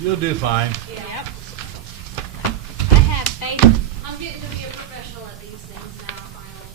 You'll do fine. Yep. I have faith. I'm getting to be a professional at these things now, finally.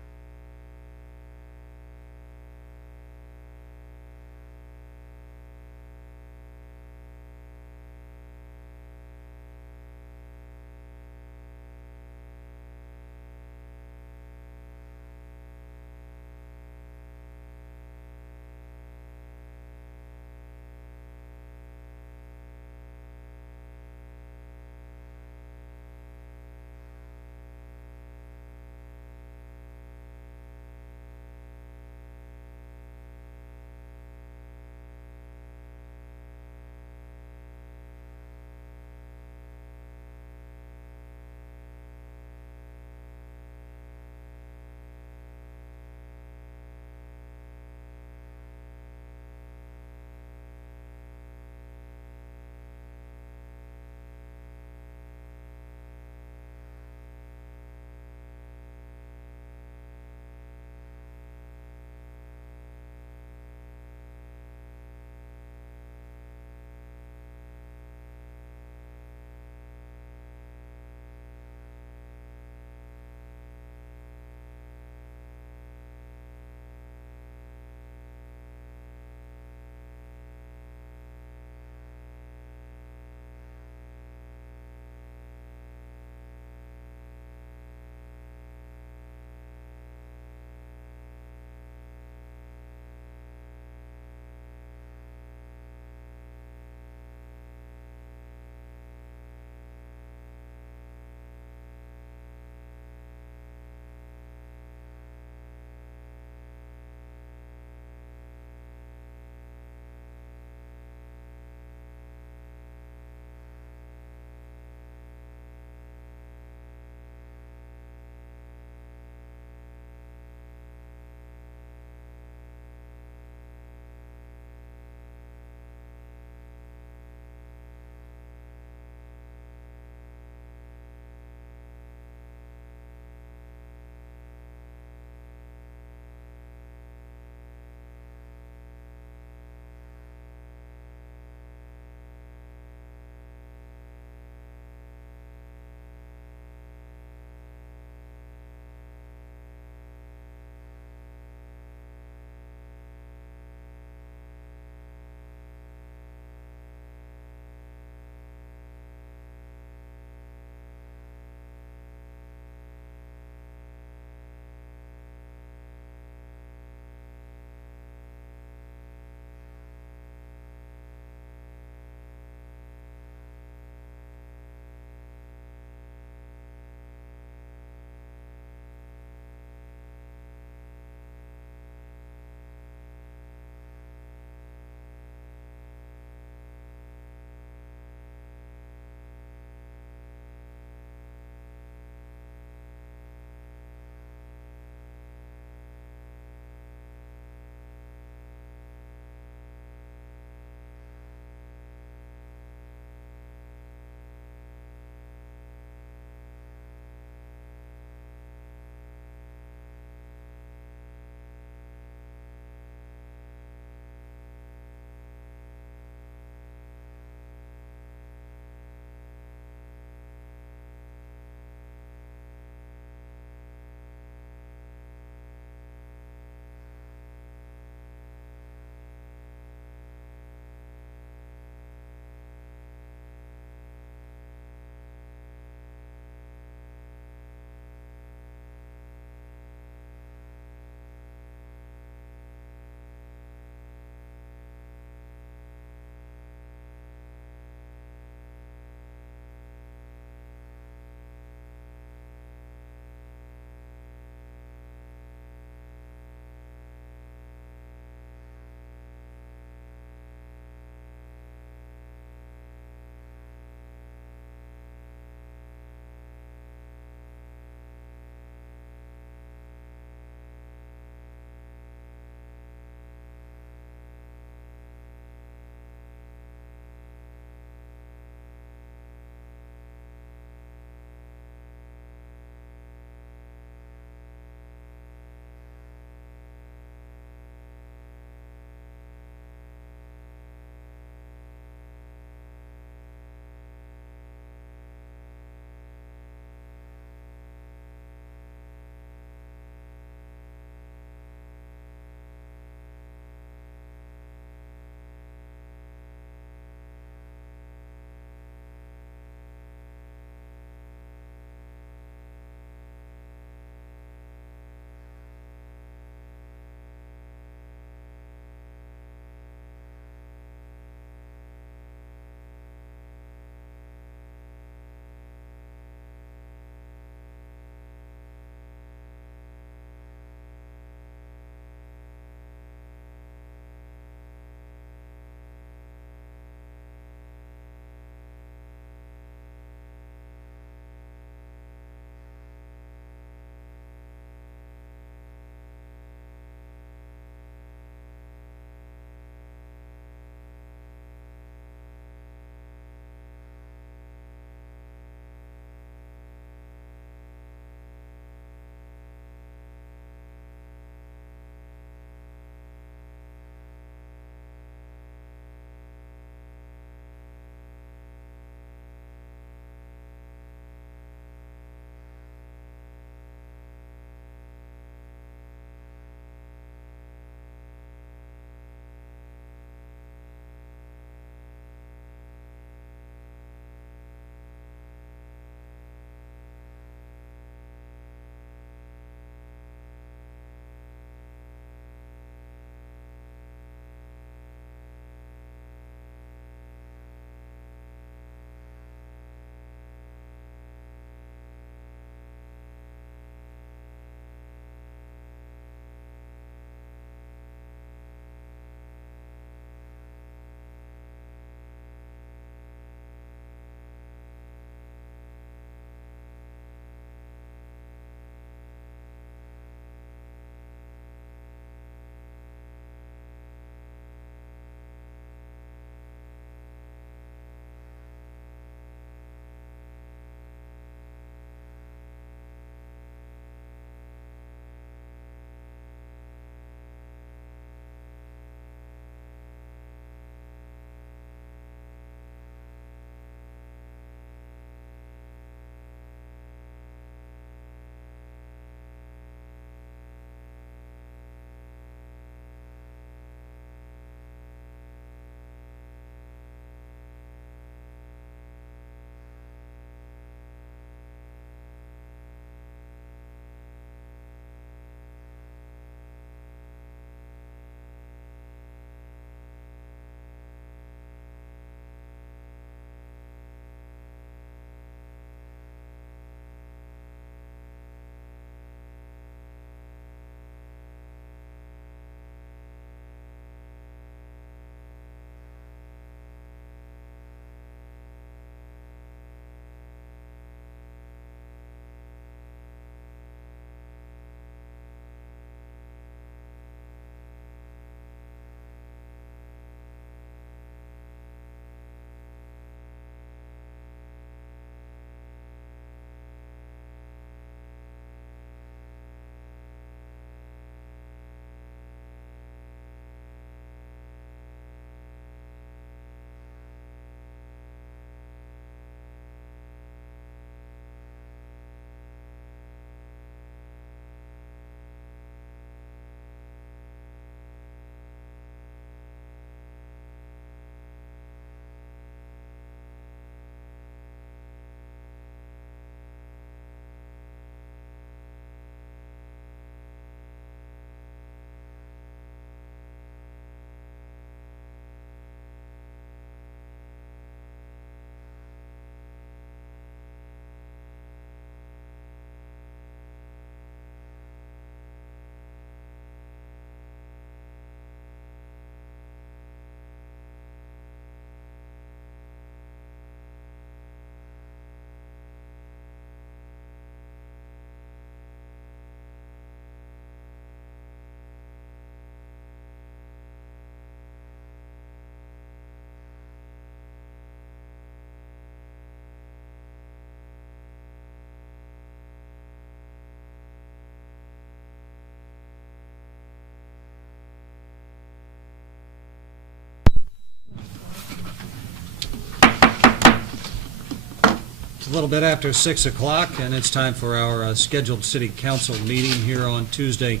It's a little bit after 6 o'clock, and it's time for our scheduled city council meeting here on Tuesday,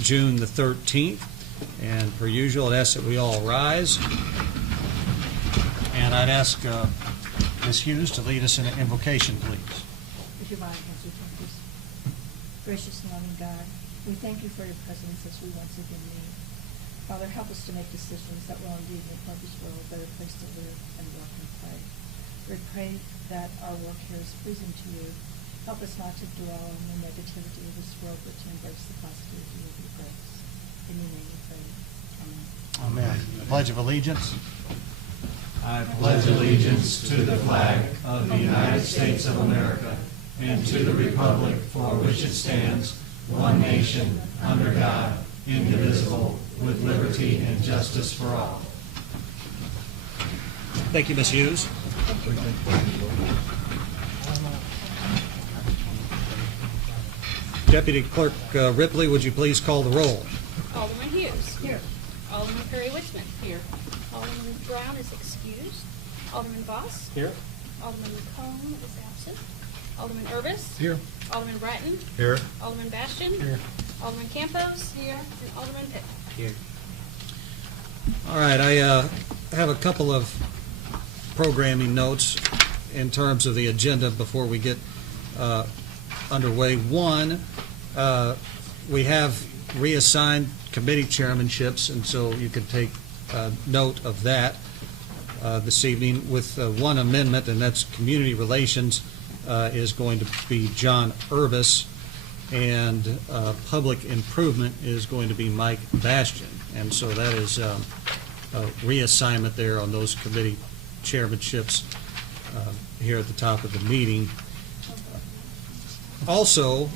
June the 13th. And per usual, I'd ask that we all rise. And I'd ask Ms. Hughes to lead us in an invocation, please. If you mind, as we pray, please. Gracious and loving God, we thank you for your presence as we once again meet. Father, help us to make decisions that will indeed make Murphysboro a better place to live and work and play. We pray that our work here is pleasing to you. Help us not to dwell on the negativity of this world, but to embrace the positivity of your grace. In your name we pray. Amen. Amen. Pledge of allegiance. I pledge allegiance to the flag of the United States of America and to the republic for which it stands, one nation, under God, indivisible, with liberty and justice for all. Thank you, Ms. Hughes. Deputy Clerk Ripley, would you please call the roll? Alderman Hughes. Here. Alderman Perry-Witzman. Here. Alderman Brown is excused. Alderman Voss. Here. Alderman McComb is absent. Alderman Urbis. Here. Alderman Bratton. Here. Alderman Bastian. Here. Alderman Campos. Here. And Alderman Pitt. Here. All right, I have a couple of programming notes in terms of the agenda before we get underway. One, we have reassigned committee chairmanships, and so you can take note of that this evening with one amendment, and that's community relations is going to be John Urbis, and public improvement is going to be Mike Bastian. And so that is a reassignment there on those committee chairmanships here at the top of the meeting. Also,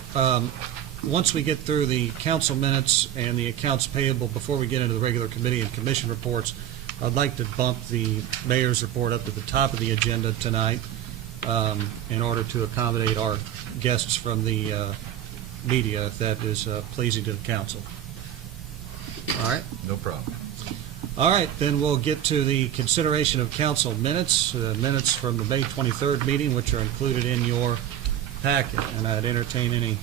once we get through the council minutes and the accounts payable, before we get into the regular committee and commission reports, I'd like to bump the mayor's report up to the top of the agenda tonight in order to accommodate our guests from the media, if that is pleasing to the council. All right? No problem. All right, then we'll get to the consideration of council minutes, minutes from the May 23rd meeting, which are included in your packet, and I'd entertain any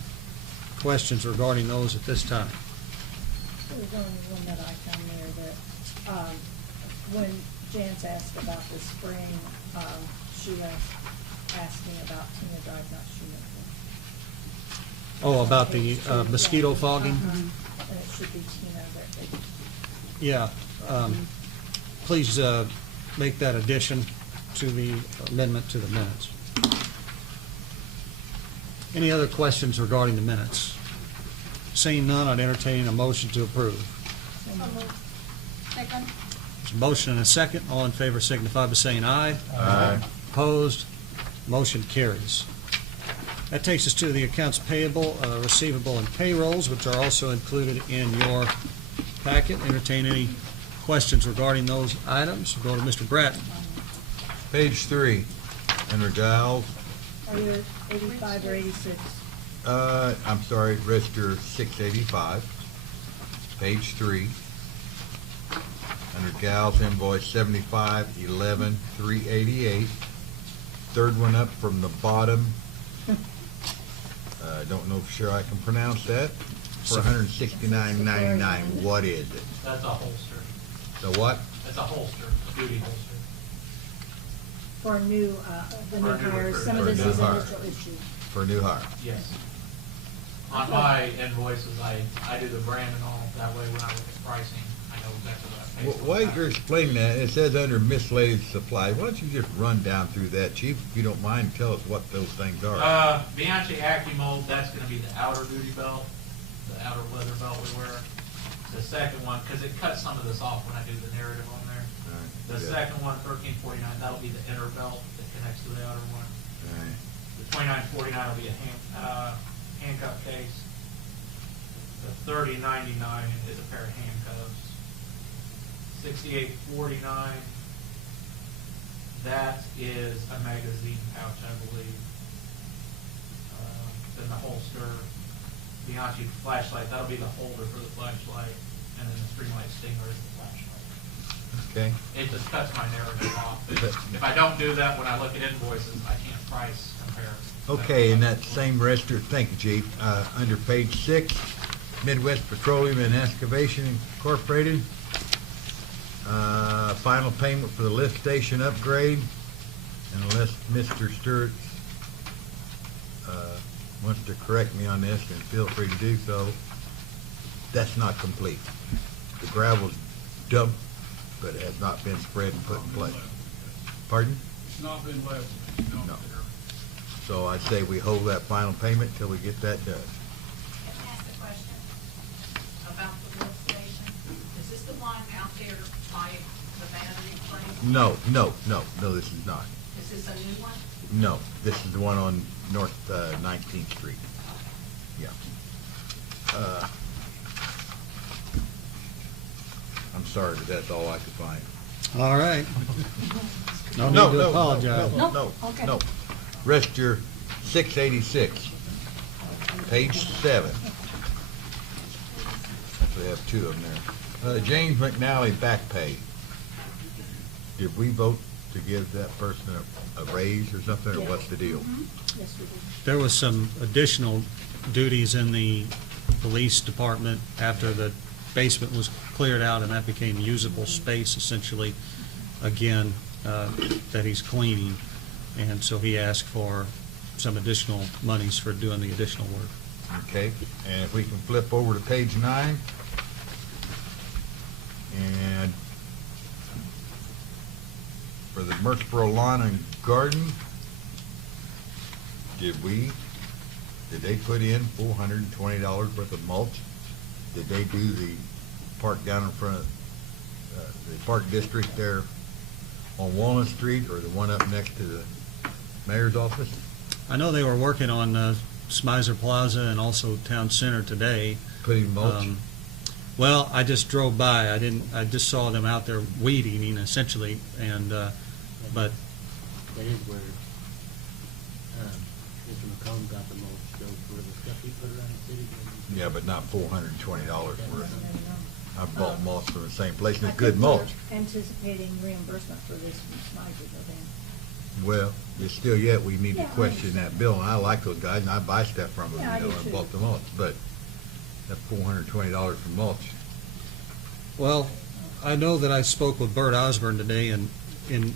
questions regarding those at this time. There was only one that I found there that, when Janice asked about the spring, she was asking about Tina Drive, not Shoemaker. Oh, about the mosquito fogging? And it should be Tina that they. Yeah. Please make that addition to the amendment to the minutes. Any other questions regarding the minutes? Seeing none, I'd entertain a motion to approve. Second. There's a motion and a second. All in favor signify by saying aye. Aye. Opposed? Motion carries. That takes us to the accounts payable, receivable, and payrolls, which are also included in your packet. Entertain any questions regarding those items. We'll go to Mr. Bratton. Page 3, under Giles, Are you at 85 or 86? I'm sorry, register 685, page 3, under Giles invoice 75-11-388, third one up from the bottom. I don't know for sure I can pronounce that, for $169.99. What is it? That's a holster. The what? That's a holster, a duty holster. For new, the new For a new hires, recruit. some of For a this new is hire. initial issue. For a new hire. Yes. On my invoices, I do the brand and all, that way when I look at pricing, I know exactly what I pay for. While you're explaining that, it says under miscellaneous supplies. Why don't you just run down through that, Chief, if you don't mind, tell us what those things are. Bianchi AccuMold, that's gonna be the outer duty belt, the outer leather belt we wear. The second one, because it cuts some of this off when I do the narrative on there. Alright, The yeah. second one, $13.49, that'll be the inner belt that connects to the outer one. Alright. The $29.49 will be a handcuff case. The $30.99 is a pair of handcuffs. $68.49, that is a magazine pouch, I believe. Then the holster, Bianchi flashlight, that'll be the holder for the flashlight, and then the Streamlight Stinger is the flashlight. Okay. It just cuts my narrative off. If I don't do that, when I look at invoices, I can't price compare. Okay, in that same register, thank you, Chief. Under page 6, Midwest Petroleum and Excavation Incorporated. Final payment for the lift station upgrade. And unless Mr. Stewart wants to correct me on this, then feel free to do so. That's not complete. The gravel's dumped, but it has not been spread and put in place. Pardon? It's not been leveled. It's dumped No. there. So I'd say we hold that final payment till we get that done. Can I ask a question about the lift station? Is this the one out there by the battery place? No, this is not. Is this a new one? No, this is the one on North 19th Street. Yeah. I'm sorry, but that's all I could find. All right. No need to apologize. Okay. No. Register 686, page 7. We have 2 of them there. James McNally back pay. Did we vote to give that person a raise or something, or what's the deal? Yes, we do. There was some additional duties in the police department after the basement was cleared out, and that became usable space essentially again, that he's cleaning. And so he asked for some additional monies for doing the additional work. Okay, and if we can flip over to page 9. And for the Murphysboro Lawn and Garden, did they put in $420 worth of mulch? Did they do the park down in front of the park district there on Walnut Street, or the one up next to the mayor's office? I know they were working on Smizer Plaza and also Town Center today. Putting mulch? Well, I just drove by. I just saw them out there weed eating essentially, and but That is where Mr. McComb got the most, so for the stuff he put around the city. Yeah, but not $420 worth. I Oh. bought mulch from the same place, and I it's good think we're mulch. anticipating reimbursement for this from Smizer, though, then. Well, it's still yet, we need to Yeah, I question that understand. bill, and I like those guys, and I buy stuff from them, Yeah, I you know, do and too. bought the mulch, but that $420 for mulch. well, I know that I spoke with Bert Osborne today, and in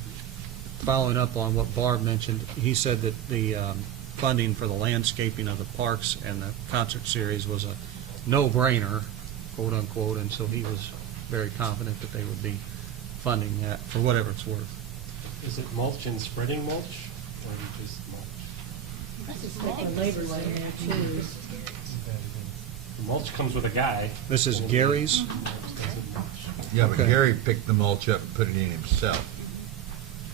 following up on what Barb mentioned, he said that the funding for the landscaping of the parks and the concert series was a no-brainer, quote unquote, and so he was very confident that they would be funding that for whatever it's worth. Is it mulch and spreading mulch, or just mulch? I suspect the labor's in there too. The mulch comes with a guy. This is Gary's. Yeah, but Okay. Gary picked the mulch up and put it in himself,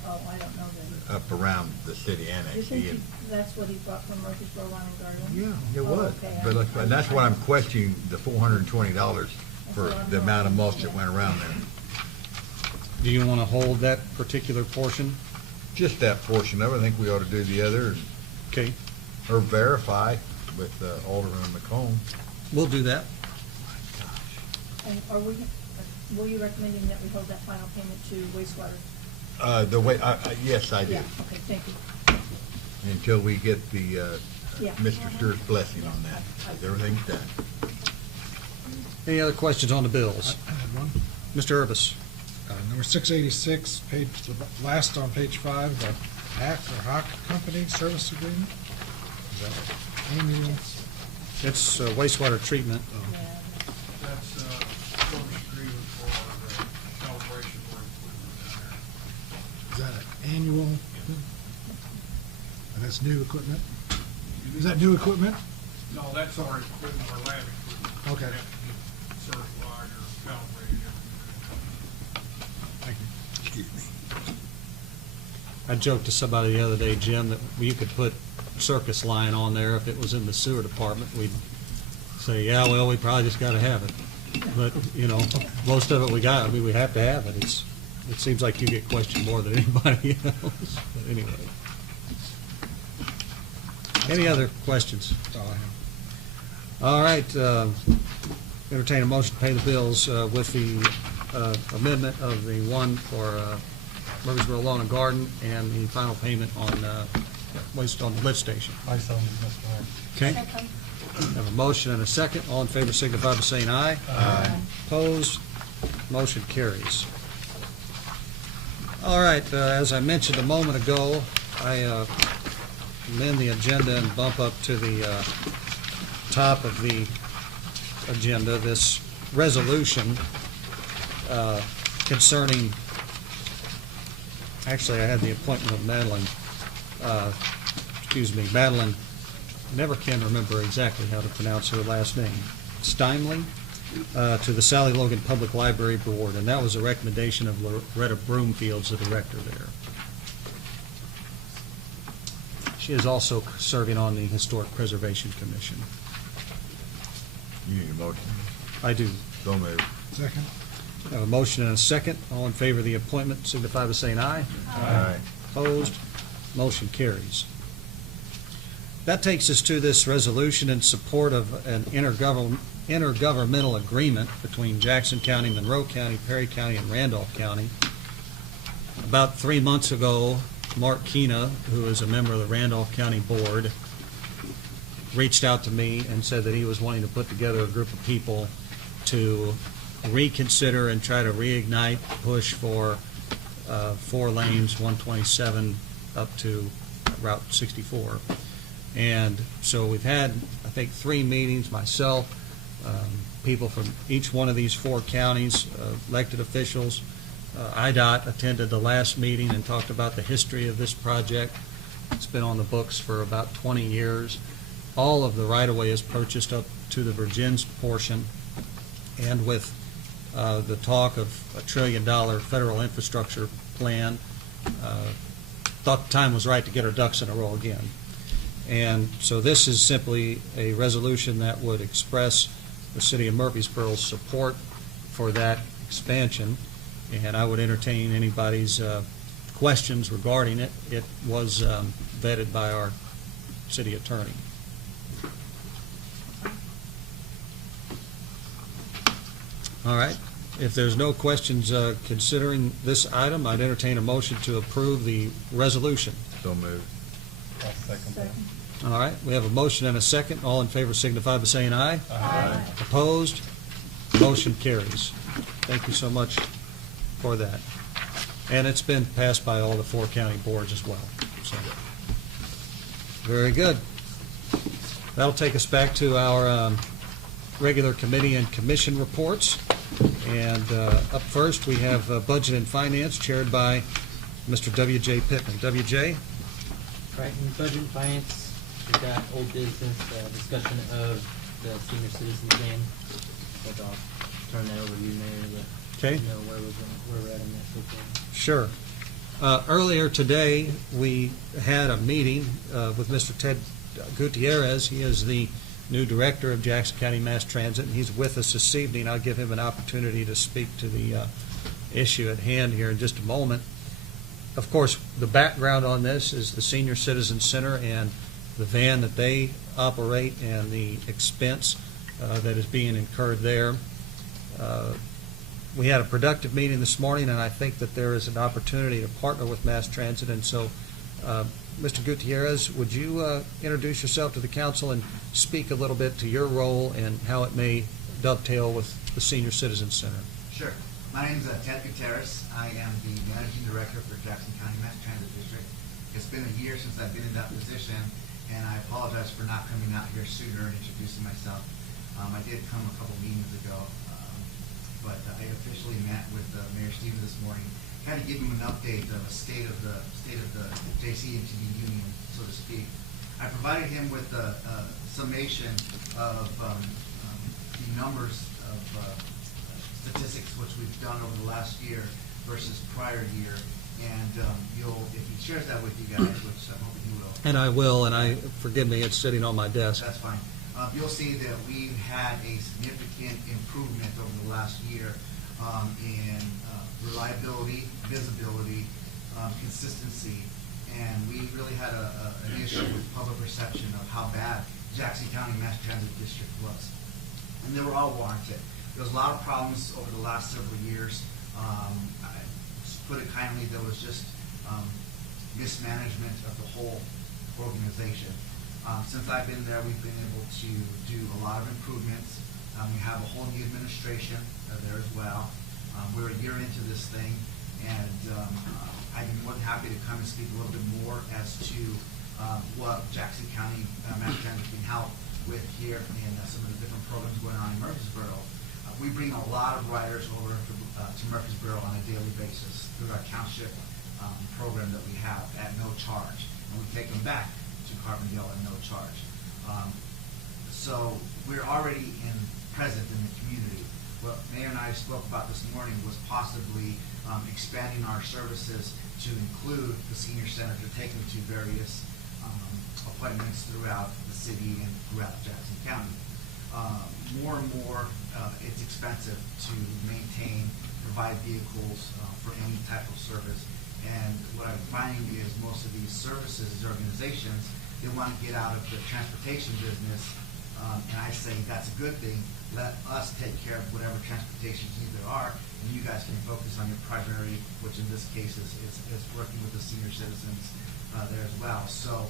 Oh, I don't know then. up around the city You annex. think that's what he bought from Murphysboro Lawn and Garden? Yeah, it Oh, was, okay. but like, and that's what I'm questioning, the $420 for That's what I'm the amount of wondering. mulch that went around there. Do you want to hold that particular portion? Just that portion of it, I think we ought to do the other, Okay, or verify with Alderman McComb. we'll do that. And were you recommending that we hold that final payment to wastewater? Yes, I do, Yeah, okay, thank you. until we get the, Yeah. Mr. Stewart's blessing on that, 'cause everything's done. Any other questions on the bills? I had one. Mr. Urbis? Number 686, page, the last on page 5, the Hawk Company Service Agreement. Is that annual? It's wastewater treatment. Yeah. That's, service agreement for the calibration work equipment down there. Is that an annual? And that's new equipment? Is that new equipment? No, that's our equipment, our lab equipment. Okay. We have to get certified or calibrated every Thank you. Excuse me. I joked to somebody the other day, Jim, that you could put circus line on there if it was in the sewer department. We'd say, yeah, well, we probably just gotta have it. But, you know, most of it we got, I mean, we have to have it. It seems like you get questioned more than anybody else. But anyway. Any other questions? That's all I have. All right, entertain a motion to pay the bills with the amendment of the one for Murphysboro Lawn and Garden and the final payment on waste on the lift station. I so moved, Mr. Mayor. Okay? Second. We have a motion and a second. All in favor signify by saying aye. Aye. Opposed? Motion carries. All right, as I mentioned a moment ago, I amend the agenda and bump up to the top of the agenda this resolution concerning, actually, I had the appointment of Madeline, Madeline, never can remember exactly how to pronounce her last name, Steinley, to the Sally Logan Public Library Board, and that was a recommendation of Loretta Broomfield, the director there. She is also serving on the Historic Preservation Commission. You need a motion? I do. So moved. Second. I have a motion and a second. All in favor of the appointment signify by saying aye. Aye. Opposed? Motion carries. That takes us to this resolution in support of an intergovernmental agreement between Jackson County, Monroe County, Perry County, and Randolph County. About 3 months ago, Mark Keena, who is a member of the Randolph County Board, reached out to me and said that he was wanting to put together a group of people to reconsider and try to reignite the push for 4 lanes, 127 up to Route 64. And so we've had, I think, 3 meetings, myself, people from each one of these 4 counties, elected officials. IDOT attended the last meeting and talked about the history of this project. It's been on the books for about 20 years. All of the right-of-way is purchased up to the Virgins portion, and with the talk of a $1 trillion federal infrastructure plan, thought the time was right to get our ducks in a row again. And so this is simply a resolution that would express the city of Murphysboro's support for that expansion, and I would entertain anybody's questions regarding it. It was vetted by our city attorney. All right. If there's no questions considering this item, I'd entertain a motion to approve the resolution. So moved. I'll second that. Second. All right. We have a motion and a second. All in favor signify by saying aye. Aye. Opposed? Motion carries. Thank you so much for that. And it's been passed by all the 4 county boards as well. So, very good. That'll take us back to our regular committee and commission reports. And up first, we have Budget and Finance, chaired by Mr. W.J. Pittman. W.J.? Right, in Budget and Finance, we've got old business, discussion of the senior citizen game. So I'll turn that over to you, Mayor, to Okay. know where we're at on that so far. Sure. Earlier today, we had a meeting with Mr. Ted Gutierrez. He is the new director of Jackson County Mass Transit, and he's with us this evening. I'll give him an opportunity to speak to the issue at hand here in just a moment. Of course, the background on this is the Senior Citizen Center and the van that they operate and the expense that is being incurred there. We had a productive meeting this morning, and I think that there is an opportunity to partner with Mass Transit. And so, Mr. Gutierrez, would you introduce yourself to the council and speak a little bit to your role and how it may dovetail with the Senior Citizen Center? Sure. My name is Ted Gutierrez. I am the Managing Director for Jackson County Mass Transit District. It's been a year since I've been in that position, and I apologize for not coming out here sooner and introducing myself. I did come a couple meetings ago, but I officially met with Mayor Stevens this morning, kind of give him an update of the state of the JC&TD union, so to speak. I provided him with a summation of the numbers of statistics which we've done over the last year versus prior year, and if he shares that with you guys, which I'm hoping he will. And I will, and forgive me, it's sitting on my desk. That's fine. You'll see that we've had a significant improvement over the last year in reliability, visibility, consistency, and we really had an issue with public perception of how bad Jackson County Mass Transit District was. And they were all warranted. There was a lot of problems over the last several years. I put it kindly, there was just mismanagement of the whole organization. Since I've been there, we've been able to do a lot of improvements. We have a whole new administration there as well. We're a year into this thing, and I'd be more than happy to come and speak a little bit more as to what Jackson County Mass Transit can help with here and some of the different programs going on in Murphysboro. We bring a lot of riders over to Murphysboro on a daily basis through our township program that we have at no charge, and we take them back to Carbondale at no charge. So we're already present in the community. What Mayor and I spoke about this morning was possibly expanding our services to include the senior center to take them to various appointments throughout the city and throughout Jackson County. More and more, it's expensive to maintain, provide vehicles for any type of service. And what I'm finding is most of these services, these organizations, they want to get out of the transportation business. And I say that's a good thing. Let us take care of whatever transportation needs there are, and you guys can focus on your primary, which in this case is working with the senior citizens there as well. So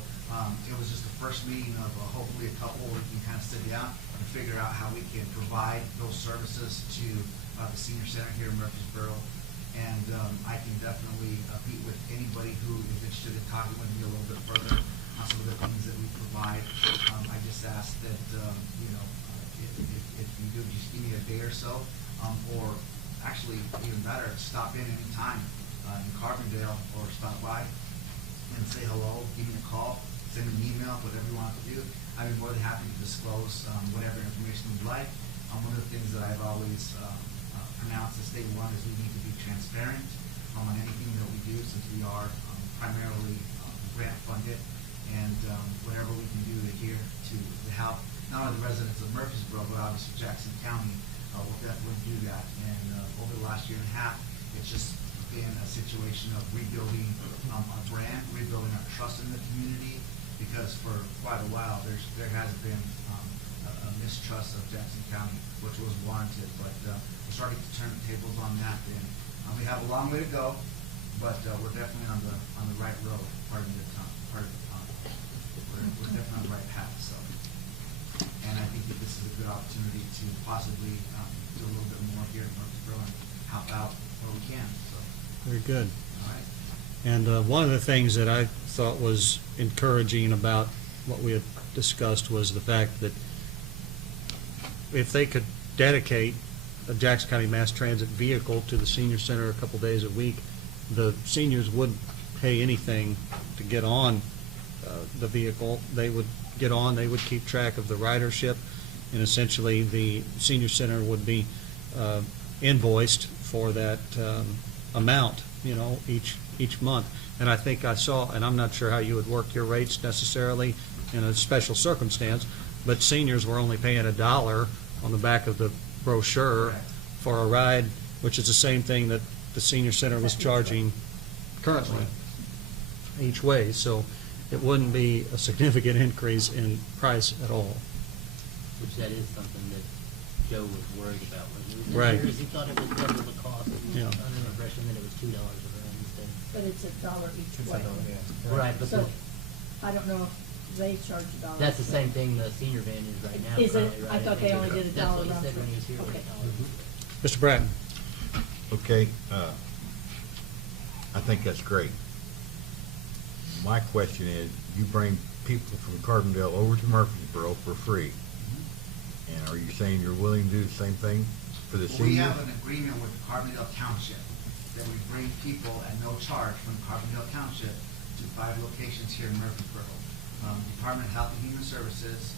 it was just the first meeting of hopefully a couple where we can kind of sit down and figure out how we can provide those services to the senior center here in Murphysboro. And I can definitely meet with anybody who is interested in talking with me a little bit further on some of the things that we provide. I just ask that, if you do, just give me a day or so, or actually even better, stop in any time in Carbondale or stop by and say hello, give me a call, send me an email, whatever you want to do. I'd be more than happy to disclose whatever information you'd like. One of the things that I've always pronounced as state one is we need to be transparent on anything that we do, since we are primarily grant funded, and whatever we can do here to help not only the residents of Murphysboro, but obviously Jackson County, we'll definitely do that. And over the last year and a half, it's just been a situation of rebuilding our brand, rebuilding our trust in the community, because for quite a while there has been a mistrust of Jackson County, which was warranted. But we're starting to turn the tables on that, and we have a long way to go, but we're definitely on the right road. Pardon the time. We're definitely on the right path. So, and I think that this is a good opportunity to possibly do a little bit more here in Murphysboro and help out where we can. So, Very good. all right. And one of the things that I thought was encouraging about what we had discussed was the fact that if they could dedicate a Jackson County Mass Transit vehicle to the senior center a couple days a week, the seniors wouldn't pay anything to get on the vehicle. They would get on, they would keep track of the ridership, and essentially the senior center would be invoiced for that amount, each month. And I think I saw, and I'm not sure how you would work your rates necessarily in a special circumstance, but seniors were only paying $1 on the back of the brochure for a ride, which is the same thing that the senior center was charging currently each way. So it wouldn't be a significant increase in price at all. Which that is something that Joe was worried about when he was in Right. here, is he thought it was double the cost. He was Yeah. under the impression that it was $2 a run instead. But it's $1 each way. Right, but So, the- I don't know if they charge $1. that's the same thing the senior van is right now. Is it? currently, I right? thought they only did $1 That's what he round said when he trip. was here. Okay. Mr. Bratton? Okay, I think that's great. My question is, you bring people from Carbondale over to Murphysboro for free. And are you saying you're willing to do the same thing for the We seniors? have an agreement with Carbondale Township that we bring people at no charge from Carbondale Township to 5 locations here in Murphysboro. Department of Health and Human Services,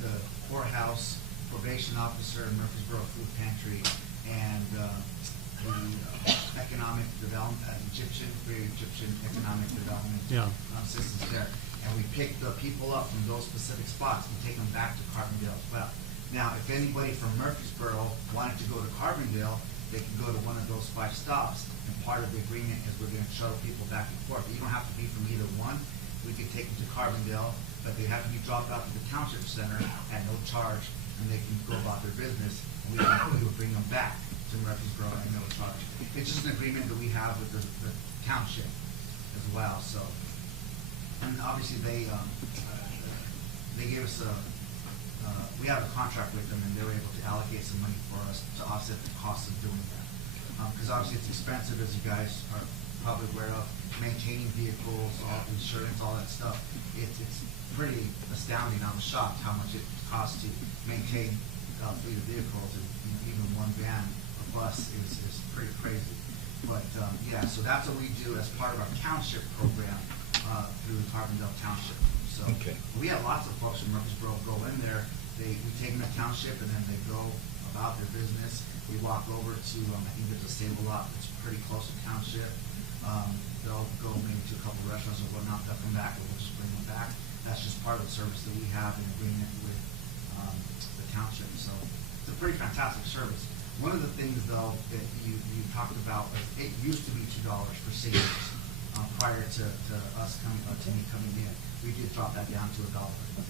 the courthouse, probation officer, Murphysboro Food Pantry, and the economic development, Free Egyptian Economic Development Yeah. Systems there. And we pick the people up from those specific spots and take them back to Carbondale as well. Now, if anybody from Murphysboro wanted to go to Carbondale, they can go to one of those 5 stops. And part of the agreement is we're going to shuttle people back and forth. But you don't have to be from either one. We could take them to Carbondale, but they have to be dropped off at the township center at no charge, and they can go about their business. And we would bring them back to Murphysboro and no charge. It's just an agreement that we have with the township as well, so. And obviously they gave us we have a contract with them, and they were able to allocate some money for us to offset the cost of doing that. Because obviously it's expensive, as you guys are probably aware of, maintaining vehicles, all insurance, all that stuff. It's pretty astounding. I was shocked how much it costs to maintain a fleet of vehicles, and even one van, a bus is pretty crazy. But yeah, so that's what we do as part of our township program through Carbondale Township. So Okay. we have lots of folks from Murphysboro go in there. We take them to township, and then they go about their business. We walk over to, I think there's a stable lot that's pretty close to township. They'll go maybe to a couple of restaurants or whatnot. They'll come back, and we'll just bring them back. That's just part of the service that we have in agreement with the township. So it's a pretty fantastic service. One of the things, though, that you talked about, it used to be $2 for seniors prior to us coming, to me coming in. We did drop that down to $1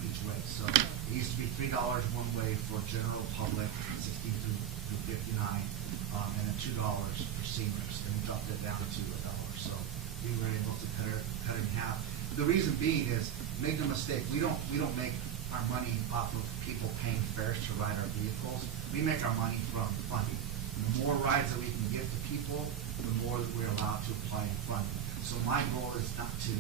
each way. So it used to be $3 one way for general public, 16 through 59, and then $2 for seniors. And we dropped it down to $1. So we were able to cut it in half. The reason being is, make no mistake, we don't make our money off of people paying fares to ride our vehicles. We make our money from funding. The more rides that we can give to people, the more that we're allowed to apply in funding. So my goal is not to,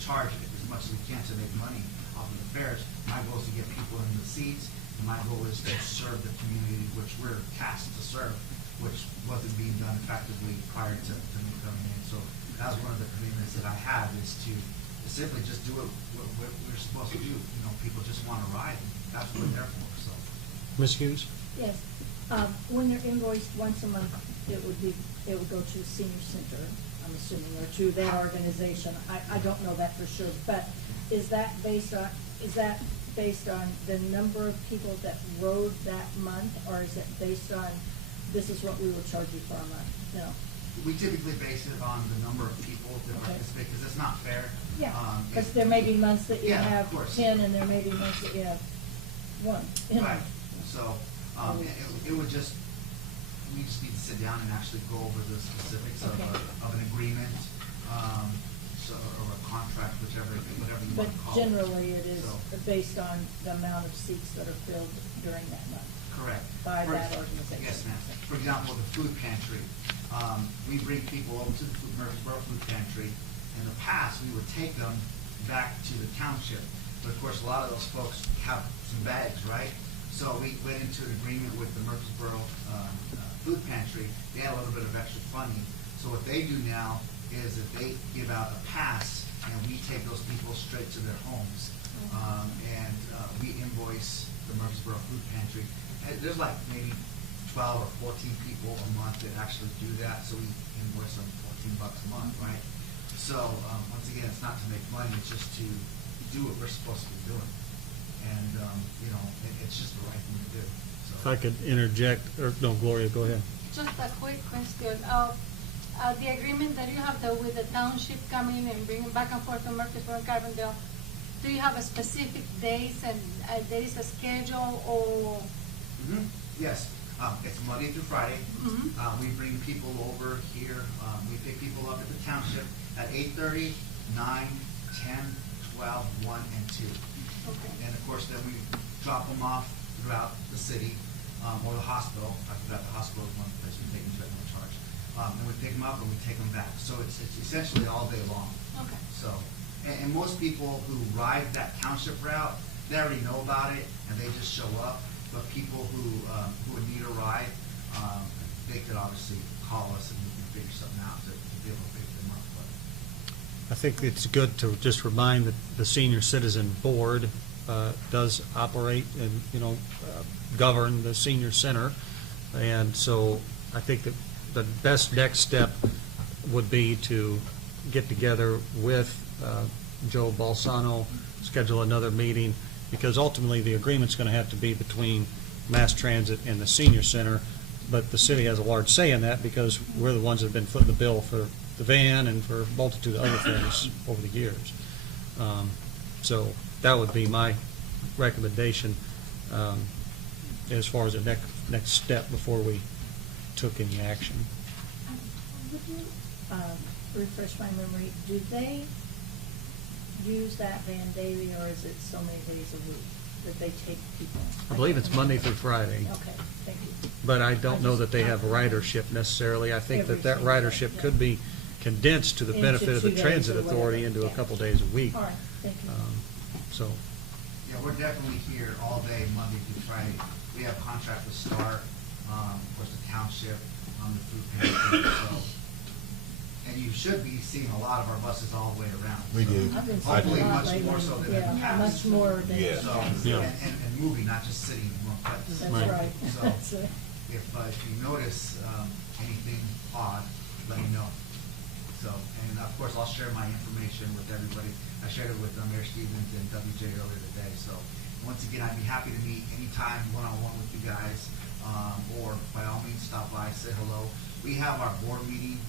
charge as much as we can to make money off of the fares. My goal is to get people in the seats, and my goal is to serve the community which we're tasked to serve, which wasn't being done effectively prior to me coming in. So that was one of the commitments that I have, is to simply just do what we're supposed to do. People just want to ride, and that's what we're there for. So. Ms. Hughes? Yes. When they're invoiced once a month, it would go to senior center, I'm assuming, or to that organization. I don't know that for sure, but is that based on the number of people that rode that month, or is it based on this is what we will charge you for a month? No. We typically base it on the number of people that Okay. participate, because it's not fair. Yeah, because there may be months that you Yeah, of have course. 10, and there may be months that you have 1. Right. So it would just, we just need to sit down and actually go over the specifics of Okay. of an agreement, or a contract, whatever you But want to call it. generally, it is So, based on the amount of seats that are filled during that month. correct. by For- that organization. Yes, ma'am. For example, the food pantry. We bring people over to the Murphysboro Food Pantry. In the past, we would take them back to the township. But of course, a lot of those folks have some bags, right? So we went into an agreement with the Murphysboro Food Pantry. They had a little bit of extra funding. So what they do now is that they give out a pass, and we take those people straight to their homes. We invoice the Murphysboro Food Pantry. And there's like maybe 12 or 14 people a month that actually do that, so we invoice them $14 a month, right? So, once again, it's not to make money, it's just to do what we're supposed to be doing. And, it's just the right thing to do. If So, I could interject, or no, Gloria, go ahead. Just a quick question. The agreement that you have though with the township coming and bringing back and forth from Murphysboro and Carbondale, do you have a specific days and there is a schedule or? yes, it's Monday through Friday. Mhm. We bring people over here, we pick people up at the township at 8:30, 9, 10, 12, 1, and 2. Okay. And of course, then we drop them off throughout the city, or the hospital. I forgot the hospital is one place we take them to at no charge. And we pick them up and we take them back. So it's essentially all day long. Okay. So, and most people who ride that township route, they already know about it and they just show up. But people who would need a ride, they could obviously call us and we can figure something out to be able to pick them up. But I think it's good to just remind that the Senior Citizen Board does operate and, govern the senior center. And so I think that the best next step would be to get together with Joe Balsano, schedule another meeting, because ultimately the agreement's going to have to be between Mass Transit and the senior center, but the city has a large say in that because we're the ones that have been footing the bill for the van and for a multitude of other things over the years. So that would be my recommendation. as far as the next step before we took any action. Would you refresh my memory? Do they use that van daily, or is it so many days a week that they take people? I believe it's Monday through Friday. Okay, thank you. But I don't know that they have ridership necessarily. I think that Every ridership single day, could be condensed to the Into benefit of the 2 days transit or authority whatever, into a yeah. couple days a week. All right, thank you. So, Yeah, we're definitely here all day, Monday through Friday. We have contract with Star, of course, the township, the food pantry, so. And you should be seeing a lot of our buses all the way around. We so do. I've been seeing Hopefully a lot much lately. more so than in the Yeah, past. much more than Yeah. So, Yeah. and moving, not just sitting in one place. That's Right. right. So, That's it. if you notice, anything odd, let me know. So, and of course, I'll share my information with everybody. I shared it with Mayor Stevens and WJ earlier today, so once again, I'd be happy to meet anytime one-on-one with you guys, or by all means, stop by, say hello. We have our board meeting,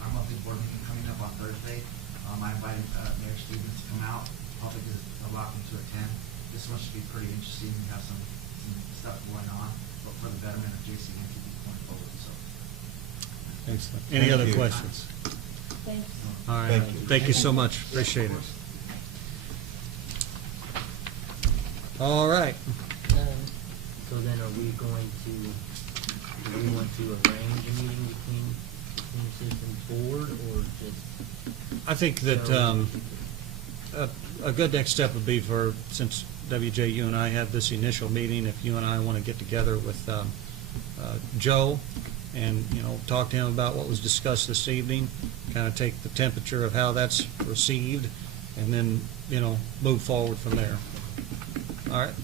our monthly board meeting coming up on Thursday. I invited Mayor Stevens to come out. Public is welcome to attend. This one should be pretty interesting. We have some stuff going on, but for the betterment of JCN to be going forward, so. excellent. Any other you. questions? Thanks. All right. Thank you. Thank you so much. Appreciate it. All right. So then are we going to, do we want to arrange a meeting between the citizens board or just? I think that a good next step would be for, since WJ, you and I had this initial meeting, if you and I want to get together with Joe and, talk to him about what was discussed this evening, kind of take the temperature of how that's received, and then, move forward from there. All right?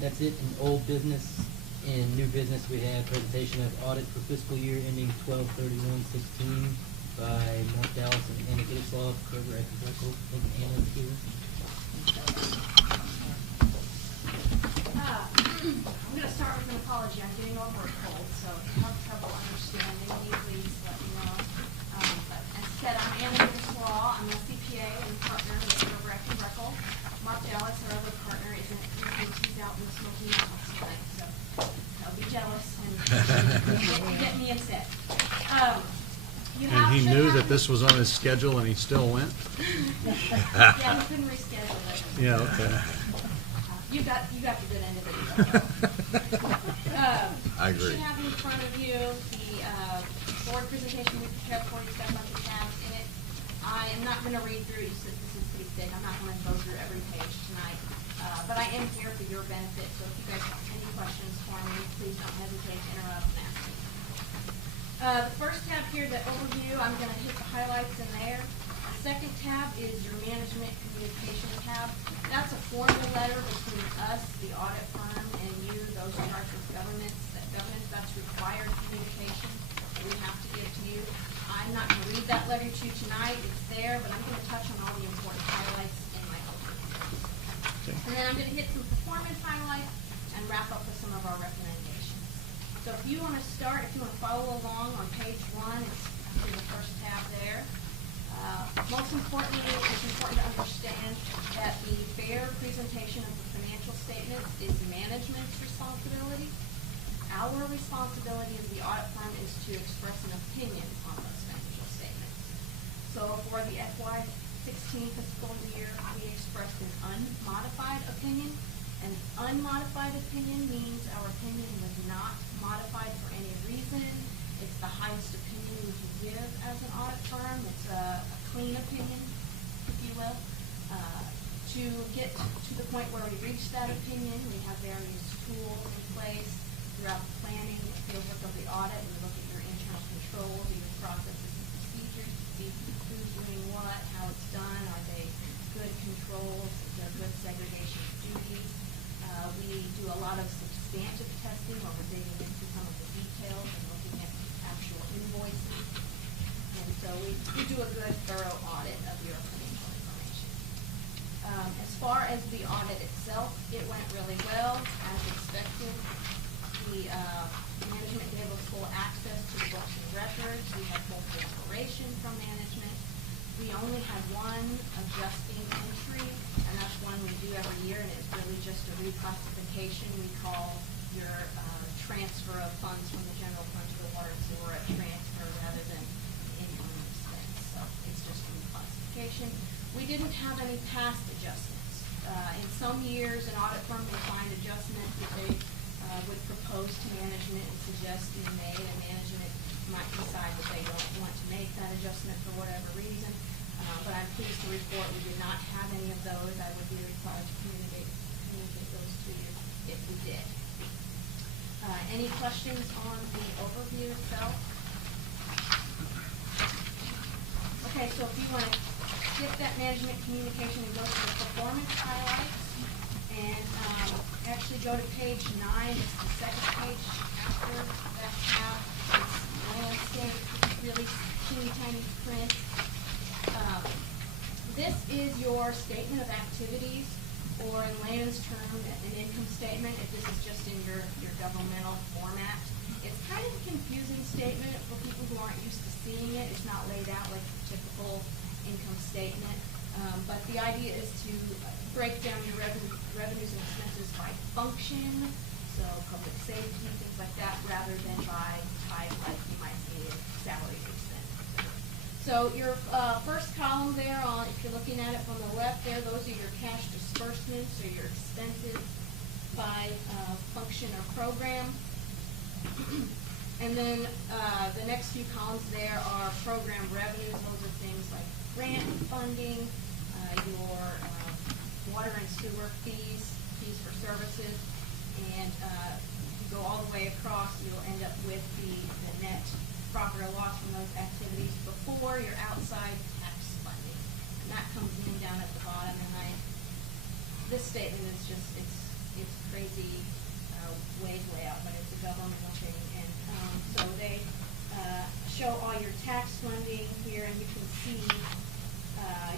That's it in old business. In new business, we have presentation of audit for fiscal year ending 12/31/16 by Mark Dallas and Anna Gittislav, Kroger Agricultural, and Anna's here. I'm gonna start with an apology. I'm getting over a cold, so if you have trouble understanding me, please let me know. But instead, I'm Anna Gittislav. I'm a CPA and partner with Kroger Agricultural. Mark Dallas, our other partner, isn't here. He's out in the Smoky Mountains tonight, so I'll be jealous and get me instead. And he knew that this was on his schedule and he still went? Yeah, he couldn't reschedule it. Yeah, okay. You got the good end of it. I agree. You should have in front of you the board presentation we prepared for you. It's got a bunch of tabs in it. I am not going to read through it. This is pretty thick. I'm not going to go through every page tonight. But I am here for your benefit, so if you guys have any questions for me, please don't hesitate to interrupt and ask me. The first tab here, the overview, I'm going to hit the highlights in there. The second tab is your management communication tab. That's a formal letter between us, the audit firm, and you, those charged with governance. That's required communication that we have to give to you. I'm not going to read that letter to you tonight. It's there, but I'm going to touch on all the important highlights in my overview. Okay. And then I'm going to hit some performance highlights and wrap up with some of our recommendations. So if you want to start, if you want to follow along on page 1, it's in the first tab there. Most importantly, it's important to understand that the fair presentation of the financial statements is management's responsibility. Our responsibility as the audit firm is to express an opinion on those financial statements. So for the FY16 fiscal year, we expressed an unmodified opinion. An unmodified opinion means our opinion was not modified for any reason. It's the highest opinion we can give as an audit firm. It's a clean opinion, if you will. To get to the point where we reach that opinion, we have various tools in place throughout the planning, fieldwork of the audit. We look at your internal controls, your processes and procedures to see who's doing what, how it's done, are they good controls, is there good segregation of duties. We do a lot of substantive testing where we're digging into some of the details and looking at actual invoices. And so we do a good, thorough audit of your financial information. As far as the audit itself, it went really well, as expected. The management gave us full access to the books and records. We had full cooperation from management. We only had one adjusting entry, and that's one we do every year, and it's really just a reclassification position we call your transfer of funds from the general fund to the water and sewer, a transfer rather than income and expense. So it's just a reclassification. We didn't have any past adjustments. In some years, an audit firm may find adjustment that they would propose to management and suggest be made, and management might decide that they don't want to make that adjustment for whatever reason. But I'm pleased to report we did not have any of those. I would be required to communicate those to you if we did. Any questions on the overview itself? Okay, so if you want to skip that management communication and go to the performance highlights, and actually go to page 9, it's the second page after that tab. It's landscape, really teeny tiny print. This is your statement of activities, or in layman's term, an income statement, if this is just in your governmental format. It's kind of a confusing statement for people who aren't used to seeing it. It's not laid out like a typical income statement. But the idea is to break down your revenues and expenses by function, so public safety, things like that, rather than by type, like you might see in salaries, expenses. So your first column there, if you're looking at it from the left there, those are your cash disbursements or your expenses by function or program. And then the next few columns there are program revenues. Those are things like grant funding, your water and sewer fees for services, and you go all the way across, you'll end up with the net profit or loss from those activities before your outside tax funding. And that comes in down at the bottom, and this statement is just, it's crazy way out, but it's a governmental thing. And so they show all your tax funding here, and you can see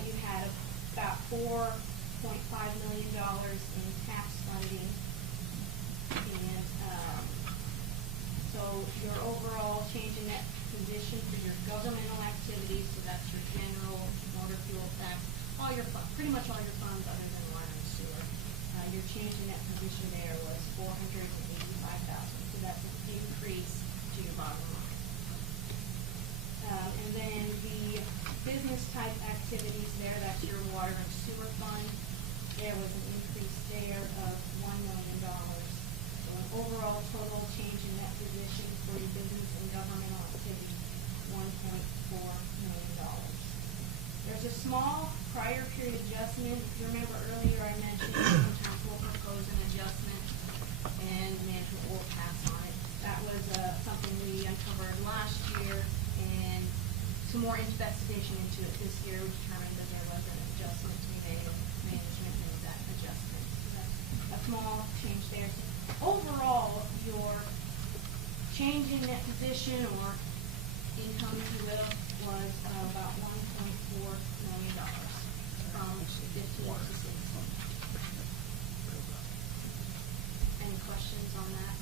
you had about $4.5 million in tax funding. And so your overall change in net position for your governmental activities, so that's your general motor fuel tax, all your pretty much all your funds other than water and sewer. Your change in net position there was $485,000, so that's an increase to your bottom line. And then the business type activities there, that's your water and sewer fund. There was an increase there of $1 million. So an overall total change in net position for your business and governmental activities, $1.4 million. There's a small prior period adjustment. If you remember earlier, I mentioned sometimes we'll propose an adjustment and management will pass on it. That was something we uncovered last year, and some more investigation into it this year. We determined that there was an adjustment to be made, and management made that adjustment. So that's a small change there. So overall, your change in net position, or income, if you will, was about $1.4 million from 15 to 16. Any questions on that?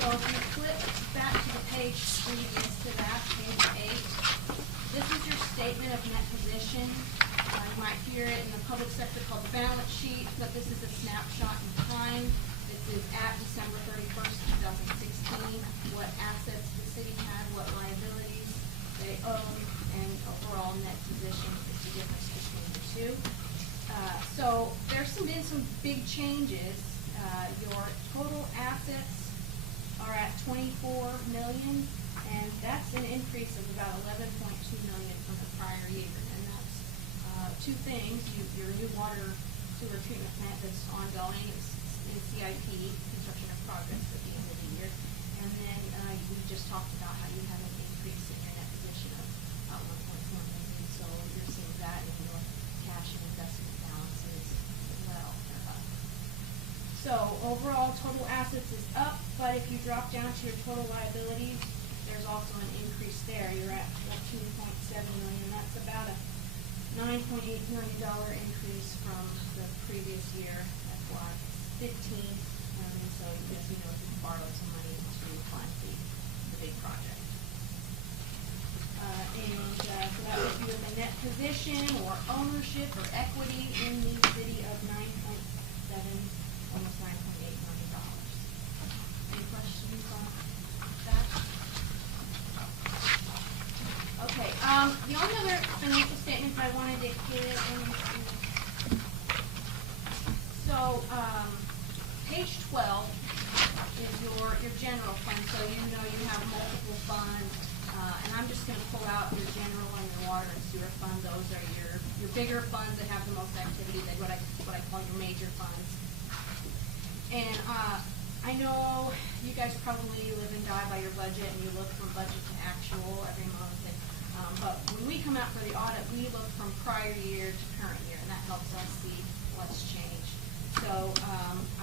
So if you flip back to the page previous to that, page 8, this is your statement of net position. You might hear it in the public sector called the balance sheet, but this is a snapshot in time. This is at December 31st, 2016, what assets the city had, what liabilities they own, and overall net position is the difference between the two. So there's been some big changes. Your total assets are at $24 million, and that's an increase of about $11.2 million from the prior year. And that's two things: your new water sewer treatment plant that's ongoing, it's in CIP, construction in progress at the end of the year, and then we just talked about how you have an increase in your net position of about $1.4 million. So you're seeing that in your cash and investment balances as well. So overall, total assets is up, but if you drop down to your total liabilities, there's also an increase there. You're at $14.7 million, and that's about a $9.8 million increase from the previous year, FY15. So as you know, you borrowed some money to fund the big project. So that would be with a net position or ownership or equity in the city of $9.7, almost $9.8 million. Any questions on that? Okay, the only other financial statement I wanted to hit so, page 12 is your general fund, so you know you have multiple funds, and I'm just gonna pull out your general and your water and sewer fund. Those are your bigger funds that have the most activity, that what I call your major funds. And, I know you guys probably live and die by your budget, and you look from budget to actual every month, and, but when we come out for the audit, we look from prior year to current year, and that helps us see what's changed. So,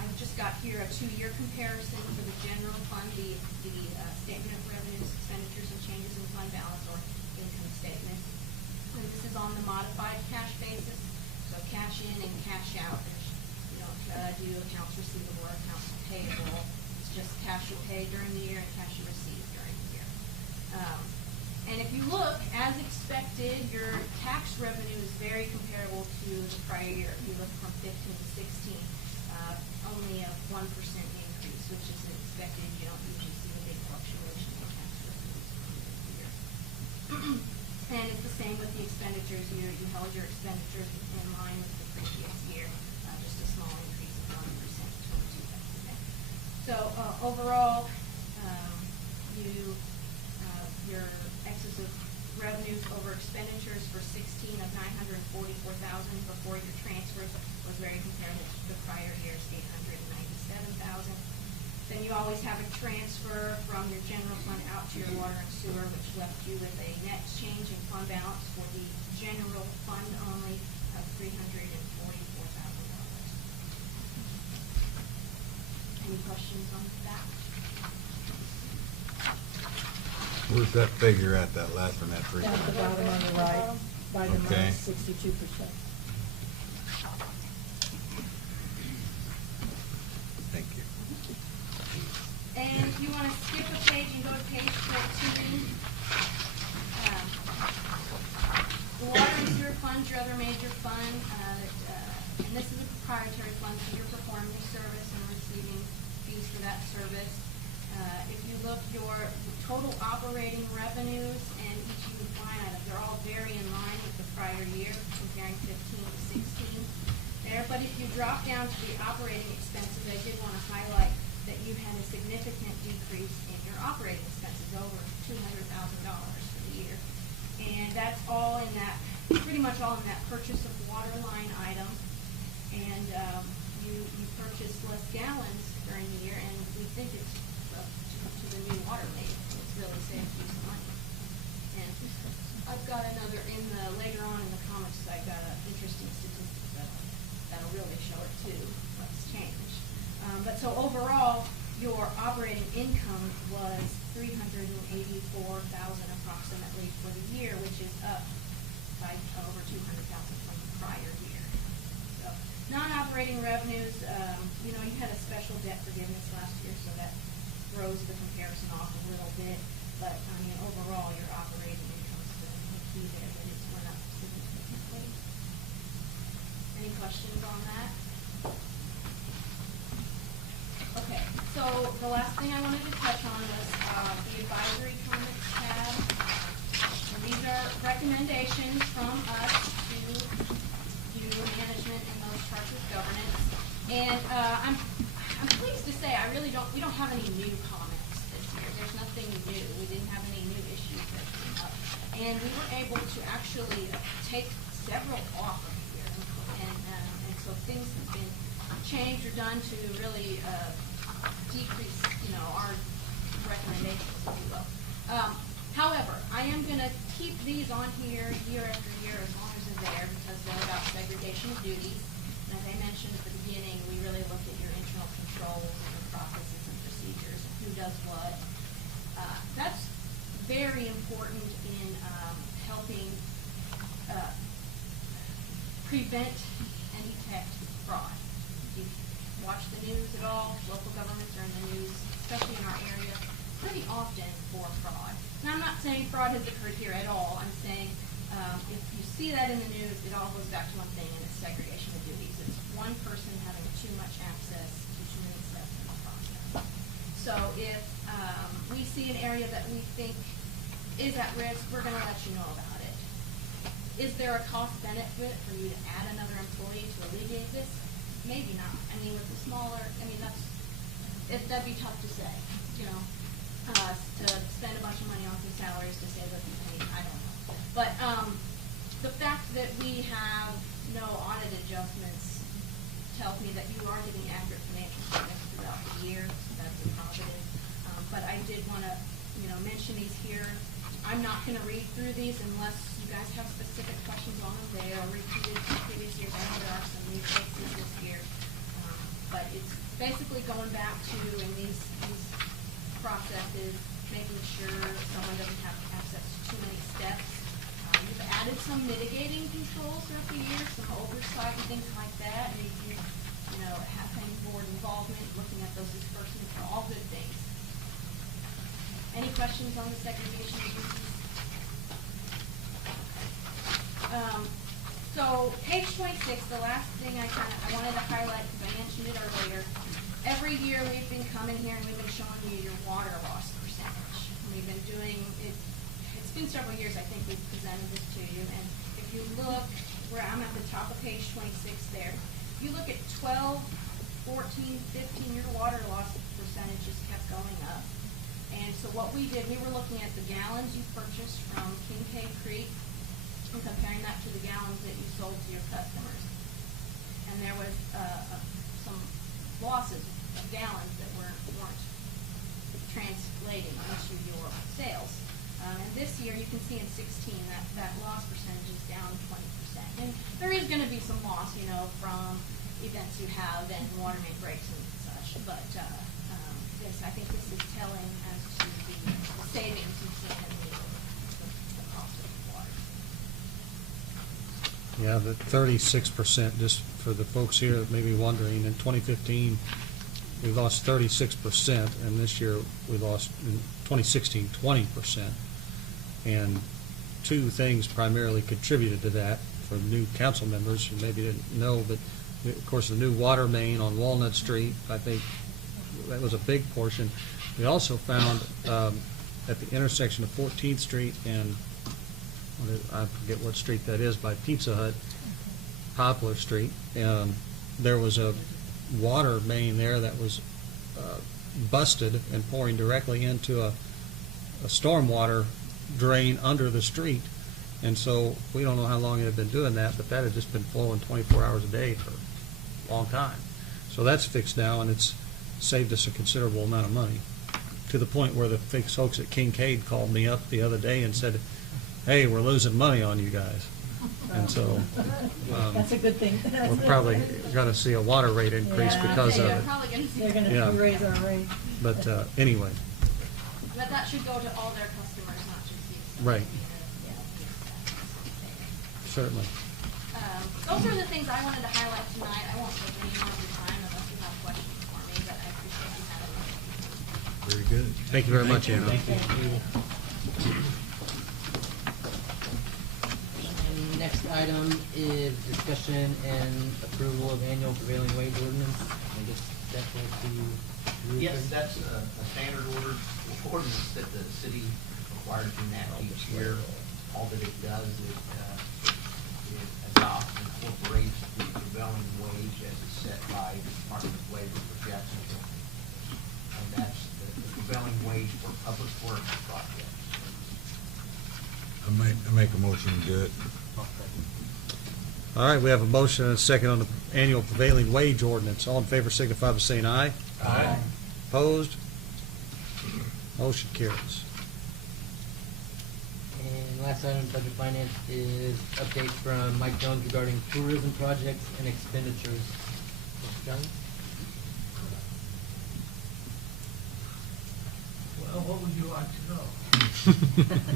I've just got here a 2-year comparison for the general fund, the statement of revenues, expenditures, and changes in fund balance or income statement. And this is on the modified cash basis, so cash in and cash out. You don't do accounts receivable or accounts payable. It's just cash you pay during the year and cash you receive during the year. And if you look, as expected, your tax revenue is very comparable to the prior year. If you look from 15 to 16, only a 1% increase, which is expected. You don't usually see a big fluctuation in tax revenues from year to year. And it's the same with the expenditures. You held your expenditures in line with the previous year, just a small increase of 1% to 22%. So overall, your excess of revenues over expenditures for 16 of $944,000 before your transfers was very comparable to the prior year's $897,000. Then you always have a transfer from your general fund out to your water and sewer, which left you with a net change in fund balance for the general fund only of $344,000. Any questions on that? Where's that figure at, that last one, that three? Down at the bottom on the right, by the Okay. minus 62%. Thank you. And if you want to skip a page and go to page 14, the water and sewer fund, your other major fund, and this is a proprietary fund, so you're performing your service and receiving fees for that service. If you look, your total operating revenues and each line item, they're all very in line with the prior year, comparing 15 to 16 there. But if you drop down to the operating expenses, I did want to highlight that you had a significant decrease in your operating expenses, over $200,000 for the year. And that's all in that, pretty much all in that purchase of water line item. And you purchased less gallons during the year, and we think it's to the new water main. It's really saved you some money. And I've got another later on in the comments, I've got an interesting statistic that'll really show it too, what's changed. But so overall, your operating income was $384,000 approximately for the year, which is up by over $200,000 from the prior year. So non-operating revenues, you had a special debt forgiveness last year, so that throws the comparison off a little bit. But overall, your operating income is the key there, but it's went up significantly. Any questions on that? Okay, so the last thing I wanted to touch on was the advisory comments tab. And these are recommendations from us to you, management, and those charged with governance. And I'm pleased to say we don't have any new comments this year. There's nothing new. We didn't have any new issues that came up. And we were able to actually take several off of here. And so things have been changed or done to really decrease, our recommendations, if you will. However, I am going to keep these on here year after year as long as they're there, because they're about segregation of duties. And as I mentioned at the beginning, we really look at your internal controls and your processes and procedures and who does what. That's very important in helping prevent and detect fraud. If you watch the news at all, local governments are in the news, especially in our area, pretty often for fraud. And I'm not saying fraud has occurred here at all. I'm saying if you see that in the news, it all goes back to one thing, and it's segregation of duties. It's one person having too much access to too many steps in the process. So if we see an area that we think is at risk, we're going to let you know about it. Is there a cost benefit for you to add another employee to alleviate this? Maybe not. I mean, with the smaller, I mean, that'd be tough to say, you know, to spend a bunch of money on some salaries to save a few pennies. I don't know. But the fact that we have no audit adjustments tells me that you are getting accurate financial statements throughout the year. So that's a positive. But I did want to, you know, mention these here. I'm not going to read through these unless you guys have specific questions on them. They are repeated from previous years. I know there are some new cases this year. But it's basically going back to, in these processes, making sure someone doesn't have access to too many steps. We've added some mitigating controls throughout the years, some oversight and things like that. And you know, having board involvement, looking at those disbursements are all good things. Any questions on the segregation of duties? So page 26, the last thing I wanted to highlight because I mentioned it earlier. Every year we've been coming here and we've been showing you your water loss percentage. And we've been doing it. It's been several years I think we've presented this to you. And if you look where I'm at the top of page 26 there, if you look at 12, 14, 15, your water loss percentage just kept going up. And so what we did, we were looking at the gallons you purchased from Kincaid Creek and comparing that to the gallons that you sold to your customers. And there was some losses of gallons that weren't translating into your sales. And this year, you can see in 16 that loss percentage is down 20%. And there is going to be some loss, you know, from events you have and water main breaks and such. But I think this is telling as to the savings you see in the cost of water. Yeah, the 36%, just for the folks here that may be wondering, in 2015, we lost 36%, and this year we lost, in 2016, 20%. And two things primarily contributed to that for new council members who maybe didn't know, but of course the new water main on Walnut Street, I think that was a big portion. We also found at the intersection of 14th Street and I forget what street that is, by Pizza Hut, Poplar Street, there was a water main there that was busted and pouring directly into a stormwater drain under the street. And so we don't know how long it had been doing that, but that had just been flowing 24 hours a day for a long time. So that's fixed now, and it's saved us a considerable amount of money, to the point where the folks at Kincaid called me up the other day and said, hey, we're losing money on you guys. And so That's a good thing. we're probably going to see a water rate increase because of it. Probably going to see They're going Yeah. to raise our rate. But anyway, But that should go to all their customers, not just you. Right. Certainly. Those are the things I wanted to highlight tonight. I won't take any more of your time unless you have questions for me, but I appreciate you having me. Very good. Thank you very much, Anna. And next item is discussion and approval of annual prevailing wage ordinance. I guess that's what the. Yes, that's a standard ordinance that the city requires to enact each year. All that it does is it adopts and incorporates the prevailing wage as is set by the Department of Labor for Jackson County. And that's the prevailing wage for public works projects. I make a motion to do it. All right, we have a motion and a second on the annual prevailing wage ordinance. All in favor signify by saying aye. Aye. Opposed? Motion carries. And last item, budget finance, is updates from Mike Jones regarding tourism projects and expenditures. Mr. Jones? Well, what would you like to know?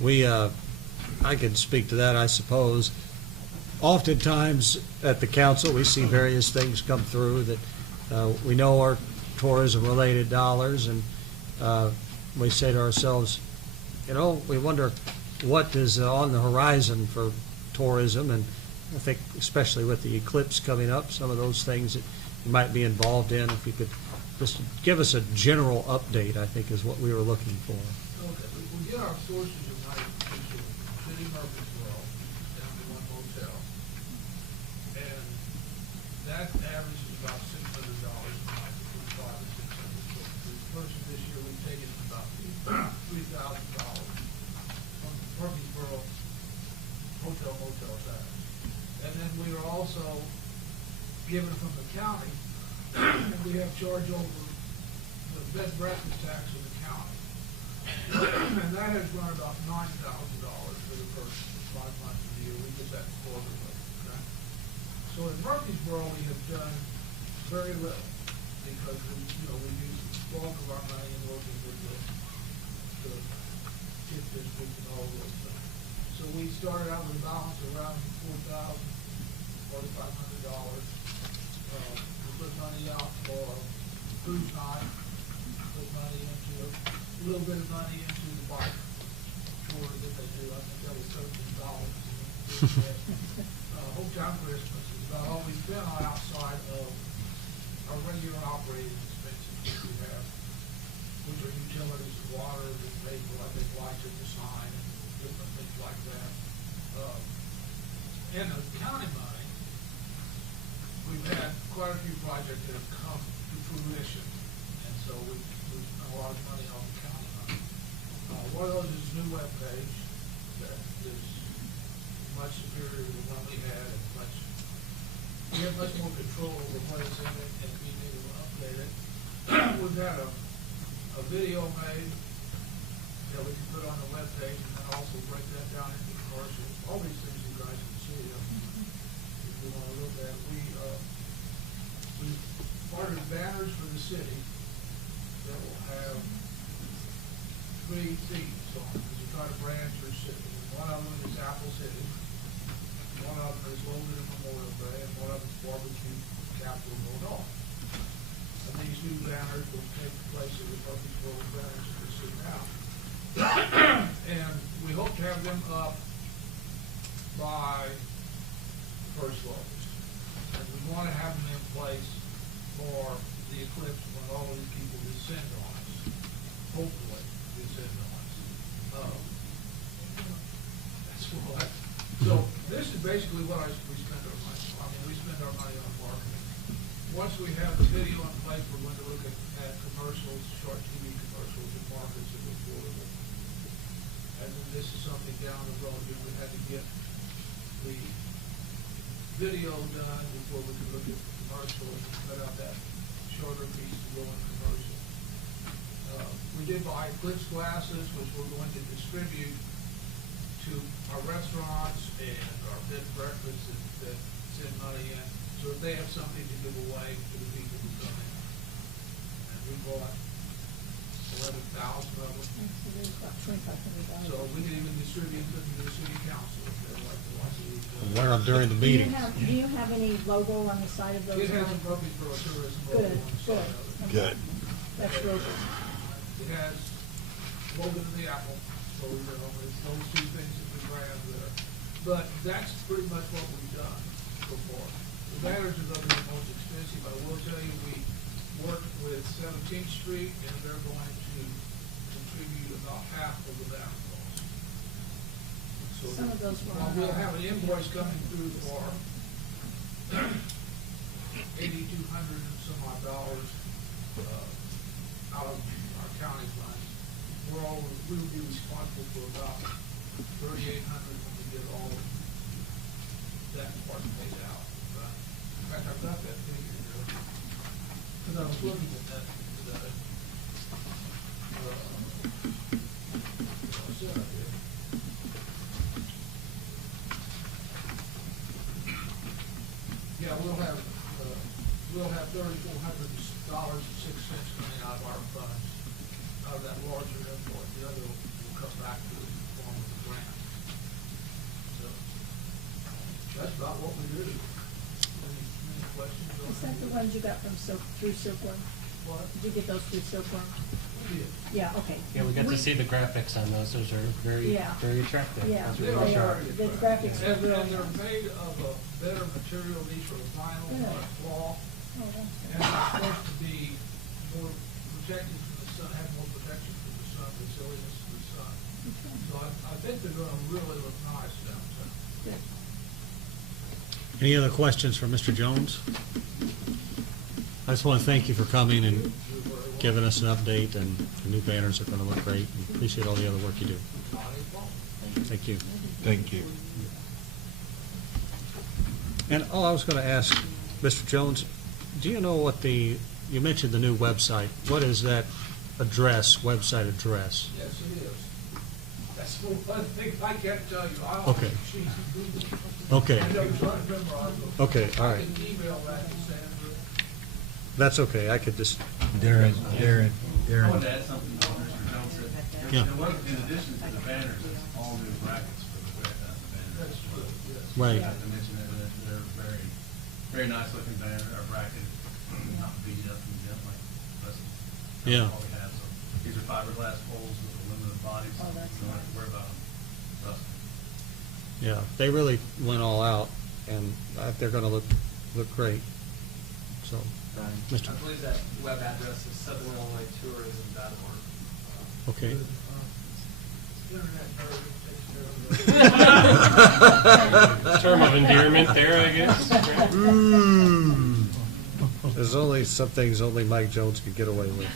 We, I could speak to that, I suppose. Oftentimes at the council, we see various things come through that we know are tourism-related dollars, and we say to ourselves, we wonder what is on the horizon for tourism, and I think especially with the eclipse coming up, some of those things that you might be involved in, if you could just give us a general update, I think is what we were looking for. Okay, we get our sources of money from City of Murphysboro, down to one motel. And that averages about $600 a night, between $500 and $600. For the first of this year, we've taken about $3,000 from Murphysboro motel tax. And then we are also given from the county, and we have charge over the bed and breakfast tax of the county. And that has run about $9,000 for the first 5 months of the year. We get that quarterly. Okay? So in Murphysboro, we have done very little because we use the bulk of our money in working with the TIF district and all those things. So we started out with a balance around $4,000, $4,500. We put money out for cruise night, put money into a little bit of money into the bike tour that they do. I think that was $13. Hometown Christmas is about all we spend on outside of our regular operating expenses that we have, which are utilities, water, and paper, I think lights at the sign, and different things like that. And the county money, we've had quite a few projects that have come to fruition, and so we've spent a lot of money on the county money. One of those is a new webpage that is much superior to the one we had, and we have much more control over what is in it and being able to update it. We've had a video made that we can put on the webpage and then also break that down into commercials. All these things you guys can see if you want to look at. We ordered banners for the city that will have 3 themes on it to try to brand your city. One of them is Apple City, one of them is Logan Memorial Day, and one of them is Barbecue Capital Going On. And these 2 banners will take the place of the Murphysboro banners that we see now. And we hope to have them up by the 1st of August. And we want to have them in place for the eclipse when all of these people descend on us. Hopefully descend on us. That's what. So this is basically what we spend our money on. I mean, we spend our money on marketing. Once we have the video in place, we're going to look at commercials, short TV commercials and markets that we're for. And then this is something down the road. We had to get the video done before we could look at the commercial and cut out that shorter piece to go in commercial. We did buy Eclipse glasses, which we're going to distribute to our restaurants and our bed and breakfasts that send money in, so that they have something to give away to the people who come in. And we bought 11,000 of them. So there's about $2,500. So we can even distribute them to the city council if they'd like to watch it. Wear them during the meeting. Do you have any logo on the side of those? It has a Murphysboro tourism logo Good, on the side good. of it. Good. That's real good. It has Logan and the Apple, so it's those 2 things that we brand there. But that's pretty much what we've done so far. The banners are going to be the most expensive. I will tell you, we worked with 17th Street, and they're going to contribute about half of the banner cost. So Some of those were. we'll have an invoice coming through for $8,200 and some odd dollars out of our county funds. We will be responsible for about $3,800 when we get all of that part paid out. In fact, I've got that figure here because I was looking at that today. Yeah, we'll have $3,400.06 coming out of our funds, out of that larger airport. The other will come back to the form of the grant. So that's about what we do. Any questions? Is that the ones you got from through Silkworm? What? Did you get those through Silkworm? Yeah, okay. Yeah, we got to see the graphics on those. Those are very, Yeah. very attractive. Yeah, Those They really they are. sharp. The graphics are And real they're nice. made of a better material, these are vinyl, Yeah. not cloth. Oh, that's And it's supposed to be more protected from the sun, have more protection from the sun, resilience to the sun. So I think they're gonna really look nice downtown. good. Any other questions for Mr. Jones? I just want to thank you for coming and giving us an update, and the new banners are going to look great. And appreciate all the other work you do. Thank you. Thank you. And, I was going to ask, Mr. Jones, do you know what you mentioned the new website. What is that website address? Yes, it is. That's one thing I can't tell you. I Okay. I Okay. know you're trying to memorize it. Okay, all right. I can email that to Sandra. That's okay. I could just, Darren. I wanted to add something to what Mr. Jones said. Yeah. In addition to the banners, it's all new brackets for the banners. That's true, yes. right. I have to mention that they're very, very nice looking banner, or bracket, not beat up and jet like that's Yeah. all we have. So these are fiberglass poles with aluminum bodies. Oh, that's You don't have to nice. worry about them rusting. Yeah, they really went all out, and they're going to look great. So, Mr. I believe that web address is southernillinoistourism.org. Okay. Internet nerd takes care of that. Term of endearment there, I guess. There's only some things only Mike Jones could get away with.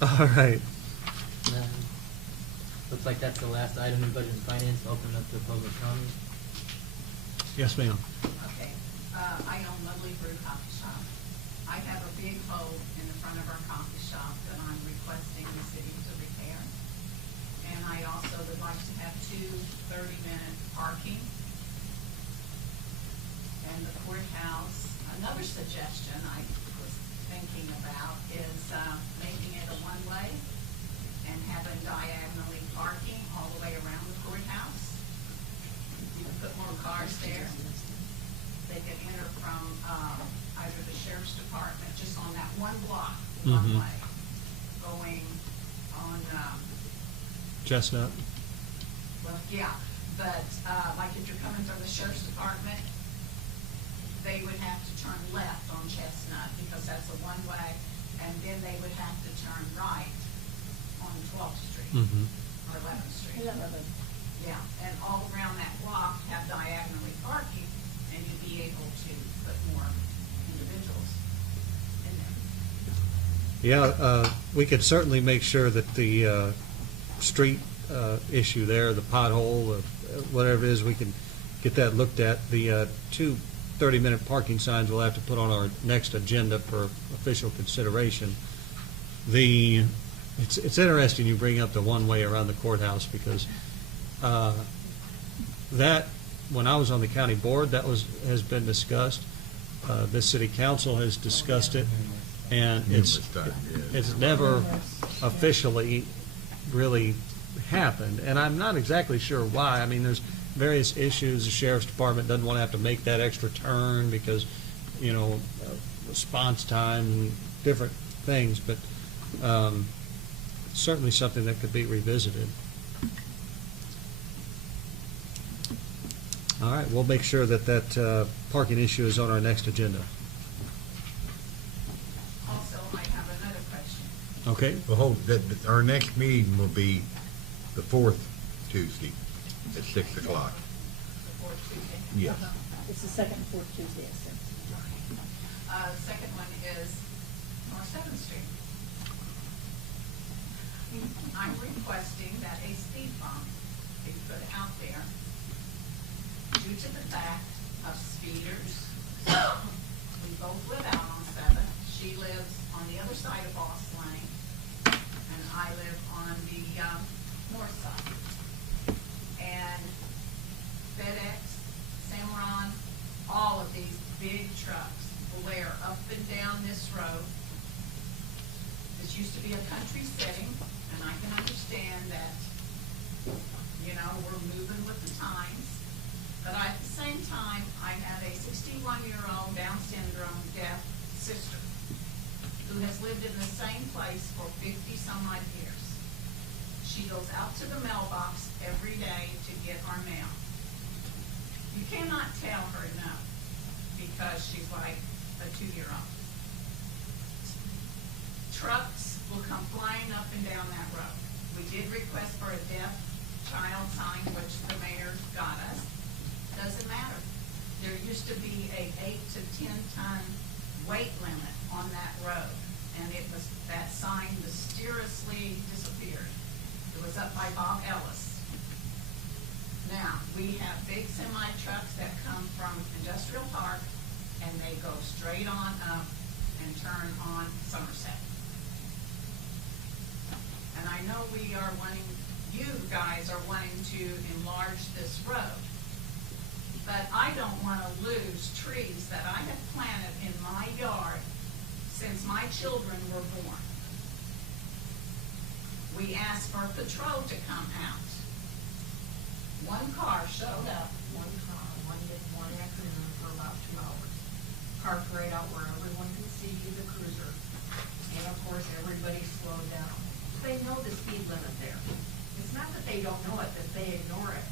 All right. Looks like that's the last item in Budget and Finance. Open up to public comment. Yes, ma'am. Okay, I own Lovely Brew Coffee Shop. I have a big hole in the front of our coffee shop that I'm requesting the city to repair. And I also would like to have 2 30-minute parking. And the courthouse, another suggestion I was thinking about is making it a one-way and having diagonally parking all the way around the courthouse. You can put more cars there. They can enter from either the sheriff's department, just on that one block, one Mhm. way, going on, Chestnut. well, yeah, but like if you're coming from the sheriff's department, they would have to turn left on Chestnut because that's a one-way, and then they would have to turn right on 12th Street Mm-hmm. or 11th Street. 11. Yeah, and all around that block have diagonally parking, and you'd be able to put more individuals in there. Yeah, we could certainly make sure that the street issue there, the pothole, whatever it is, we can get that looked at. The 2 30-minute parking signs we'll have to put on our next agenda for official consideration. It's interesting you bring up the one-way around the courthouse because that, when I was on the county board, has been discussed. This city council has discussed it, and Numerous times, yeah. it's never officially really happened, and I'm not exactly sure why. I mean, there's various issues. The sheriff's department doesn't want to have to make that extra turn because, response time and different things, but certainly something that could be revisited. All right, we'll make sure that parking issue is on our next agenda. Also, I have another question. Okay? Well, our next meeting will be the 4th Tuesday at 6 o'clock. The 4th Tuesday. Yes. It's the second and fourth Tuesday at 6. The second one is North 7th Street. I'm requesting that a speed bump be put out there due to the fact of speeders. We both live out on 7th. She lives on the other side of Boss Lane, and I live on the north side. And FedEx, Samron, all of these big trucks blare up and down this road. This used to be a country setting, and I can understand that, we're moving with the times, But at the same time, I have a 61-year-old Down syndrome deaf sister who has lived in the same place for 50-some odd years. She goes out to the mailbox every day to get our mail. You cannot tell her no, because she's like a 2-year-old. Trucks will come flying up and down that road. We did request for a deaf child sign, which the mayor got us. Doesn't matter. There used to be a 8 to 10 ton weight limit on that road, and that sign mysteriously disappeared. It was up by Bob Ellis. Now, we have big semi trucks that come from Industrial Park, and they go straight on up and turn on Somerset. And I know you guys are wanting to enlarge this road, but I don't want to lose trees that I have planted in my yard since my children were born. We asked for patrol to come out. One car showed up, one afternoon for about 2 hours. Parked right out where everyone could see the cruiser. And of course, everybody slowed down. They know the speed limit there. It's not that they don't know it, that they ignore it.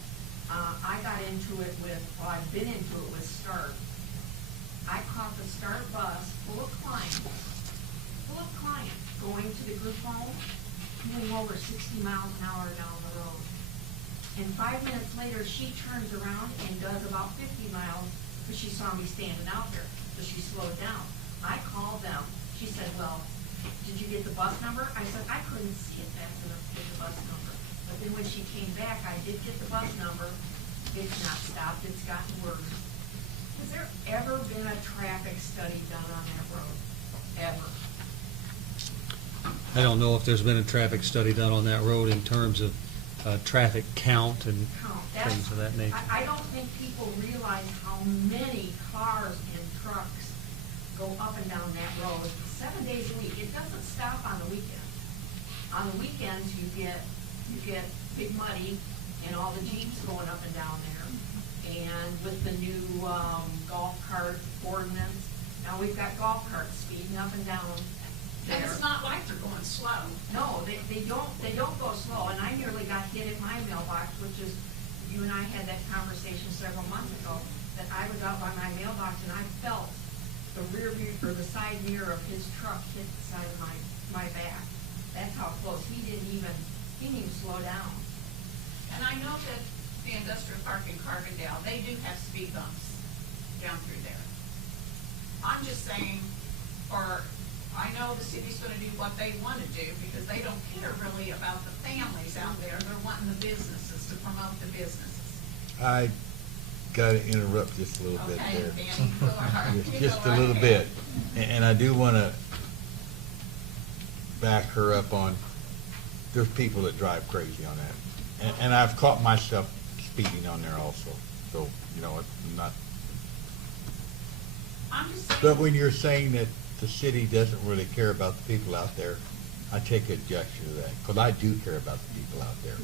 I got into it I've been into it with START. I caught the START bus full of clients, going to the group home, doing over 60 miles an hour down the road. And 5 minutes later, she turns around and does about 50 miles, because she saw me standing out there, so she slowed down. I called them. She said, well, did you get the bus number? I said, I couldn't see it fast enough to get the bus number. But then when she came back, I did get the bus number. It's not stopped, it's gotten worse. Has there ever been a traffic study done on that road? Ever? I don't know if there's been a traffic study done on that road in terms of traffic count and things of that nature. I don't think people realize how many cars and trucks go up and down that road 7 days a week. It doesn't stop on the weekend. On the weekends, you get Big Muddy and all the Jeeps going up and down there. And with the new golf cart ordinance, now we've got golf carts speeding up and down there. And it's not like they're going slow. No, they don't go slow, and I nearly got hit at my mailbox, which is, you and I had that conversation several months ago, that I was out by my mailbox and I felt the rear view, or the side mirror of his truck hit the side of my back. That's how close. He didn't even slow down. And I know that the industrial park in Carbondale, they do have speed bumps down through there. I'm just saying, I know the city's gonna do what they wanna do, because they don't care really about the families out there. They're wanting the businesses to promote the businesses. I gotta interrupt just a little bit Okay, there. Danny, go ahead. Just Go a little ahead. bit. And I do wanna back her up on, there's people that drive crazy on that. And I've caught myself speeding on there also. So, it's not. I'm just saying. But when you're saying that the city doesn't really care about the people out there, I take objection to that, because I do care about the people out there.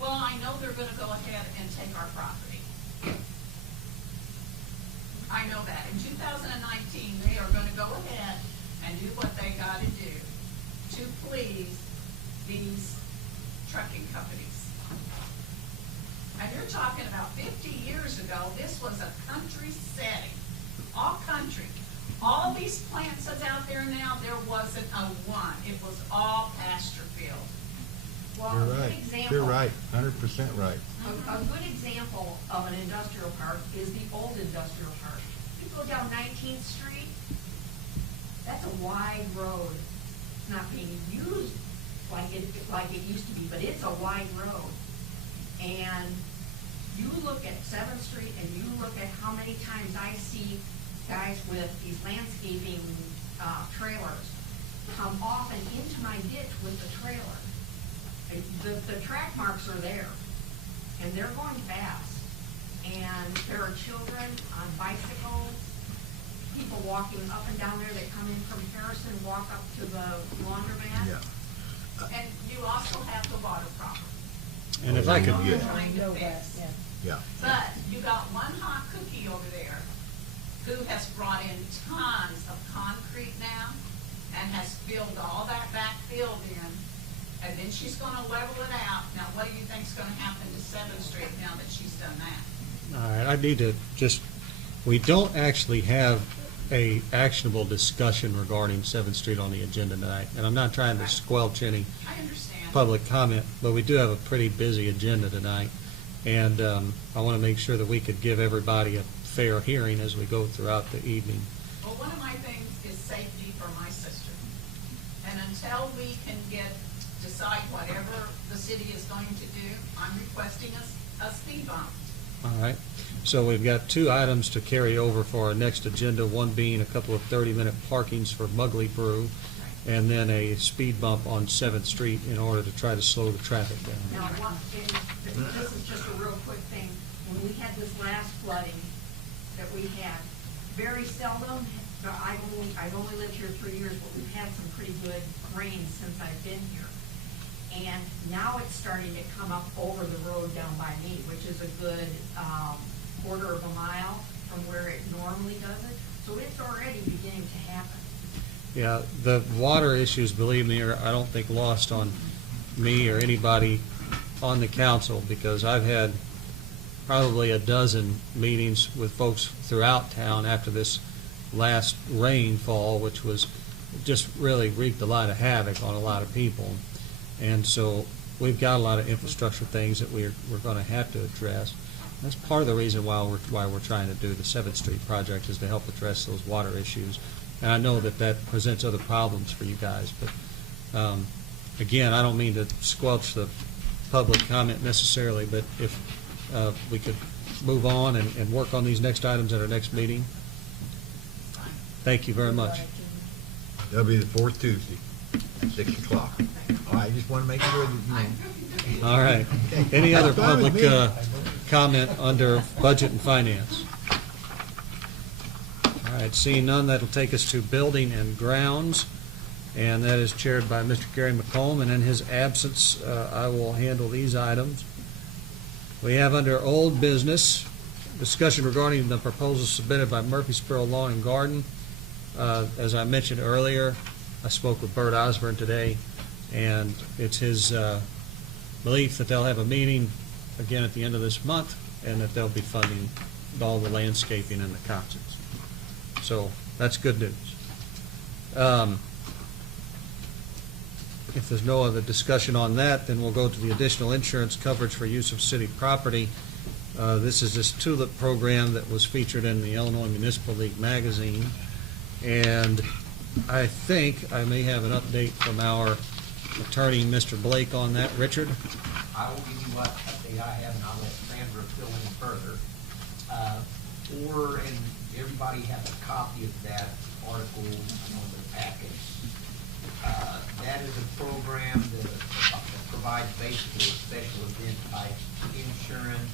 Well, I know they're gonna go ahead and take our property. I know that. In 2019, they are gonna go ahead and do what they gotta do to please these trucking companies. And you're talking about 50 years ago, this was a country setting, all country. All these plants that's out there now, there wasn't a one. It was all pasture field. Well, You're a right. good example. You're right, 100% right. A good example of an industrial park is the old industrial park. You go down 19th Street, that's a wide road. It's not being used like it used to be, but it's a wide road. And you look at 7th Street and you look at how many times I see guys with these landscaping trailers come off and into my ditch with the trailer. The track marks are there, and they're going fast. And there are children on bicycles, people walking up and down there that come in from Harrison, walk up to the laundromat. Yeah. And you also have the water problem. And if I could, You're trying to fix. Yeah. But got one hot cookie over there who has brought in tons of concrete now and has filled all that backfield in, and then she's gonna level it out. Now, what do you think's gonna happen to 7th Street now that she's done that? All right, I need to just, we don't actually have a actionable discussion regarding 7th Street on the agenda tonight, and I'm not trying to squelch any I understand. public comment, but we do have a pretty busy agenda tonight, and I want to make sure that we could give everybody a fair hearing as we go throughout the evening. Well, one of my things is safety for my sister. And until we can decide whatever the city is going to do, I'm requesting a speed bump. All right, so we've got 2 items to carry over for our next agenda, one being a couple of 30-minute parkings for Murphysboro, and then a speed bump on 7th Street in order to try to slow the traffic down. Now, this is just a real quick thing. When we had this last flooding that we had, very seldom, I've only lived here 3 years, but we've had some pretty good rain since I've been here. And now it's starting to come up over the road down by me, which is a good quarter of a mile from where it normally does it. So it's already beginning to happen. Yeah, the water issues, believe me, are, I don't think, lost on me or anybody on the council, because I've had probably a dozen meetings with folks throughout town after this last rainfall, which was just really wreaked a lot of havoc on a lot of people. And so we've got a lot of infrastructure things that we're going to have to address. That's part of the reason why we're trying to do the 7th Street project, is to help address those water issues. And I know that presents other problems for you guys, but again, I don't mean to squelch the public comment necessarily, but if we could move on and work on these next items at our next meeting. Thank you very much. That'll be the 4th Tuesday, at 6 o'clock. All right, I just want to make sure that you know. All right. Any other That's fine with public me. comment under budget and finance? All right, seeing none, that'll take us to building and grounds, and that is chaired by Mr. Gary McComb, and in his absence, I will handle these items. We have under old business, discussion regarding the proposal submitted by Murphysboro Lawn and Garden. As I mentioned earlier, I spoke with Bert Osborne today, and it's his belief that they'll have a meeting again at the end of this month, and that they'll be funding all the landscaping and the concerts. So that's good news. If there's no other discussion on that, then we'll go to the additional insurance coverage for use of city property. This is this TULIP program that was featured in the Illinois Municipal League magazine. And I think I may have an update from our attorney, Mr. Blake, on that. Richard? I will give you what update I have, and I'll let Sandra fill in further. And everybody has a copy of that article on the package. That is a program that provides basically a special event type insurance.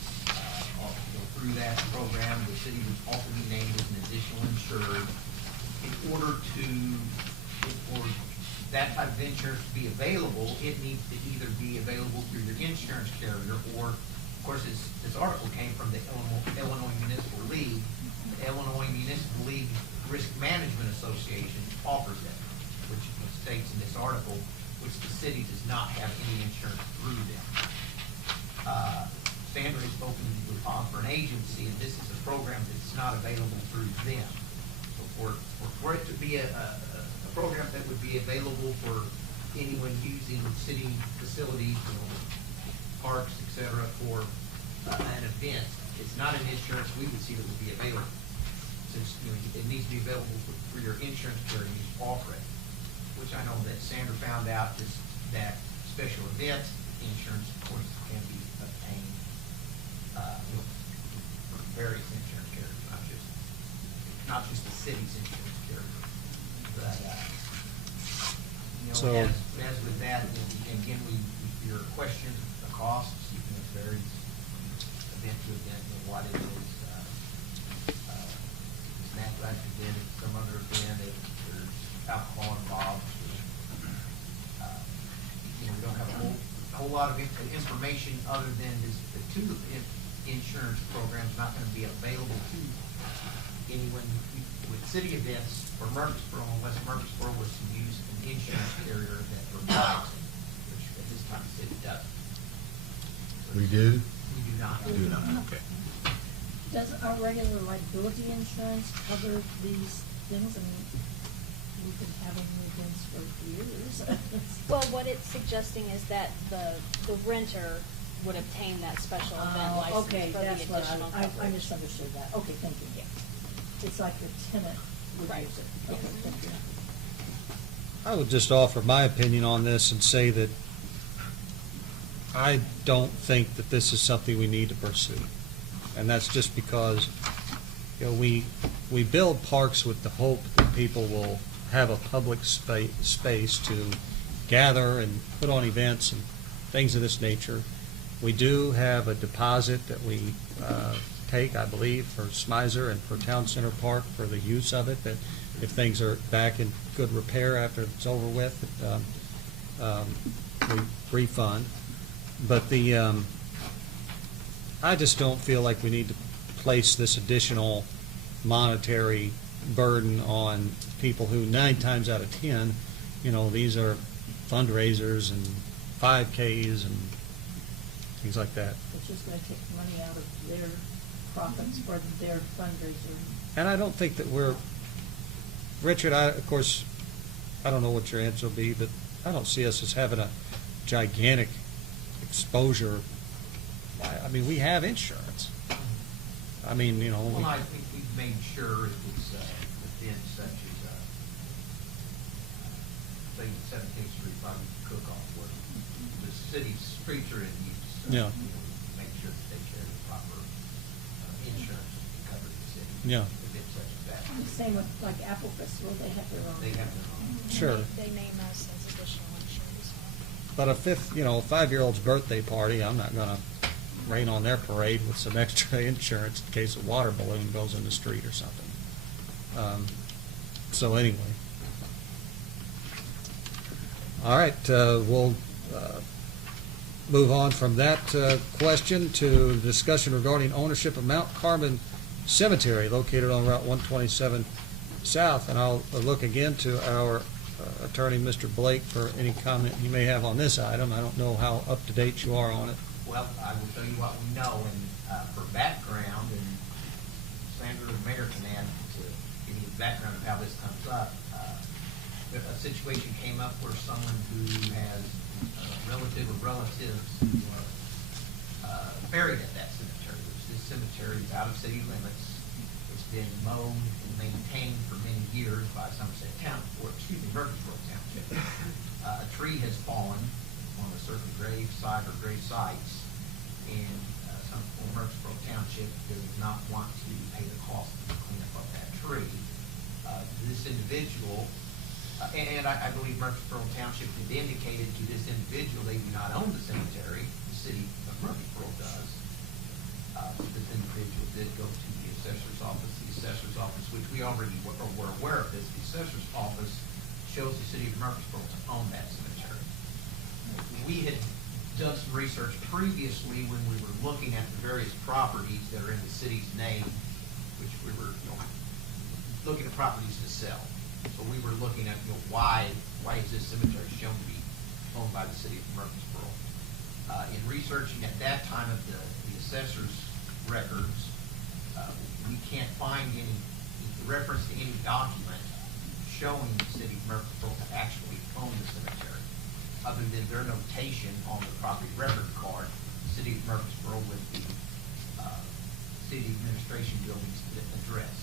Through that program, the city would also be named as an additional insured. For that type of insurance to be available, it needs to either be available through your insurance carrier, or, of course, this article came from the Illinois Municipal League. The Illinois Municipal League Risk Management Association offers it, which states in this article, which the city does not have any insurance through them. Sandra has spoken for an agency, and this is a program that's not available through them. So for it to be a program that would be available for anyone using city facilities, parks, etc., for an event, it's not an insurance we would see that would be available. Since it needs to be available for your insurance carrier to offer it, which I know that Sandra found out that special event insurance, of course, can be obtained from various insurance carriers, not just the city's insurance carrier. But as with that, again, your questions, the costs, it varies event to event, what it is. Natural accident, some other event, if there's alcohol involved. We don't have a whole lot of information other than the TULIP insurance program's not gonna be available to anyone with city events for Murphysboro unless Murphysboro was to use an insurance carrier that provides it, which at this time the city doesn't. We do? We do not. Do not, okay. Does our regular liability insurance cover these things? I mean, we've been having events for years. Well, what it's suggesting is that the renter would obtain that special event license Okay, for the that's what additional I coverage. misunderstood that. Okay, thank you. Yeah. It's like your tenant would Right. use it. Okay, thank you. I would just offer my opinion on this and say that I don't think that this is something we need to pursue. And that's just because, you know, we build parks with the hope that people will have a public space to gather and put on events and things of this nature. We do have a deposit that we take, I believe, for Smizer and for Town Center Park for the use of it, that if things are back in good repair after it's over with, we refund. But I just don't feel like we need to place this additional monetary burden on people who 9 times out of 10, you know, these are fundraisers and 5Ks and things like that. It's just gonna take money out of their profits for their fundraiser. And I don't think that we're, Richard, of course, I don't know what your answer will be, but I don't see us as having a gigantic exposure. I mean, we have insurance. I mean, you know. Well, I think we've made sure it was within such as, say, the 17th Street Barbecue Cook-Off, where the city's streets are in use. Yeah. You know, make sure that they carry the proper insurance to cover the city. Yeah. Events such as that. Same with like Apple Festival, they have their own. They have their own. Sure. They name us as additional insurance. But a 5-year-old's birthday party, I'm not gonna rain on their parade with some extra insurance in case a water balloon goes in the street or something. So anyway. All right, we'll move on from that question to discussion regarding ownership of Mount Carmel Cemetery located on Route 127 South. And I'll look again to our attorney, Mr. Blake, for any comment he may have on this item. I don't know how up-to-date you are on it. Well, I will tell you what we know, and for background, and Sandra the mayor can add to give you the background of how this comes up. A situation came up where someone who has a relative or relatives who are buried at that cemetery, which this cemetery is out of city limits. It's been mown and maintained for many years by Murphysboro Township. A tree has fallen on a certain grave site or grave sites, and Murphysboro Township does not want to pay the cost of the cleanup of that tree. This individual, and I believe Murphysboro Township had indicated to this individual they do not own the cemetery. The city of Murphysboro does. This individual did go to the assessor's office. The assessor's office, which we already were aware of this, the assessor's office shows the city of Murphysboro to own that cemetery. We had done some research previously when we were looking at the various properties that are in the city's name, which we were looking at properties to sell. So we were looking at why is this cemetery shown to be owned by the city of Murphysboro. In researching at that time of the assessor's records, we can't find any reference to any document showing the city of Murphysboro to actually own the cemetery, other than their notation on the property record card, city of Murphysboro with the city administration building's address.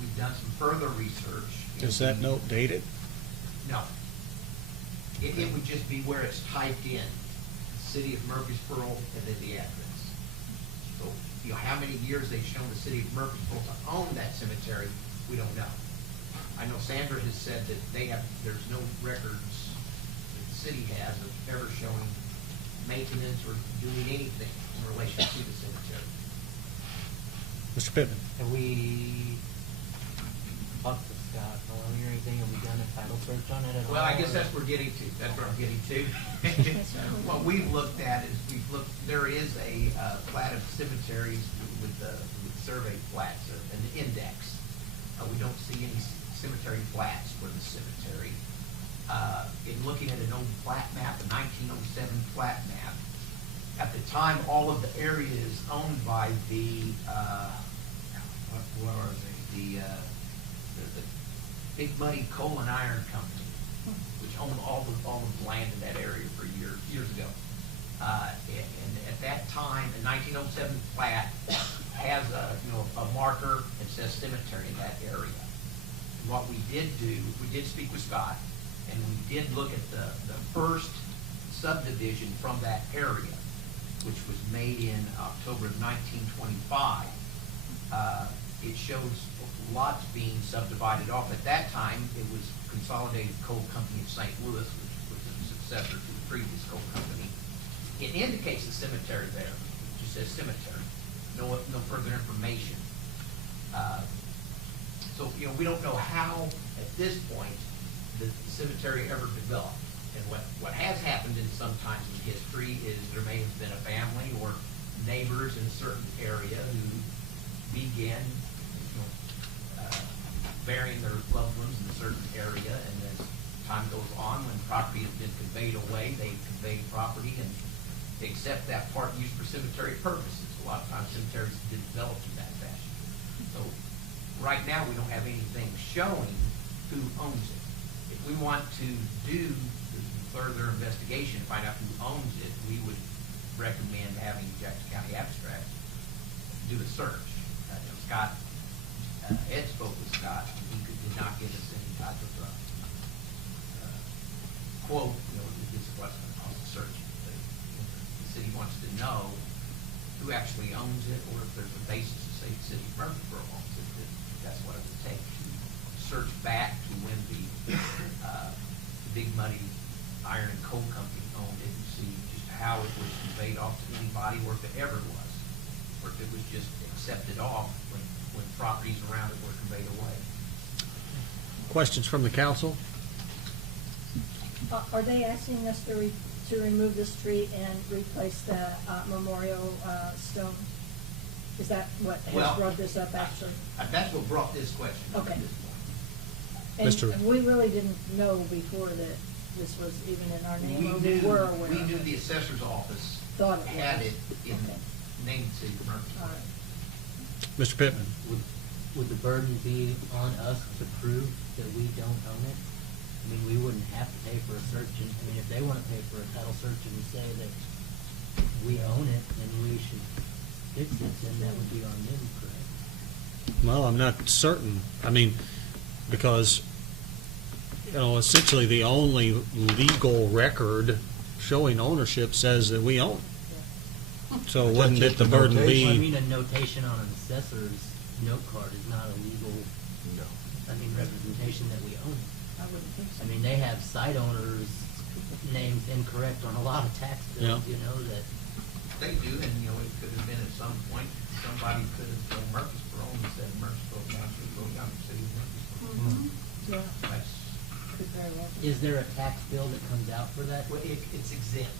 We've done some further research. Is that note dated? No. It would just be where it's typed in, city of Murphysboro and then the address. So, how many years they've shown the city of Murphysboro to own that cemetery, we don't know. I know Sandra has said that there's no records that the city has of ever showing maintenance or doing anything in relation to the cemetery. Mr. Pittman? And we talked to Scott, along or anything? Have we done a title search on it at all? Well, I guess that's where we're getting to. That's where I'm getting to. What we've looked at is there is a plat of cemeteries with survey plats, an index. We don't see any cemetery plats for the cemetery. In looking at an old plat map, a 1907 plat map, at the time, all of the area is owned by the, what are they? The Big Muddy Coal and Iron Company, which owned all the land in that area for years ago. And at that time, the 1907 plat has a marker that says cemetery in that area. And what we did do, we did speak with Scott, and we did look at the first subdivision from that area, which was made in October of 1925. It shows lots being subdivided off. At that time, it was Consolidated Coal Company of St. Louis, which was a successor to the previous coal company. It indicates the cemetery there. It just says cemetery. No further information. So, we don't know how, at this point, the cemetery ever developed. And what has happened in some times in history is there may have been a family or neighbors in a certain area who began burying their loved ones in a certain area, and as time goes on, when property has been conveyed away, they convey property and they accept that part used for cemetery purposes. A lot of times cemeteries didn't develop in that fashion. So right now we don't have anything showing who owns it. If we want to do further investigation to find out who owns it, we would recommend having Jackson County Abstract do a search. Scott, Ed spoke with Scott, and he did not give us any type of quote, this is what's going to cost a search. The city wants to know who actually owns it, or if there's a basis to say the city of Murphysboro owns it. That's what it would take to search back to when the Big Muddy Iron and Coal Company owned it, and see just how it was conveyed off to anybody, or if it ever was, or if it was just accepted off when properties around it were conveyed away. Questions from the council? Are they asking us to remove the street and replace the memorial stone? Is that what has brought this up, actually? That's what brought this question up Okay. at this point. And we really didn't know before that this was even in our name, or we were aware We of knew it. the assessor's office Thought it had was. it in named city of Murphysboro. All right. Mr. Pittman? Would the burden be on us to prove that we don't own it? I mean, we wouldn't have to pay for a search, and, I mean, if they want to pay for a title search and we say that we own it and we should fix it, then that would be on them, correct? Well, I'm not certain. I mean, because, essentially the only legal record showing ownership says that we own it. So wouldn't it the burden I be? mean, a notation on an assessor's note card is not a legal, representation that we own it. I wouldn't think so. I mean, they have site owners' names incorrect on a lot of tax bills, Yeah. that. They do, and it could have been at some point, somebody could have told Murphysboro and said Murphysboro Township, go down to the city of Murphysboro. Yeah, That's, could very well be. Is there a tax bill that comes out for that? well, it's exempt.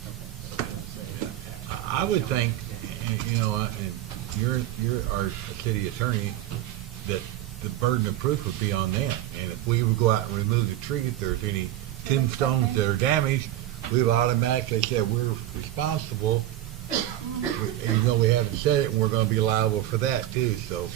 I would think, and you're our city attorney, that the burden of proof would be on them. And if we would go out and remove the tree, if there's any tombstones that are damaged, we would automatically say we're responsible, even though we haven't said it, and we're going to be liable for that too. So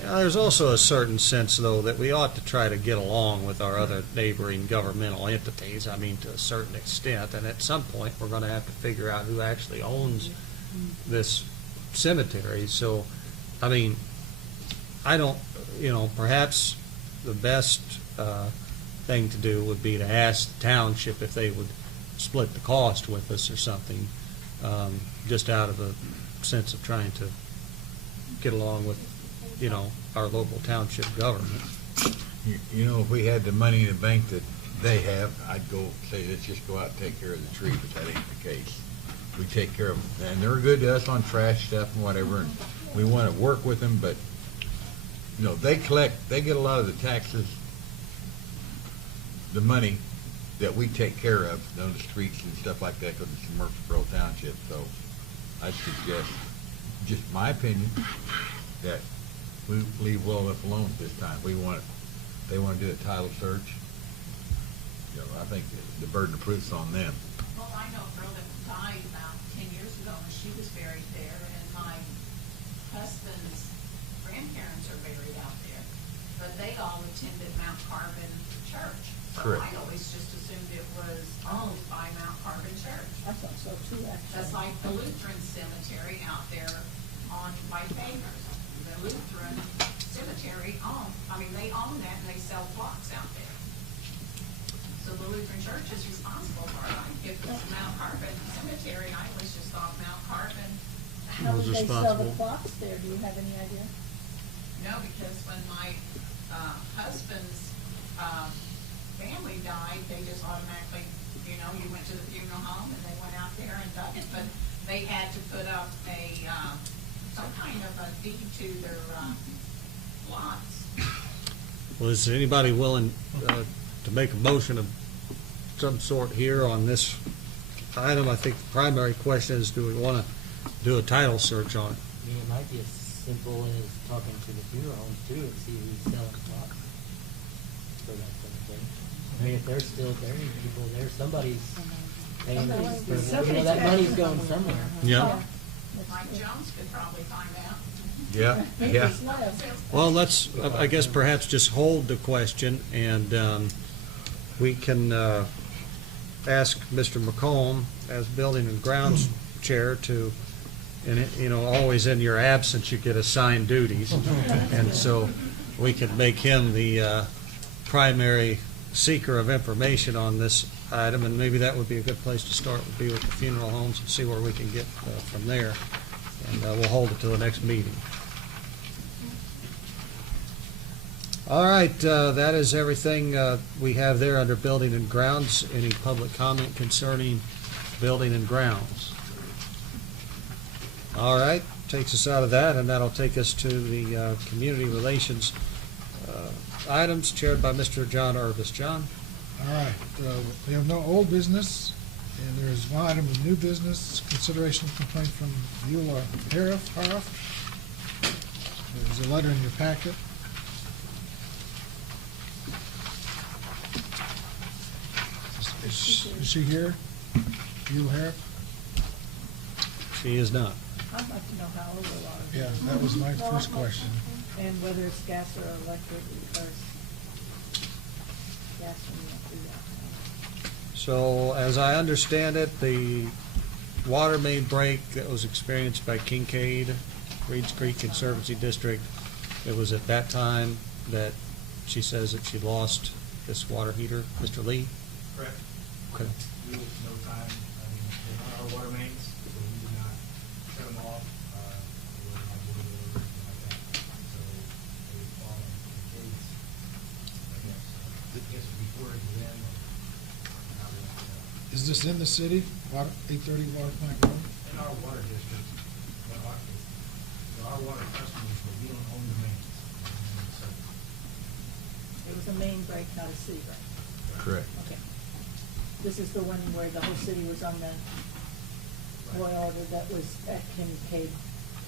There's also a certain sense, though, that we ought to try to get along with our other neighboring governmental entities, I mean, to a certain extent, and at some point, we're going to have to figure out who actually owns this cemetery. So, I mean, I don't, perhaps the best thing to do would be to ask the township if they would split the cost with us or something, just out of a sense of trying to get along with our local township government. if we had the money in the bank that they have, I'd go say, let's just go out and take care of the tree, but that ain't the case. We take care of them, and they're good to us on trash stuff and whatever, and we want to work with them, but you know, they get a lot of the taxes, the money that we take care of on the streets and stuff like that, because it's in Murphysboro Township. So I'd suggest, just my opinion, that we leave well enough alone at this time. They want to do a title search. You know, I think the burden of proof's on them. Well, I know a girl that died about 10 years ago, and she was buried there, and my husband's grandparents are buried out there. But they all attended Mount Carbon Church. So Correct. I always just assumed it was owned by Mount Carbon Church. I thought so too, actually. That's like the Lutheran cemetery out there by Favors. The Lutheran cemetery they own that, and they sell flocks out there. So the Lutheran Church is responsible for it. If it's Mount Carbon Cemetery, I always just thought Mount Carbon. How would Was they sell the responsible. flocks there? Do you have any idea? No, because when my husband's family died, they just automatically, you went to the funeral home and they went out there and dug it. But they had to put up some kind of a deed to their lots. Well, is anybody willing to make a motion of some sort here on this item? I think the primary question is, do we want to do a title search on it? I mean, it might be as simple as talking to the funeral homes too and see who's selling plots for that sort of thing. I mean, if they're still burying people there, somebody's paying for that money's going somewhere. Yeah. Mike Jones could probably find out. Yeah, yeah. Well, let's, I guess perhaps just hold the question, and we can ask Mr. McComb, as Building and Grounds Chair, to, and always in your absence, you get assigned duties. And so we could make him the primary seeker of information on this item, and maybe that would be a good place to start, would be with the funeral homes, and see where we can get from there. And we'll hold it till the next meeting. All right, that is everything we have there under Building and Grounds. Any public comment concerning Building and Grounds? All right, takes us out of that, and that'll take us to the Community Relations items chaired by Mr. John Irvis. John? All right, we have no old business, and there is one item of new business, consideration of complaint from Beulah Harif. There's a letter in your packet. Is she here? Beulah Harif? She is not. I'd like to know how old they are. Yeah, that was my first question. And whether it's gas or electric, because gas we don't do that. So, as I understand it, the water main break that was experienced by Kincaid, Reeds Creek Conservancy District, it was at that time that she says that she lost this water heater. Mr. Lee? Correct. Okay. We was no time, they're not our water mains, so we did not shut them off, we were not boiler or anything like that. So they fall in the case, I guess reported to them, or how they, Is this in the city, 830 Water Plant Road? in our water district, our water customers, but we don't own the mains. So It was a main break, not a city break. Correct. Okay. This is the one where the whole city was on the boil order that was at Kincaid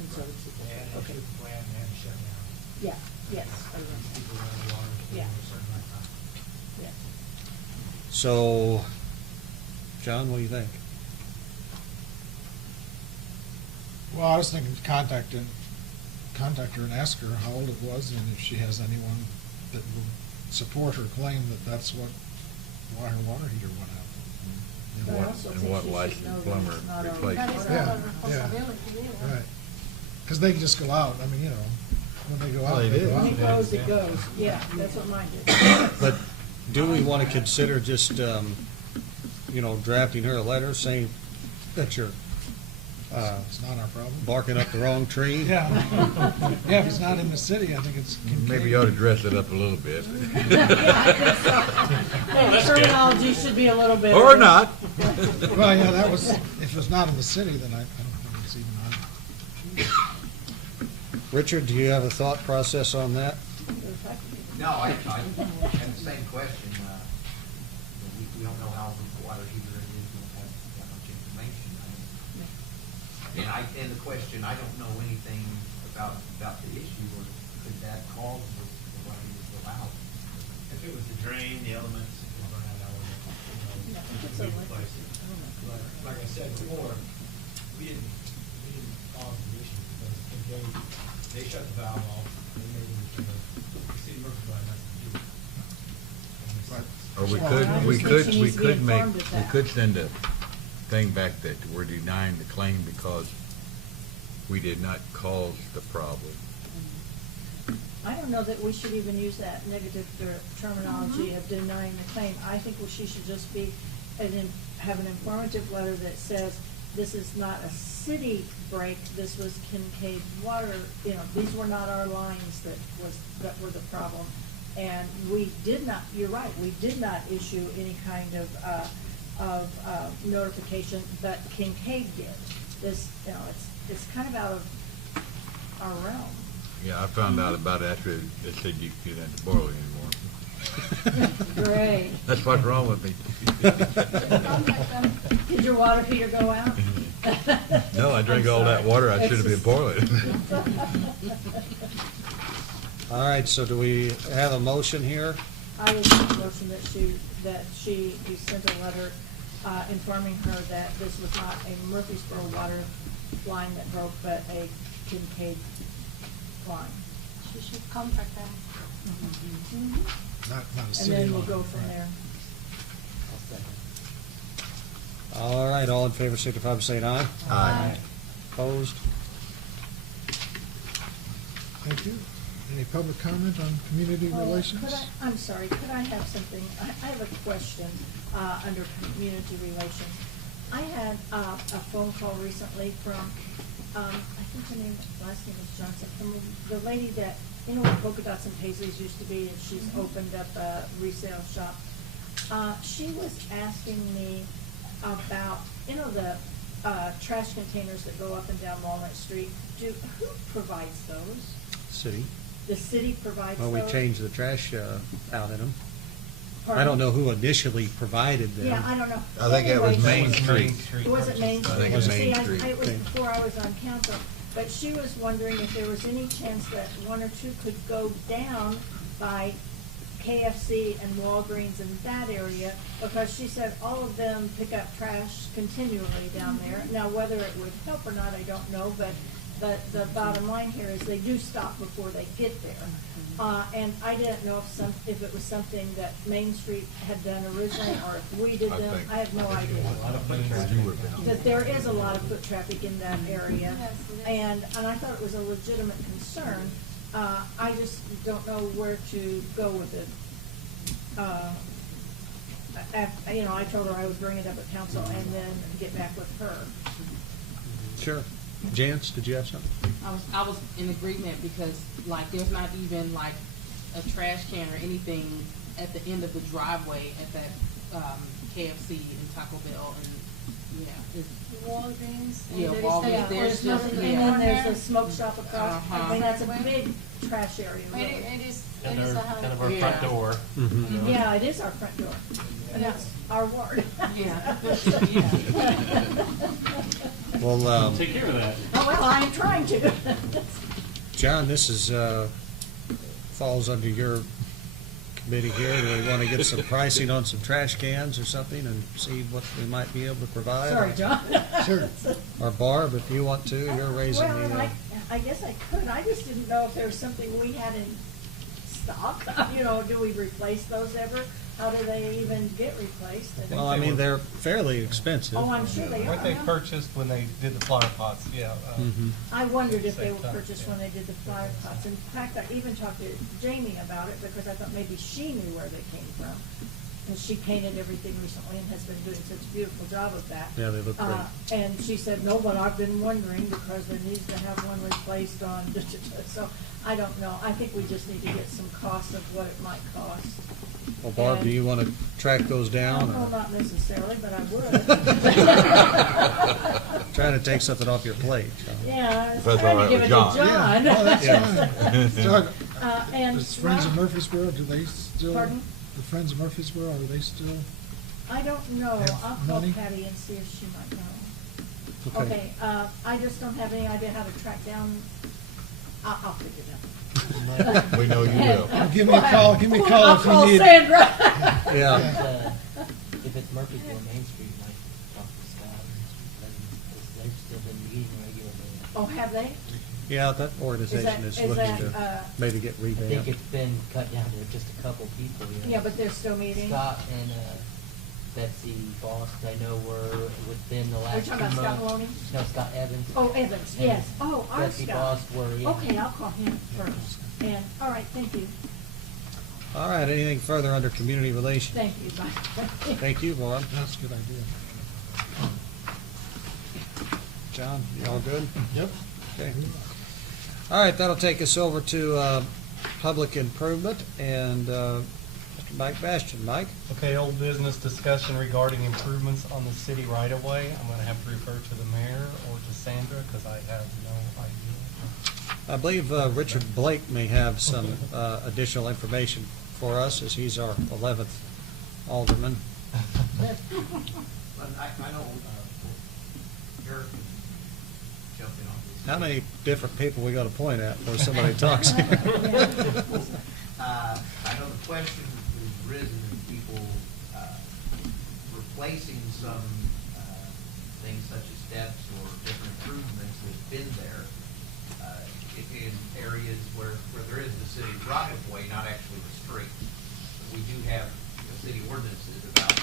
Conservancy. And they Okay. took the plan and shut down. Yeah, yes, I remember. People ran the water for Yeah. a certain amount of time. Yeah. So, John, what do you think? Well, I was thinking contact her and ask her how old it was, and if she has anyone that will support her claim that that's why her water heater went out. But I also And think what she should licensed know that plumber it's not our replaced That is it? not Yeah, our responsibility, yeah. Right. Because they can just go out, I mean, when they go Well, out, they they did. go When out. it goes, it goes. Yeah, that's what mine did. But do we want to consider just, drafting her a letter saying that you're It's not our problem. barking up the wrong tree? Yeah. Yeah, if it's not in the city, I think it's. Maybe you ought to dress it up a little bit. Terminology should be a little bit. Or not. Well, yeah, that was, if it's not in the city, then I don't think it's even on. Richard, do you have a thought process on that? No, I have the same question. We don't know how the water heater is, we don't have that much information. And the question, I don't know anything about the issue, or could that cause the water heater to go out? If it was the drain, the elements, it could burn out, that would, it's we a replace it. But like I said before, we didn't cause the issue, because they shut the valve off, they made it, the city of Murphysboro had nothing to do with it. Or we Well, could, I we just think could, she we needs to be could make, informed of we that. could send a thing back that we're denying the claim because we did not cause the problem. I don't know that we should even use that negative terminology of denying the claim. I think she should just be, have an informative letter that says, this is not a city break, this was Kincaid water, these were not our lines that were the problem. And we did not, you're right, we did not issue any kind of notification, but Kincaid did. This, it's kind of out of our realm. Yeah, I found out about it after they said you couldn't have to boil it anymore. Great. That's what's wrong with me. Did your water heater go out? No, I drank I'm all that sorry. water, I It's should have been just- boiling it. All right, so do we have a motion here? I would make a motion that she be sent a letter informing her that this was not a Murphysboro water line that broke, but a Kincaid line. She should contact them. Not a And city then we'll line, go from right. there. All right, all in favor, signify by saying aye. Aye. Opposed? Thank you. Any public comment on community Oh, relations? I'm sorry, could I have something, I have a question under community relations. I had a phone call recently from, I think her last name is Johnson, from the lady that, where Polka Dots and Paisleys used to be, and she's opened up a resale shop. She was asking me about, the trash containers that go up and down Walnut Street. Who provides those? City. The city provides Well, those? we changed the trash out in them. I Pardon? don't know who initially provided them. Yeah, I don't know. I think it was Anyway, Main Street. Was it Main I Street? think it was See, Main Street. It was before I was on council, but she was wondering if there was any chance that one or two could go down by KFC and Walgreens in that area, because she said all of them pick up trash continually down there. Now, whether it would help or not, I don't know, but the bottom line here is they do stop before they get there. And I didn't know if it was something that Main Street had done originally, or if we did them. I have no idea. That there is a lot of foot traffic in that area, Yes, it is. and I thought it was a legitimate concern. I just don't know where to go with it. I told her I would bring it up at council and then get back with her. Sure. Jance, did you have something? I was in agreement because there's not even a trash can or anything at the end of the driveway at that KFC and Taco Bell and it's Walgreens. and Yeah, there is Walgreens, the- there's nothing, just- and yeah. then there's a smoke shop across, Uh-huh. and that's a big trash area, But really. it is And a our, hazard. kind of our Yeah. front door. Mm-hmm. Yeah, it is our front door, and that's our ward. Yeah. Well, Take care of that. Oh, well, I am trying to. John, this is, falls under your committee here. Do we want to get some pricing on some trash cans or something and see what we might be able to provide? Sorry, John. Sure. Or Barb, if you want to, you're raising Well, the, I guess I could, I just didn't know if there was something we had in stock, do we replace those ever? How do they even get replaced? And- well, I mean, they're fairly expensive. Oh, I'm sure they Weren't they are. purchased when they did the flower pots? Yeah. Mhm. I wondered if they Same were time, purchased yeah. when they did the flower pots. In fact, I even talked to Jamie about it because I thought maybe she knew where they came from. And she painted everything recently and has been doing such a beautiful job of that. Yeah, they look great. And she said, no, but I've been wondering because there needs to have one replaced on, so I don't know. I think we just need to get some costs of what it might cost. Well, Barb, do you want to track those down? Well, or- not necessarily, but I would. Trying to take something off your plate, John. Yeah, I was That's trying all to give right it with to John. John. Yeah, no, Yeah. that's fine. And, Does Friends of well, Murphysboro, do they still? Pardon? The Friends of Murphysboro, are they still? I don't know. Have I'll call money? Patty and see if she might know. Okay. Okay, I just don't have any idea how to track down, I'll figure it out. We know you will. Give me a call, give me a call I'll if you call need. Sandra. Yeah. If it's Murphysboro Main Street, you might talk to Scott, because they've still been meeting regularly. Oh, have they? Yeah, that organization is is looking that, to maybe get I think revamped. it's been cut down to just a couple people, you know. Yeah, but they're still meeting? Scott and Betsy Boss, I know were within the Are you last 2 talking about months. Scott Maloney? No, Scott Evans. Oh, Evans, And yes. Oh, our Betsy Scott. Boss were, yeah. Okay, I'll call him first. And, all right, thank you. All right, anything further under community relations? Thank you, bye. Thank you, Laura. That's a good idea. John, you all good? Yep. Okay. All right, that'll take us over to public improvement and Mr. Mike Bastian. Mike? Okay, old business discussion regarding improvements on the city right-of-way. I'm going to have to refer to the mayor or to Sandra because I have no idea. I believe Richard Blake may have some additional information for us, as he's our 11th alderman. I know, Eric can jump in on this. How many different people we got to point at before somebody talks? I know the question has risen in people replacing some things such as steps or different improvements that've been there in areas where there is the city right of way, not actually the street. We do have city ordinances about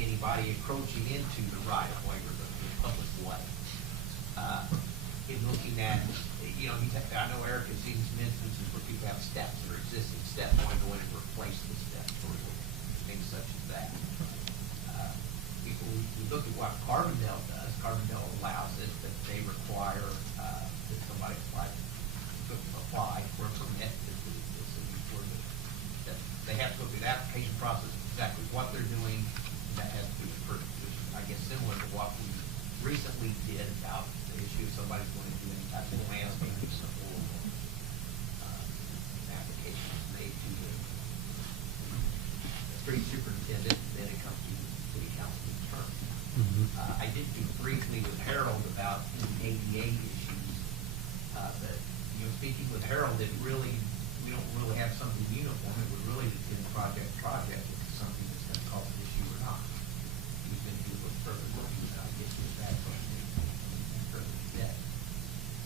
anybody encroaching into the right of way or the public way. In looking at, I know Eric has seen some instances where people have steps that are existing steps, want to go in and replace the steps or things such as that. We look at what Carbondale does. Carbondale allows it, that they require that somebody apply for a permit to the city for that they have to go through the application process of exactly what they're doing. That has to be approved, which is, I guess, similar to what we recently did about the issue of somebody going to do any type of landscaping or application made to the street superintendent, and then it comes to the city council term. I did speak briefly with Harold about the ADA issues, but speaking with Harold, we don't really have something uniform. It would really depend project to project if it's something that's going to cause an issue or not. He's going to do a little further work, and I'll get to that question further today.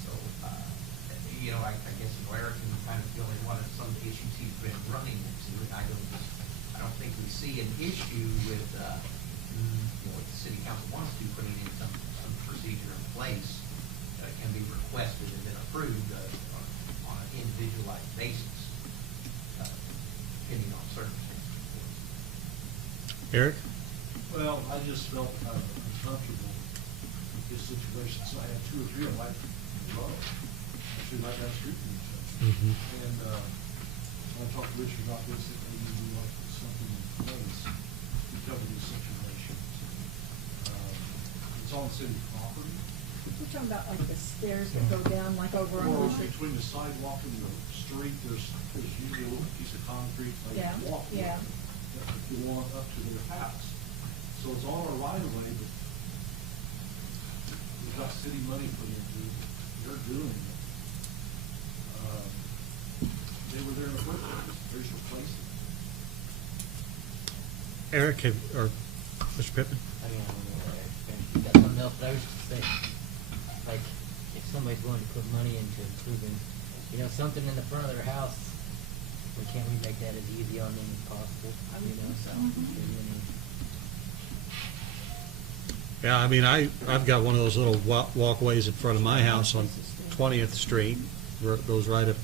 So, I guess Eric can kind of fill in what are some of the issues he's been running into, and I don't think we see an issue with what the city council wants to, putting in some procedure in place that can be requested and then approved on an individualized basis, depending on circumstances. Eric? Well, I just felt uncomfortable with this situation, so I had 2 or 3 of like row, actually right down the street from each other. And I talked to Richard about this, that maybe we want to put something in place to cover these situations. It's on city property. We're talking about like the stairs that go down like over on Or Blue Street. between the sidewalk and the street, there's usually a little piece of concrete, like Yeah, walkway. yeah. That would go on up to their house. So it's all a right of way, but we've got city money put into it. They're doing it. They were there in the first place. There's replacing. Eric, or Mr. Pittman? I mean, I don't know, Eric's got something else, but I was just saying, like, if somebody's willing to put money into improving, something in the front of their house, can't we make that as easy on them as possible, so. Yeah, I mean, I've got one of those little walkways in front of my house on 20th Street, where it goes right up,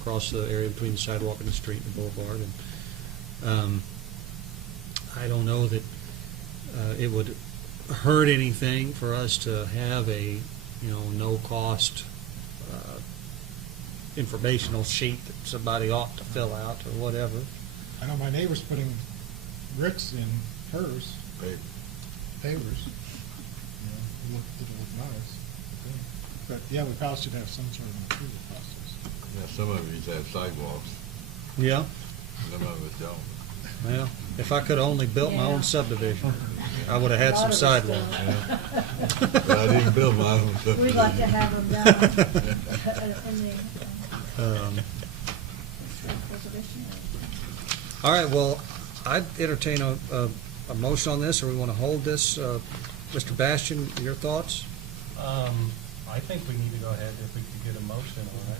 across the area between the sidewalk and the street and the boulevard. And I don't know that it would hurt anything for us to have a, no-cost informational sheet that somebody ought to fill out or whatever. I know my neighbor's putting bricks in hers. Pavers. it'll look nice. Okay. But, yeah, we probably should have some sort of approval process. Yeah, some of these have sidewalks, Yeah, some of it don't. well, if I could only built my Yeah. own subdivision, I would have had some sidewalks. But I didn't build my own subdivision. We'd like to have them done in the historic preservation area. All right, well, I'd entertain a motion on this, or we want to hold this. Mr. Bastian, your thoughts? I think we need to go ahead if we could get a motion on it.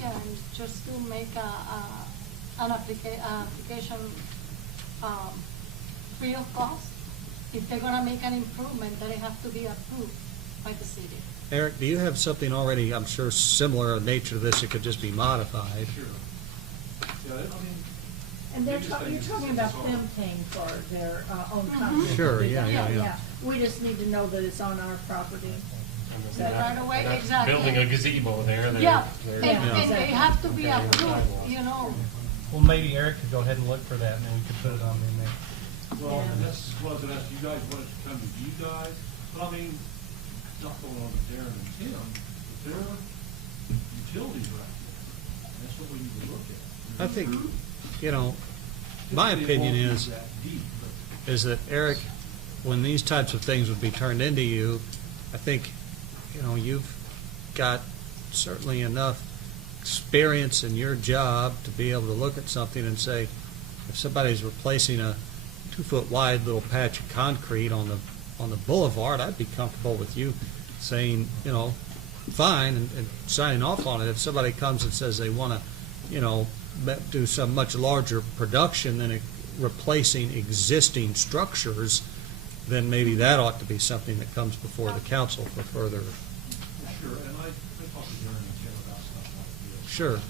Yeah, and just to make an application free of cost. If they're gonna make an improvement, then it has to be approved by the city. Eric, do you have something already, I'm sure, similar in nature to this, it could just be modified? Sure. Yeah, I mean, And you're talking about them paying for their own content. Sure, yeah. We just need to know that it's on our property. That right away, They're not exactly. Building a gazebo there. Yeah, they're- and they have to be approved, you know. Well, maybe Eric could go ahead and look for that, and then we could put it on in there. well, and that's what I was gonna ask, you guys want it to come to you guys, but I mean, not going on to Darren and Tim, but they're utilities right there. That's what we need to look at. I think, you know, my Typically, it opinion won't be is, that deep, but- is that, Eric, when these types of things would be turned into you, I think, you know, you've got certainly enough experience in your job to be able to look at something and say, if somebody's replacing a 2-foot wide little patch of concrete on the boulevard, I'd be comfortable with you saying, you know, fine, and signing off on it. If somebody comes and says they want to, you know, do some much larger production than replacing existing structures, then maybe that ought to be something that comes before the council for further. Sure, and I talked to Darren and Tim about stuff like this. Sure.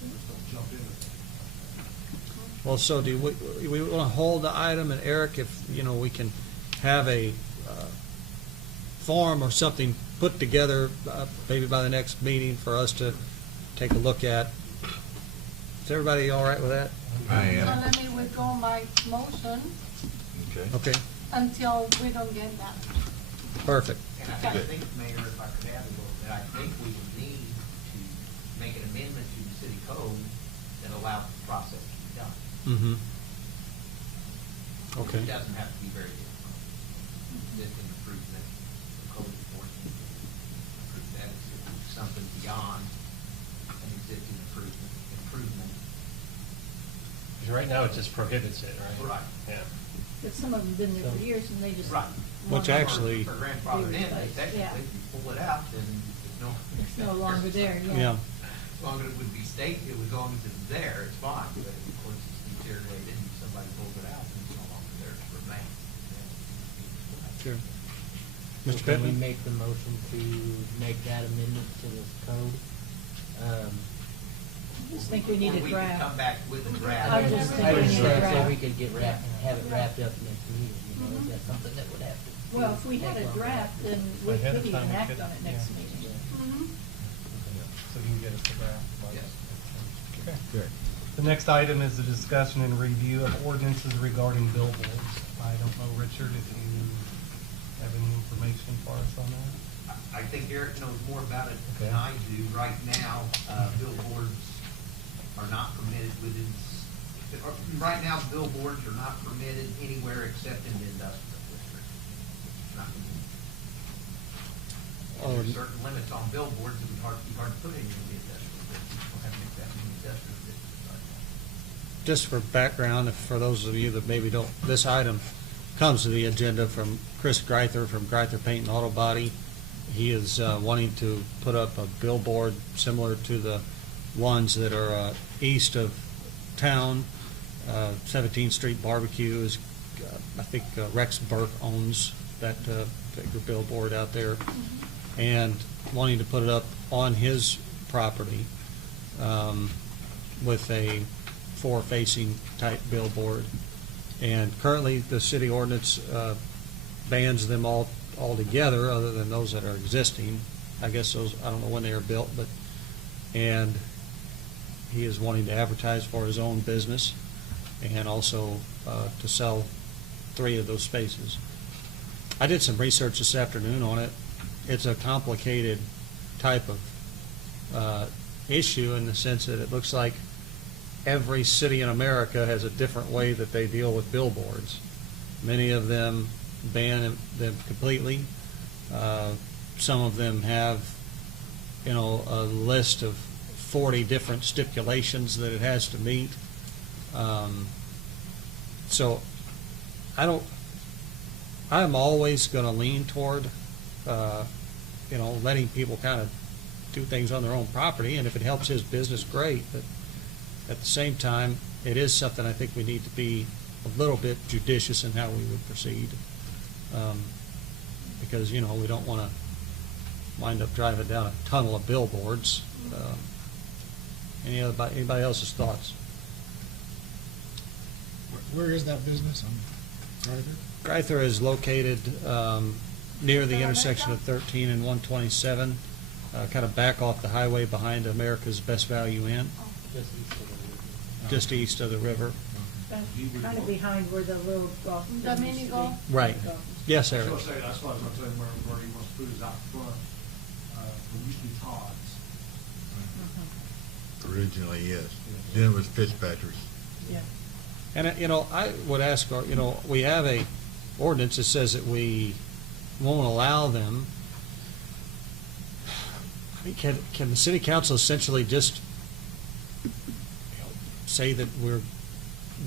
Just don't jump into things. Well, so do we want to hold the item, and Eric, if, you know, we can have a form or something put together, maybe by the next meeting for us to take a look at. Is everybody all right with that? I So am. let me withdraw my motion Okay. Okay, until we don't get that. perfect. And I think, Mayor, if I could add a little bit, I think we would need to make an amendment to the city code that allows the process to be done. Mm-hmm. Okay. It doesn't have to be very difficult. Existing improvement, code enforcement, improve that is something beyond an existing improvement. Because right now it just prohibits it, right? Right. Yeah. But some of them been there for years and they just. Right. Which actually- For grandfathered in, but Yeah. technically, if you pull it out, then it's It's no longer there, Yeah. As long as it would be stated, as long as it's there, it's fine, but of course it's deteriorated and somebody pulls it out, and it's no longer there to remain. Sure. So Mr. can we Pittman? make the motion to make that amendment to this code? I just think we need a Or we could draft. come back with a draft. I just think I we just need a said draft. so we could have it wrapped up next meeting, you know, is that something that would have to? Well, if we had a draft, then we Ahead could of time, even we act could- on it next yeah. meeting. So you can get us the draft. Yes. Okay. Good. The next item is the discussion and review of ordinances regarding billboards. I don't know, Richard, if you have any information for us on that? I think Eric knows more about it than Okay. I do. Right now, billboards are not permitted within, right now, billboards are not permitted anywhere except in the industrial district. Not permitted. And there's certain limits on billboards that would be hard to put in the industrial district. We don't have that many industrial districts right now. Just for background, for those of you that maybe don't, this item comes to the agenda from Chris Greither from Greither Paint and Auto Body. He is wanting to put up a billboard similar to the ones that are east of town. 17th Street Barbecue is, I think Rex Burke owns that bigger billboard out there, and wanting to put it up on his property with a forward-facing type billboard. And currently, the city ordinance bans them all together, other than those that are existing. I guess those, I don't know when they were built, but, and he is wanting to advertise for his own business and also to sell 3 of those spaces. I did some research this afternoon on it. It's a complicated type of issue in the sense that it looks like every city in America has a different way that they deal with billboards. Many of them ban them completely. Some of them have, a list of 40 different stipulations that it has to meet. So I'm always going to lean toward, letting people kind of do things on their own property, and if it helps his business, great. But at the same time, it is something I think we need to be a little bit judicious in how we would proceed, because we don't want to wind up driving down a tunnel of billboards. Anybody else's thoughts? Where is that business on Greifer? Greifer is located near the intersection of 13 and 127, kind of back off the highway behind America's Best Value Inn, just east of the river. That's kind of behind where the little golf. The mini golf? Right. Yes, Eric. That's what I was going to tell you where he wants to put his out front. It used to be Todd's. Originally, yes. Then it was Fitzpatrick's. Yeah. And, I would ask, we have a ordinance that says that we won't allow them. I mean, can the city council essentially just say that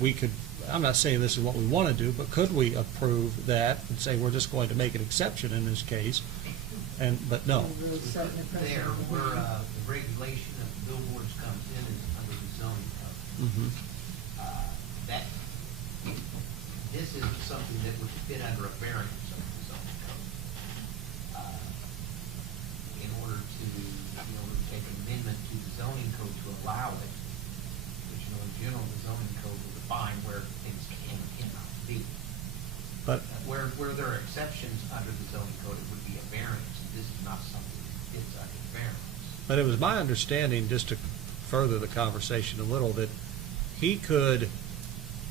we could, I'm not saying this is what we want to do, but could we approve that and say we're just going to make an exception in this case? But no. There, where the regulation of the billboards comes in is under the zoning code. Mm-hmm. This is something that would fit under a variance of the zoning code. In order to take an amendment to the zoning code to allow it, which in general the zoning code will define where things can and cannot be. But where there are exceptions under the zoning code, it would be a variance, and this is not something that fits under the variance. But it was my understanding, just to further the conversation a little, that he could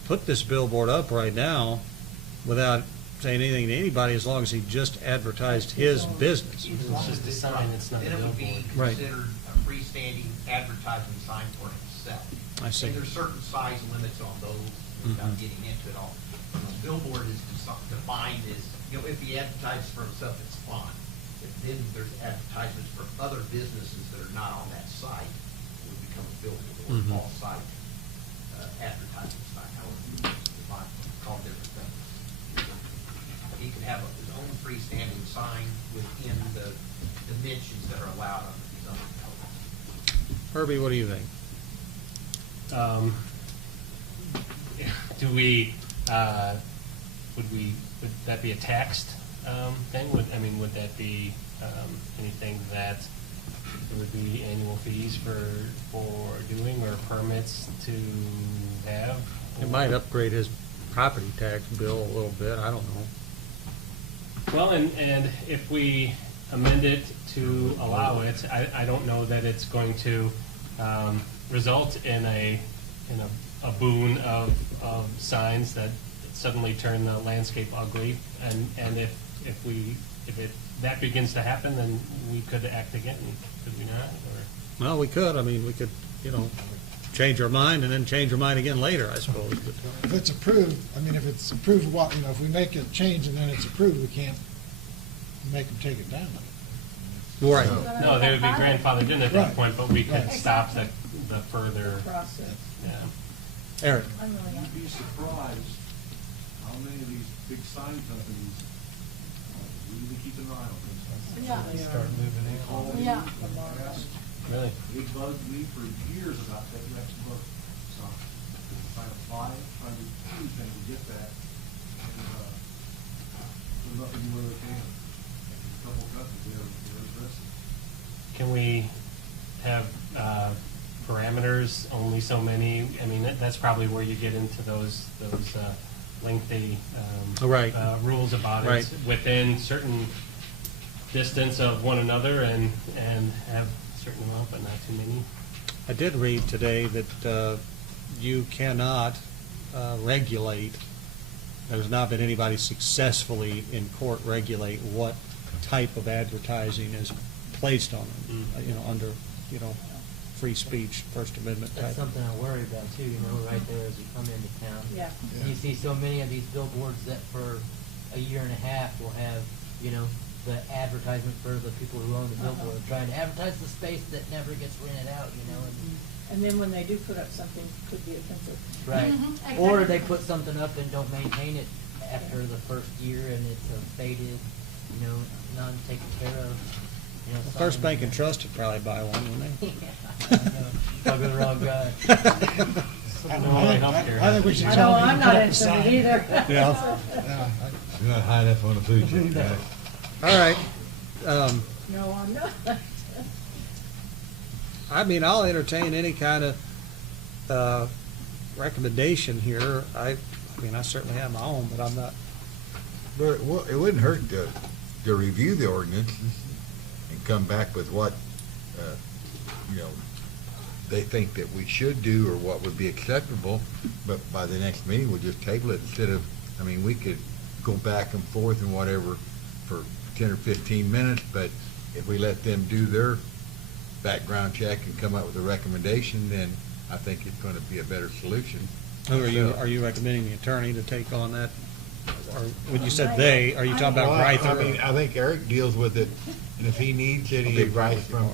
put this billboard up right now without saying anything to anybody as long as he just advertised his business. It's just a sign, it's not a billboard. Then it would be Right. considered a freestanding advertising sign for himself. I see. And there's certain size limits on those without Mhm. getting into it all. A billboard is defined as, if he advertises for himself, it's fine. If then there's advertisements for other businesses that are not on that site, it would become a billboard or Mhm. off-site advertising sign, however you define it, call different things. He could have his own freestanding sign within the dimensions that are allowed under the zoning code. Herbie, what do you think? Do we, would that be a taxed thing? Would that be anything that there would be annual fees for doing or permits to have? It might upgrade his property tax bill a little bit, I don't know. Well, and if we amend it to allow it, I don't know that it's going to result in a boon of signs that suddenly turn the landscape ugly. And if that begins to happen, then we could act again, could we not? Or Well, we could, we could, change our mind and then change our mind again later, I suppose. But If it's approved, if it's approved, if we make a change and then it's approved, we can't make them take it down. Right. No, they would be grandfathered in at that Right. point, but we could Right. stop the further. Process. Yeah. Eric? You'd be surprised how many of these big sign companies really keep an eye on things. Yeah. Start moving They call me Yeah. and ask. Really? They bugged me for years about that next book. So, trying to apply it, trying to do anything to get that. And, there's nothing more they can. A couple companies, they're aggressive. Can we have parameters, only so many? That's probably where you get into those lengthy Right. rules about it. Right. Within certain distance of one another and have a certain amount, but not too many. I did read today that you cannot regulate there's not been anybody successfully in court regulate what type of advertising is placed on them, under, free speech, First Amendment type. That's something I worry about too, right there as you come into town. Yeah. And you see so many of these billboards that for a year and a half will have, the advertisement for the people who own the billboard, trying to advertise the space that never gets rented out, And then when they do put up something, it could be offensive. Right. Mhm, Or exactly. they put something up and don't maintain it after the first year and it's faded, not taken care of. The First Bank and Trust would probably buy one, wouldn't they? Probably the wrong guy. I think we should I tell know, them I'm to not put up a into sign. it either. Yeah. You're not high enough on the food chain, guys. All right. No, I'm not. I'll entertain any kind of recommendation here. I certainly have my own, but I'm not. But it wouldn't hurt to review the ordinances and come back with what, they think that we should do or what would be acceptable, but by the next meeting, we'll just table it instead of, we could go back and forth and whatever for 10 or 15 minutes, but if we let them do their background check and come up with a recommendation, then I think it's going to be a better solution. Are you recommending the attorney to take on that? Or when you said they, are you talking about Reither? I think Eric deals with it, and if he needs any advice from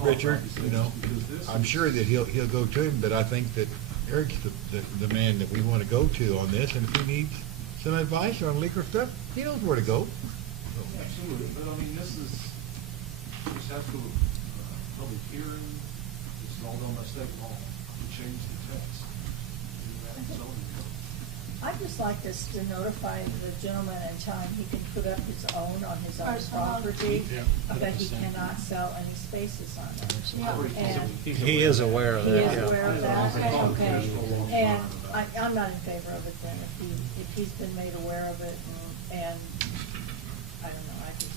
Richard, I'm sure that he'll go to him, but I think that Eric's the man that we want to go to on this, and if he needs some advice on legal stuff, he knows where to go. Absolutely, but this has to go public hearing, it's all done by state law, to change the text. Do that in zoning code. I'd just like us to notify the gentleman in time he can put up his own on his own property, but he cannot sell any spaces on it. And He is aware of he that. is aware of that, okay. And I'm not in favor of it then, if he's been made aware of it, and I don't know, I just.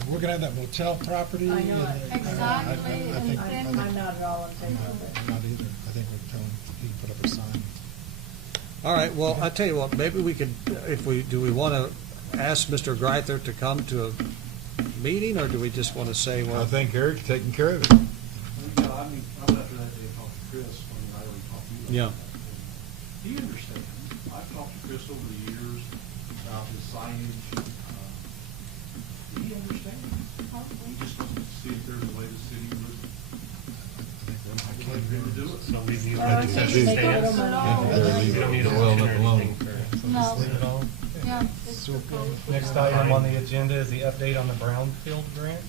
And we're gonna have that motel property. I know it. Exactly. I'm not at all in favor of it. I'm not either. I think we're telling he can put up a sign. All right, well, I'll tell you what, maybe we could, do we want to ask Mr. Greither to come to a meeting, or do we just want to say, well? I think Eric's taking care of it. I'm after that day, I talked to Chris, I already talked to you Yeah. about that. He understands. I've talked to Chris over the years about his signage. He understands. He just wants to see if there's a way the city would do it. So we view Well, I it think as we it make a little stands. money. We don't need a Well, motion or alone. anything for. No. Just leave it on. Yeah. It's okay. Next item on the agenda is the update on the Brownfield grant.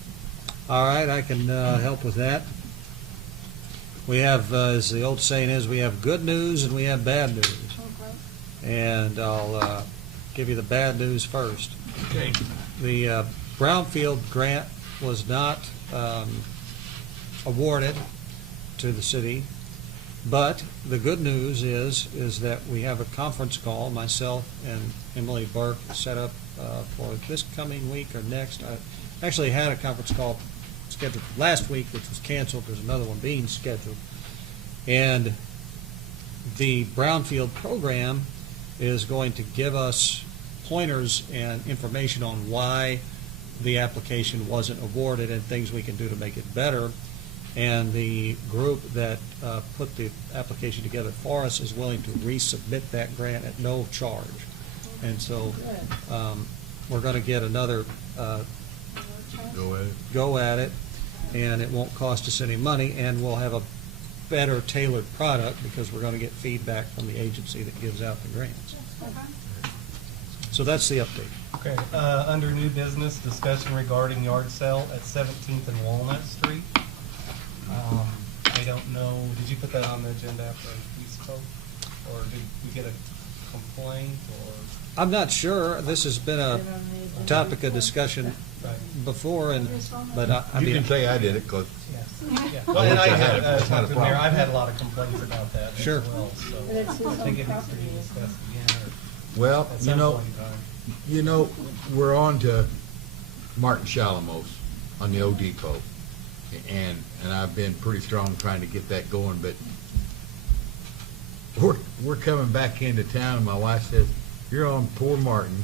All right, I can help with that. We have, as the old saying is, we have good news and we have bad news. And I'll give you the bad news first. Okay. The Brownfield grant was not awarded to the city, but the good news is that we have a conference call, myself and Emily Burke set up for this coming week or next. I actually had a conference call scheduled last week, which was canceled. There's another one being scheduled. And the Brownfield program is going to give us pointers and information on why the application wasn't awarded and things we can do to make it better. And the group that put the application together for us is willing to resubmit that grant at no charge. And so we're going to get another go at it, and it won't cost us any money, and we'll have a better tailored product because we're going to get feedback from the agency that gives out the grants. So that's the update. Okay, under new business, discussion regarding yard sale at 17th and Walnut Street. I don't know, did you put that on the agenda after we spoke? Or did we get a complaint, or? I'm not sure. This has been a topic of discussion before, but I You mean. can say I did it, because Yeah. Well, and I had talked to the mayor, I've had a lot of complaints about that as Sure. well, so But it's his I think own it needs to be property. discussed again, or well, at some point in time. we're on to Martin Shalamos on the old depot. And I've been pretty strong trying to get that going, but we're coming back into town, and my wife says, "You're on poor Martin,"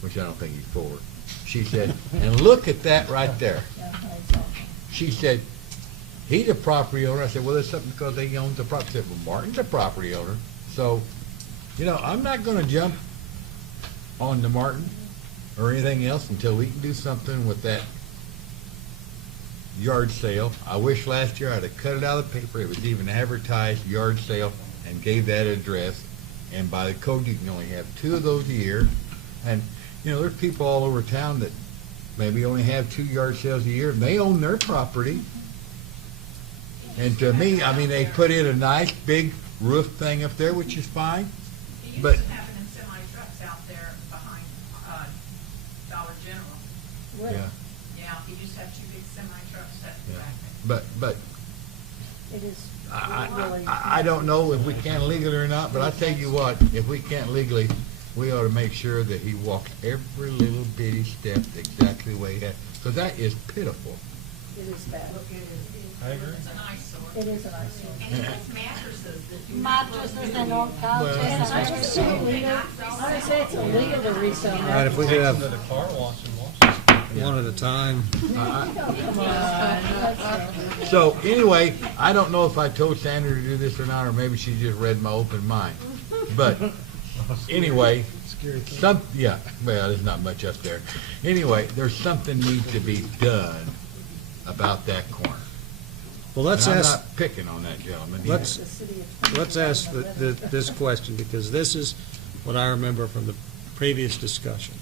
which I don't think he's poor. She said, "And look at that right there." She said, "He's a property owner." I said, "Well, there's something because they own the property." She said, "Well, Martin's a property owner." So, I'm not going to jump on the Martin or anything else until we can do something with that yard sale. I wish last year I'd have cut it out of the paper. It was even advertised yard sale and gave that address. And by the code, you can only have 2 of those a year. And, there's people all over town that maybe only have 2 yard sales a year, and they own their property. And to me, they put in a nice big roof thing up there, which is fine. He But used to have them in semi-trucks out there behind Dollar General. yeah, Yeah, he used to have 2 big semi-trucks set back there. but It is really. I don't know if we can legally or not, but I tell you what, if we can't legally, we ought to make sure that he walks every little bitty step exactly the way he has, because that is pitiful. It is bad. I agree. It's an eyesore. It is an eyesore. And he has mattresses that do not Mattresses and old couches. And I and just say illegal, I would say it's illegal to resell All right, if we could Take them have to the car wash and wash it. one at a time. Come on. So anyway, I don't know if I told Sandra to do this or not, or maybe she just read my open mind. But anyway, there's not much up there. Anyway, there's something needs to be done about that corner. Well, let's And I'm ask. not picking on that gentleman. Let's ask this question, because this is what I remember from the previous discussion.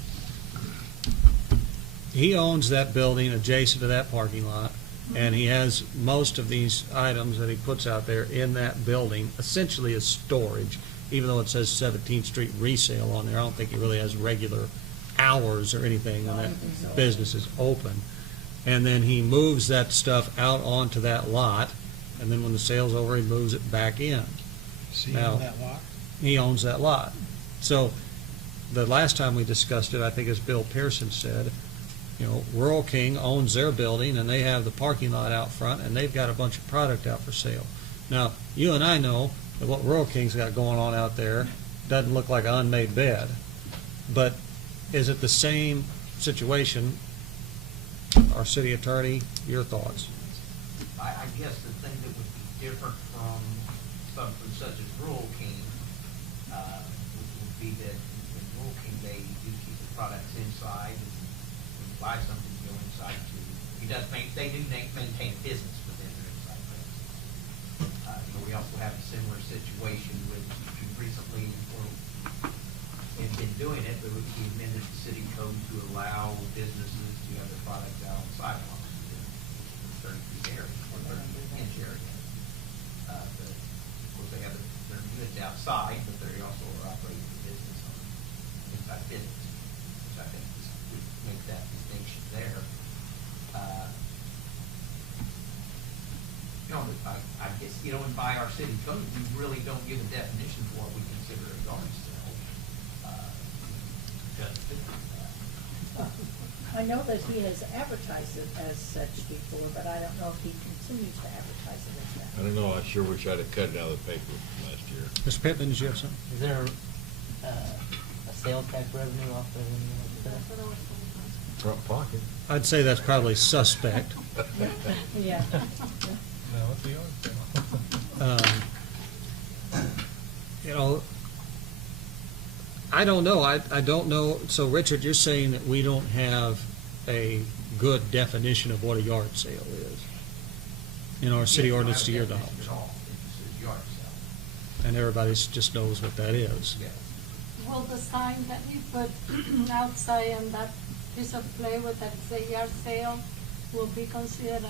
He owns that building adjacent to that parking lot, and he has most of these items that he puts out there in that building, essentially as storage, even though it says 17th Street resale on there. I don't think he really has regular hours or anything when that business is open. And then he moves that stuff out onto that lot, and then when the sale's over, he moves it back in. See Now, that lot? He owns that lot. So the last time we discussed it, I think as Bill Pearson said, Rural King owns their building, and they have the parking lot out front, and they've got a bunch of product out for sale. Now, you and I know that what Rural King's got going on out there doesn't look like an unmade bed. But is it the same situation? Our city attorney, your thoughts? I guess the thing that would be different from something such as Rural King, would be that in Rural King, they do keep the products inside, and when you buy something, you go inside to, they do maintain business within their inside premises. We also have a similar situation with, recently, and been doing it, but we amended the city code to allow businesses to have their products out on sidewalks within 30-feet area, or 30-inch area. But of course, they have their goods outside, but they also are operating the business on inside business, which I think would make that distinction there. I guess, and by our city code, we really don't give a definition for what we consider a yard sale. I know that he has advertised it as such before, but I don't know if he continues to advertise it as that. I don't know, I sure wish I'd have cut it out of the paper last year. Mr. Pittman, did you have something? Is there a sales tax revenue off of any of that? Front pocket. I'd say that's probably suspect. Yeah. No, it's the yard sale. I don't know. I don't know. So, Richard, you're saying that we don't have a good definition of what a yard sale is in our city ordinance to your knowledge. It's a yard sale. And everybody just knows what that is. Will the sign that you put outside on that piece of plywood that says yard sale will be considered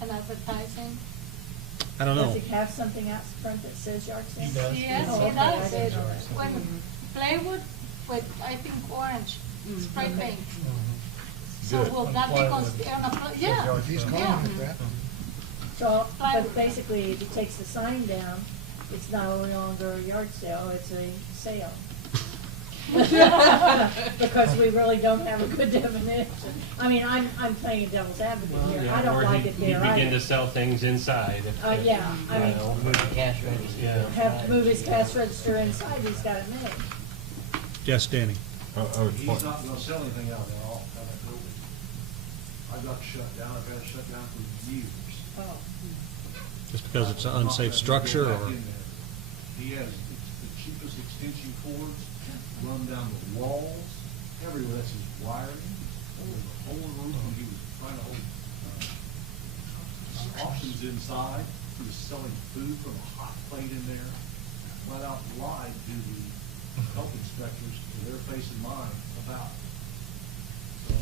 an advertising? I don't know. Does he have something out front that says yard sale? He does. Yes, Oh, he okay, I does. didn't know that. When plywood with, I think, orange spray paint. So Good. will that be Plywood. considered on a, yeah. If he's calling Yeah. it that. So, Plywood. but basically, if he takes the sign down, it's no longer a yard sale, it's a sale. Because we really don't have a good definition. I mean, I'm playing devil's advocate here. I don't like it He'd there begin either. to sell things inside. Yeah, I mean, Move the cash register. Yeah. have to move his cash register inside, he's got it made. Yes, Danny? He's not gonna sell anything out there all, out of that building. I got shut down, I've had it shut down for years. Oh. Just because it's an I'm not unsafe letting him structure, go back or? in there. He has the cheapest extension cords run down the walls, everywhere, that's his wiring. There's a hole in the roof, and he was trying to hold options inside. He was selling food from a hot plate in there. Flat out lied to the health inspectors, to their face and mine, about it. So,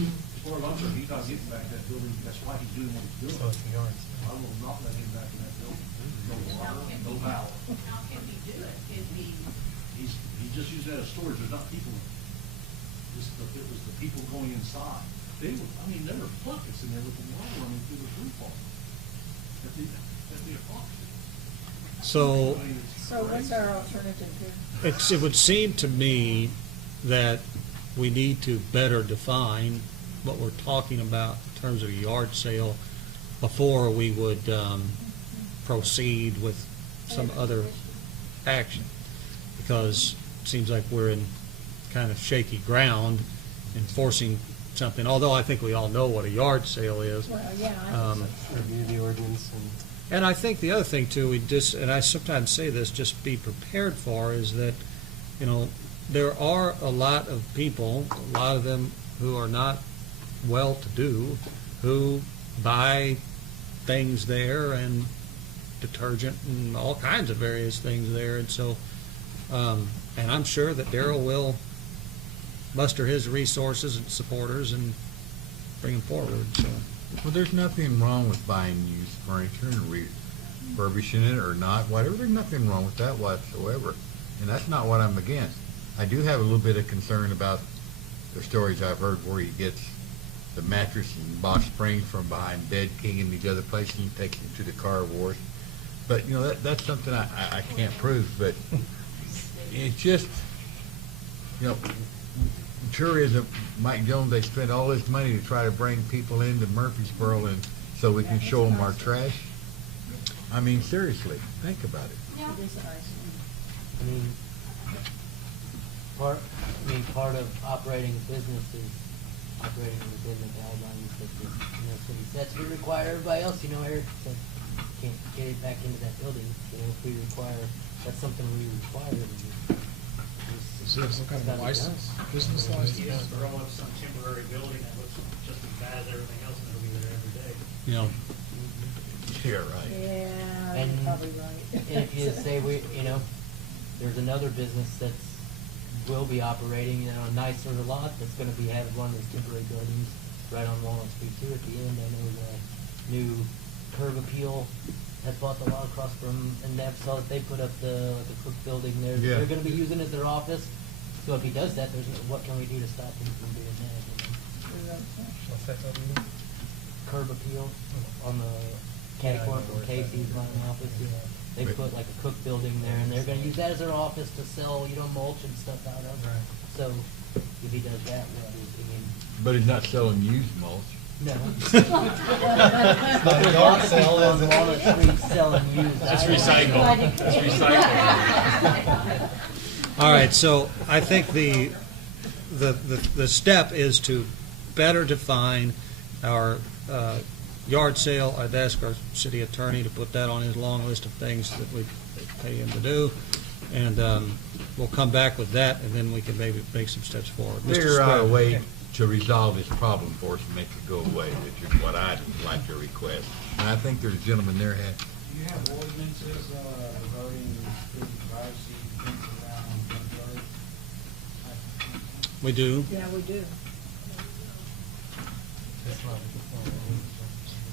as far as I'm concerned, he's not getting back that building, that's why he's doing what he's doing. So it's the yard sale. I will not let him back in that building. No water, no power. How can he do it? Is he, He just used that as storage, there's not people in it. It was the people going inside. There were buckets in there with the water running through the roof off. That'd be a problem. So, So what's our alternative here? it would seem to me that we need to better define what we're talking about in terms of a yard sale before we would proceed with some other action. Because it seems like we're in kind of shaky ground enforcing something, although I think we all know what a yard sale is. Well, yeah, I think so. Review the ordinance And I think the other thing too, and I sometimes say this, just be prepared for, is that, you know, there are a lot of people, a lot of them who are not well-to-do, who buy things there and detergent and all kinds of various things there. And so, and I'm sure that Darrell will muster his resources and supporters and bring them forward, so. Well, there's nothing wrong with buying used furniture and refurbishing it or not, whatever. There's nothing wrong with that whatsoever. And that's not what I'm against. I do have a little bit of concern about the stories I've heard where he gets the mattress and box springs from behind Bed King and these other places, and he takes it to the car wars. But, you know, that's something I can't prove, but it's just, you know, tourism, Mike Jones, they spend all this money to try to bring people into Murphysboro and so we can show them our trash. I mean, seriously, think about it. I mean, part of operating a business is operating within the guidelines that the, city sets. We require everybody else, Eric said, can't get it back into that building. If we require, that's something we require. Is there some kind of a license, business license? You just throw up some temporary building that looks just as bad as everything else, and it'll be there every day. You know. Yeah, right. Yeah, And, you're probably right. and if you say there's another business will be operating a nicer lot that's going to be having one of these temporary buildings right on Walnut Street too. At the end, I know the new Curb Appeal has bought the lot across from, and they saw that they put up the cook building there. Yeah. They're going to be using it as their office. So if he does that, what can we do to stop him from doing that? What's that gonna be? Curb Appeal on the catty corner from Casey's my office. Yeah. They put like a cook building there, and they're going to use that as their office to sell, mulch and stuff out of. Right. So if he does that, But he's not selling used mulch. no. It's not a yard sale, is on it? Walnut Street selling used. It's recycled. It's recycled. All right, so I think the step is to better define our yard sale. I'd ask our city attorney to put that on his long list of things that we pay him to do, and we'll come back with that, and then we can maybe make some steps forward. Mr. Figure out a Square. way to resolve this problem for us and make it go away, which is what I'd like to request. And I think there's a gentleman there had. Do you have ordinances regarding street privacy, things around front yard? We do. Yeah, we do.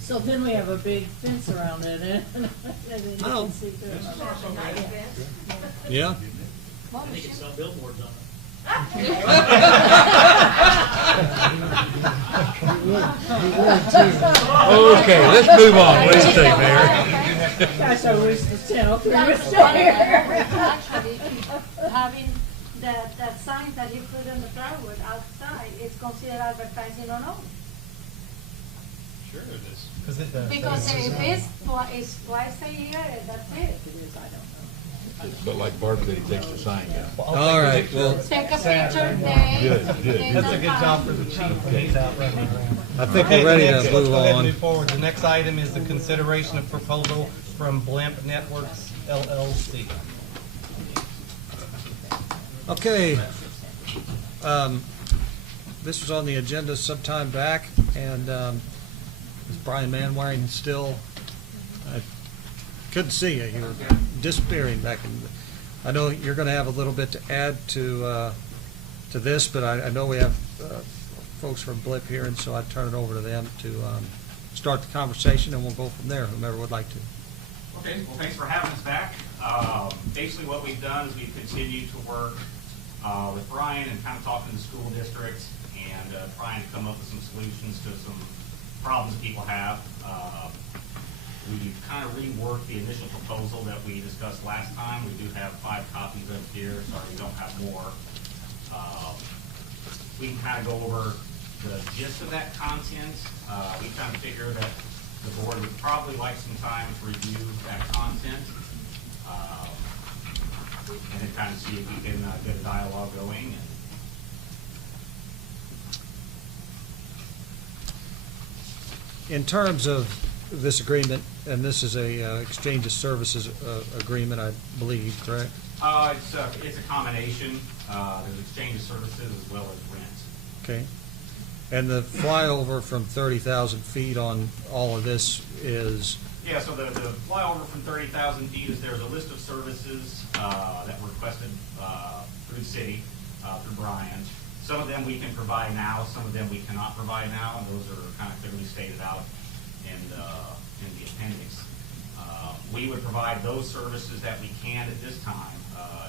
So then we have a big fence around it, and then you Oh. can see through it. Yeah. And they can sell billboards on it. Okay, let's move on. What do you think, Mayor? Gosh, I wish the channel 3 was still Actually, here. having that sign that he put on the driveway outside is considered advertising or not? Sure it is. Because it does. Because if it's twice a year, that's it. But like Barb said, he takes the sign down. All right, well, Take a picture, Dave. Good, good. Take That's the a good job for the chief when he's out running around. I think Okay, we're ready next, to move let's go ahead and on. move forward. The next item is the consideration of proposal from Blimp Networks LLC. Okay. This was on the agenda sometime back, and is Brian Manwaring still? I couldn't see you. You were disappearing back in. I know you're going to have a little bit to add to this, but I know we have folks from Blip here, and so I'd turn it over to them to start the conversation, and we'll go from there, whomever would like to. Okay, well, thanks for having us back. Basically what we've done is we've continued to work with Brian and kind of talking to the school district and trying to come up with some solutions to some problems people have. We've kind of reworked the initial proposal that we discussed last time. We do have 5 copies up here. Sorry, we don't have more. We can kind of go over the gist of that content. We kind of figure that the board would probably like some time to review that content and then kind of see if we can get a dialogue going. In terms of this agreement, and this is a exchange of services agreement, I believe, correct? It's a combination. There's exchange of services as well as rent. Okay. And the flyover from 30,000 feet on all of this is? Yeah, so the flyover from 30,000 feet is there's a list of services that were requested through the city, through Brian. Some of them we can provide now, some of them we cannot provide now, and those are kind of clearly stated out in the appendix. We would provide those services that we can at this time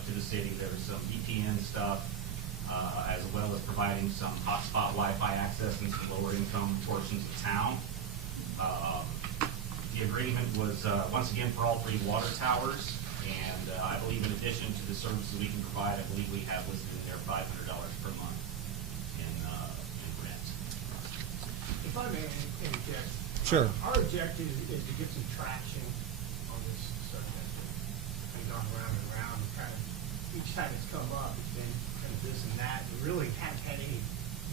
to the city. There's some VPN stuff, as well as providing some hotspot Wi-Fi access in some lower income portions of town. The agreement was, once again, for all 3 water towers, and I believe in addition to the services we can provide, I believe we have listed in there $500 per month in rent. If I may interject. Sure. Our objective is to get some traction on this subject. We've gone around and around, and kind of, each time it's come up, it's been kind of this and that. We really haven't had any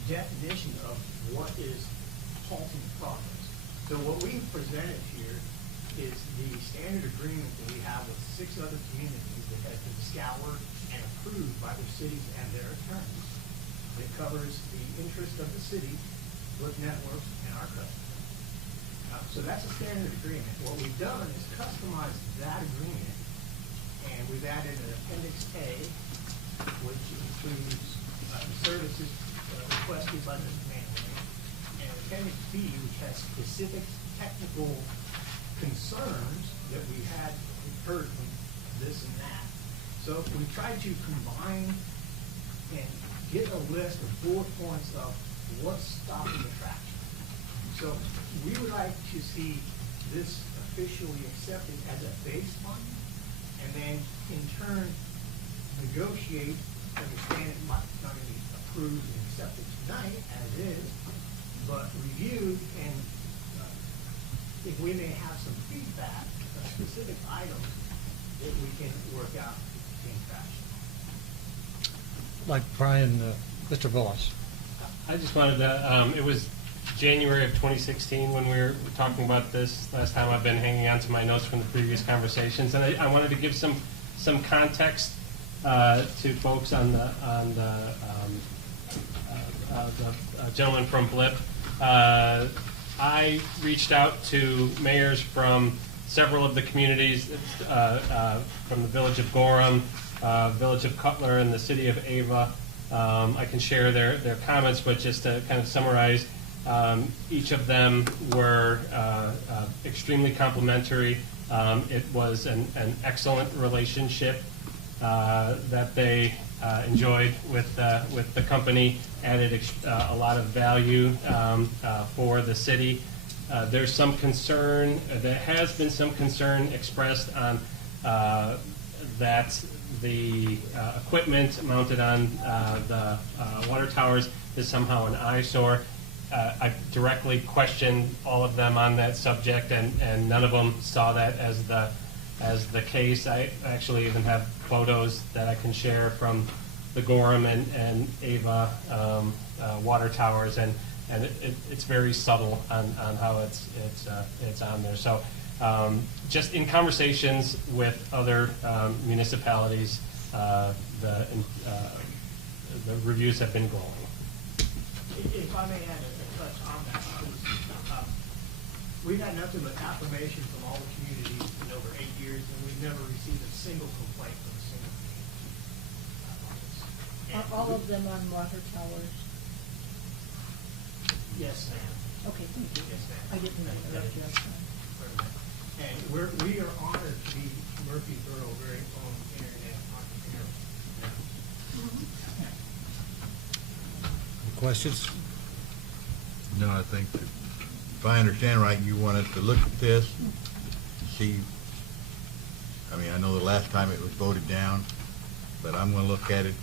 definition of what is halting progress. So what we've presented here is the standard agreement that we have with 6 other communities that has been scoured and approved by their cities and their attorneys. It covers the interest of the city, Blip Networks, and our customers. So that's a standard agreement. What we've done is customized that agreement, and we've added an Appendix A, which includes the services requested by the manager, and Appendix B, which has specific technical concerns that we had heard from this and that. So we tried to combine and get a list of bullet points of what's stopping the traction. So we would like to see this officially accepted as a baseline, and then in turn negotiate, understand it might not be approved and accepted tonight as is, but reviewed, and if we may have some feedback of specific items that we can work out in traction. Like Brian, Mr. Voss. I just wanted to, it was January of 2016 when we were talking about this last time. I've been hanging on to my notes from the previous conversations, and I wanted to give some context to folks on the gentleman from Blip. I reached out to mayors from several of the communities, from the village of Gorham, village of Cutler, and the city of Ava. I can share their comments, but just to kind of summarize, each of them were extremely complimentary. It was an excellent relationship that they enjoyed with the company, added a lot of value for the city. There's some concern, there has been some concern expressed on that the equipment mounted on the water towers is somehow an eyesore. I directly questioned all of them on that subject, and none of them saw that as the case. I actually even have photos that I can share from the Gorham and Ava water towers, and it's very subtle on how it's on there. So just in conversations with other municipalities, the reviews have been glowing. If I may add a touch on that, we've had nothing but affirmation from all the communities in over 8 years, and we've never received a single complaint from a single community. Are all of them on water towers? Yes, ma'am. Okay, thank you. Yes, ma'am. I didn't interrupt you. I'm sorry. And we are honored to be Murphysboro very own internet entrepreneur. Questions? No, I think that if I understand right, you wanted to look at this, see, I mean, I know the last time it was voted down, but I'm gonna look at it.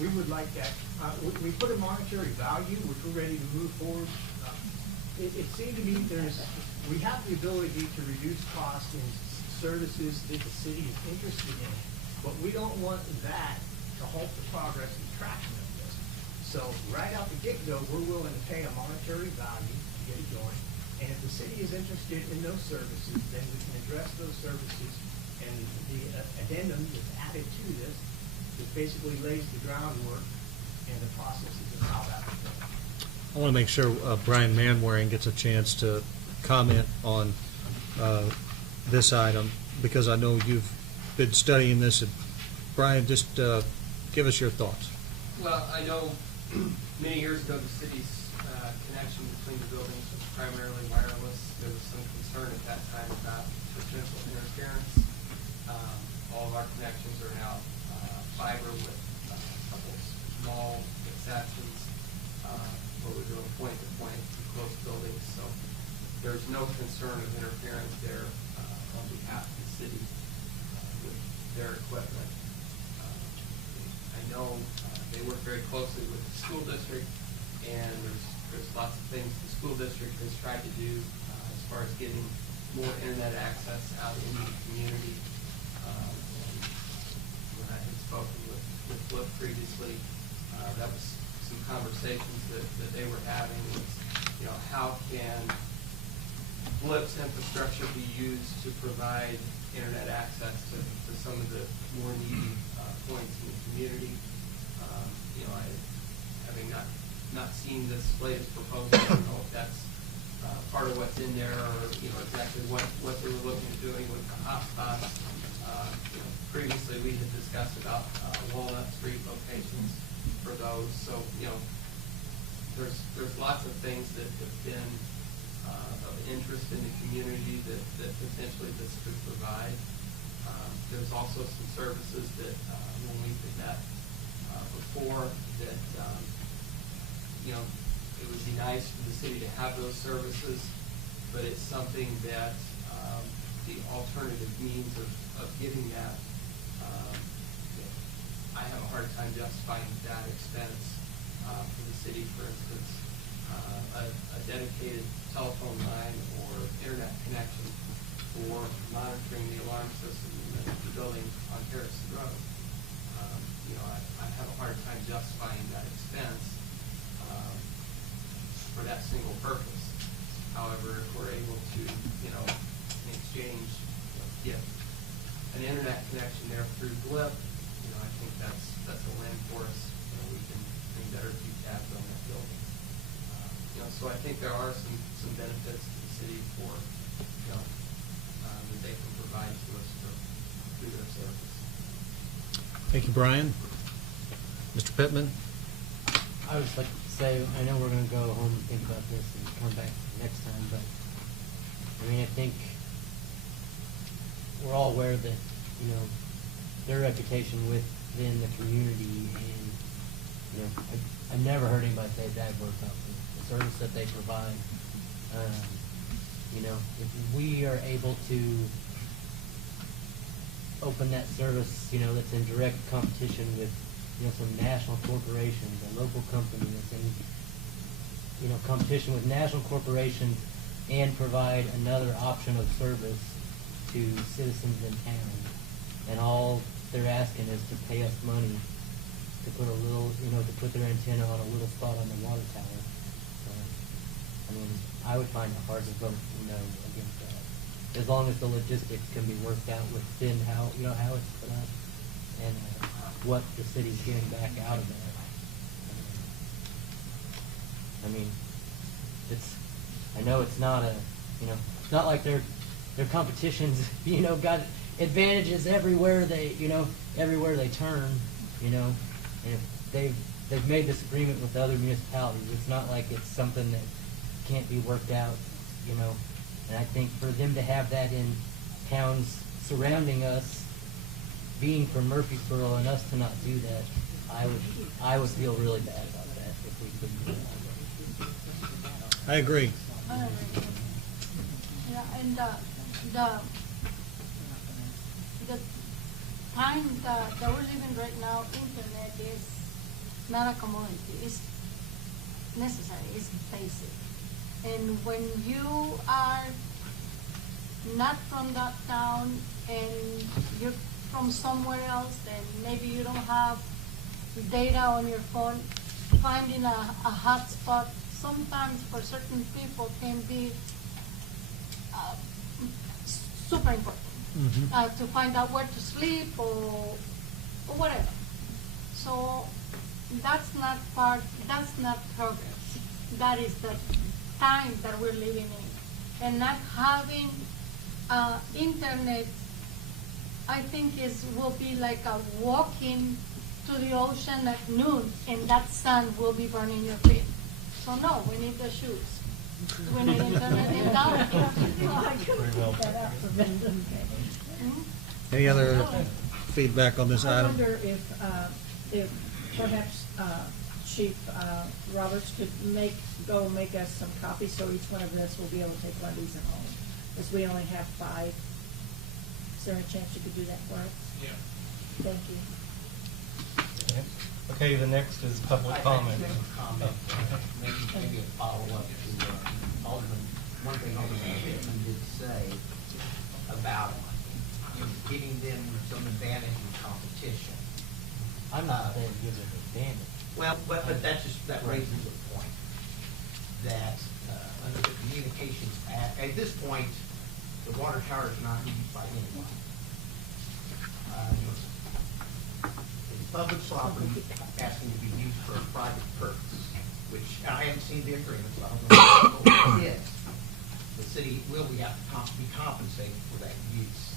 We would like that. We put a monetary value, which we're ready to move forward. It seemed to me we have the ability to reduce costs in services that the city is interested in, but we don't want that to halt the progress and traction of this. So right out the get-go, we're willing to pay a monetary value to get it going. And if the city is interested in those services, then we can address those services. And the addendum that's added to this is basically lays the groundwork and the processes of how that will go. I want to make sure Brian Manwaring gets a chance to comment on this item, because I know you've been studying this. And Brian, just give us your thoughts. Well, I know many years ago the city's connection between the buildings was primarily wireless. There was some concern at that time about potential interference. All of our connections are now fiber with a couple small exceptions where we do a point-to-point in close buildings. So there's no concern of interference there on behalf of the city with their equipment. I know they work very closely with the school district, and there's lots of things the school district has tried to do as far as getting more internet access out into the community. And when I had spoken with Flip previously, that was some conversations that they were having was, how can Flip's infrastructure be used to provide internet access to some of the more needy points in the community. Having not seen this latest proposal, I don't know if that's part of what's in there, or exactly what they were looking at doing with the hotspots. Previously we had discussed about Walnut Street locations for those. So there's lots of things that have been of interest in the community that potentially this could provide. There's also some services that when we did that before that it would be nice for the city to have those services, but it's something that the alternative means of getting that, I have a hard time justifying that expense for the city. For instance, a dedicated telephone line or internet connection for monitoring the alarm system in the building on Harrison Road. I have a hard time justifying that expense for that single purpose. However, if we're able to, in exchange, get an internet connection there through GLIP, I think that's a win for us. We can better keep tabs on that building. So I think there are some benefits to the city for, that they can provide to us through their service. Thank you, Brian. Mr. Pittman? I would just like to say, I know we're going to go home and think about this and come back next time, but I think we're all aware that, their reputation within the community, and, I've never heard anybody say bad words about the service that they provide. If we are able to open that service, you know, that's in direct competition with, you know, some national corporations, a local company that's in, you know, competition with national corporations, and provide another option of service to citizens in town. And all they're asking is to pay us money to put a little, you know, to put their antenna on a little spot on the water tower. So, I mean, I would find it hard to vote no against that, as long as the logistics can be worked out within how, you know, how it's put up and what the city's getting back out of it. I mean, it's, I know it's not a, you know, it's not like their competition's, you know, got advantages everywhere they, you know, everywhere they turn, you know, and if they've made this agreement with other municipalities. It's not like it's something that can't be worked out, you know, and I think for them to have that in towns surrounding us, being from Murphysboro, and us to not do that, I would feel really bad about that if we couldn't do that. I agree. Yeah, and the time that we're living right now, internet is not a commodity. It's necessary. It's basic. And when you are not from that town and you're from somewhere else, and maybe you don't have data on your phone, finding a hotspot sometimes for certain people can be super important. To find out where to sleep or whatever. So that's not progress. That is the time that we're living in. And not having internet, I think will be like a walking to the ocean at noon, and that sun will be burning your feet. So no, we need the shoes. We need internet in town. Any other feedback on this I item? wonder if perhaps Chief Roberts could make us some copies, so each one of us will be able to take one of these at home, as we only have 5. Is there a chance you could do that for us? Yeah. Thank you. Okay, the next is public comment. Maybe a follow-up to Alderman, one thing Alderman Pittman did say about giving them some advantage in competition. I'm not saying give them advantage. Well, but that raises a point that under the Communications Act, at this point, the water tower is not used by anyone. It's public property asking to be used for a private purpose, which I haven't seen the agreement, so I don't know what it is. The city will be compensated for that use.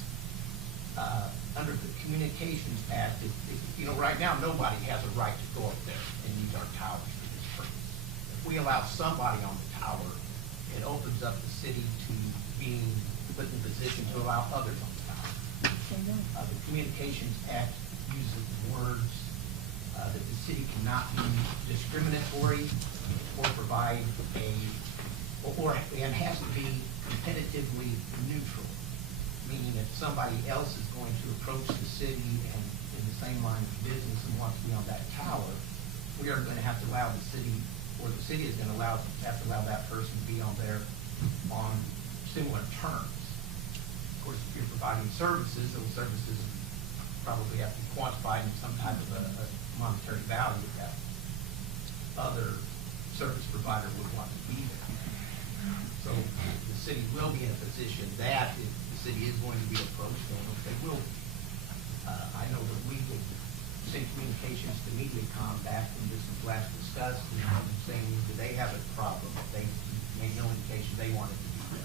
Under the Communications Act, right now nobody has a right to go up there and use our towers for this purpose. If we allow somebody on the tower, it opens up the city to being put in a position to allow others on the tower. The Communications Act uses words that the city cannot be discriminatory or provide and has to be competitively neutral, meaning if somebody else is going to approach the city and in the same line of business and wants to be on that tower, we are going to have to allow the city, or the city is going to have to allow that person to be on there on similar terms. Of course, if you're providing services, those services probably have to be quantified in some type of a monetary value that other service provider would want to be there. So the city will be in a position that if the city is going to be approached, they will be. I know that we would send communications to MediaCom back when this was last discussed, and saying that they have a problem. They made no indication they wanted to be there.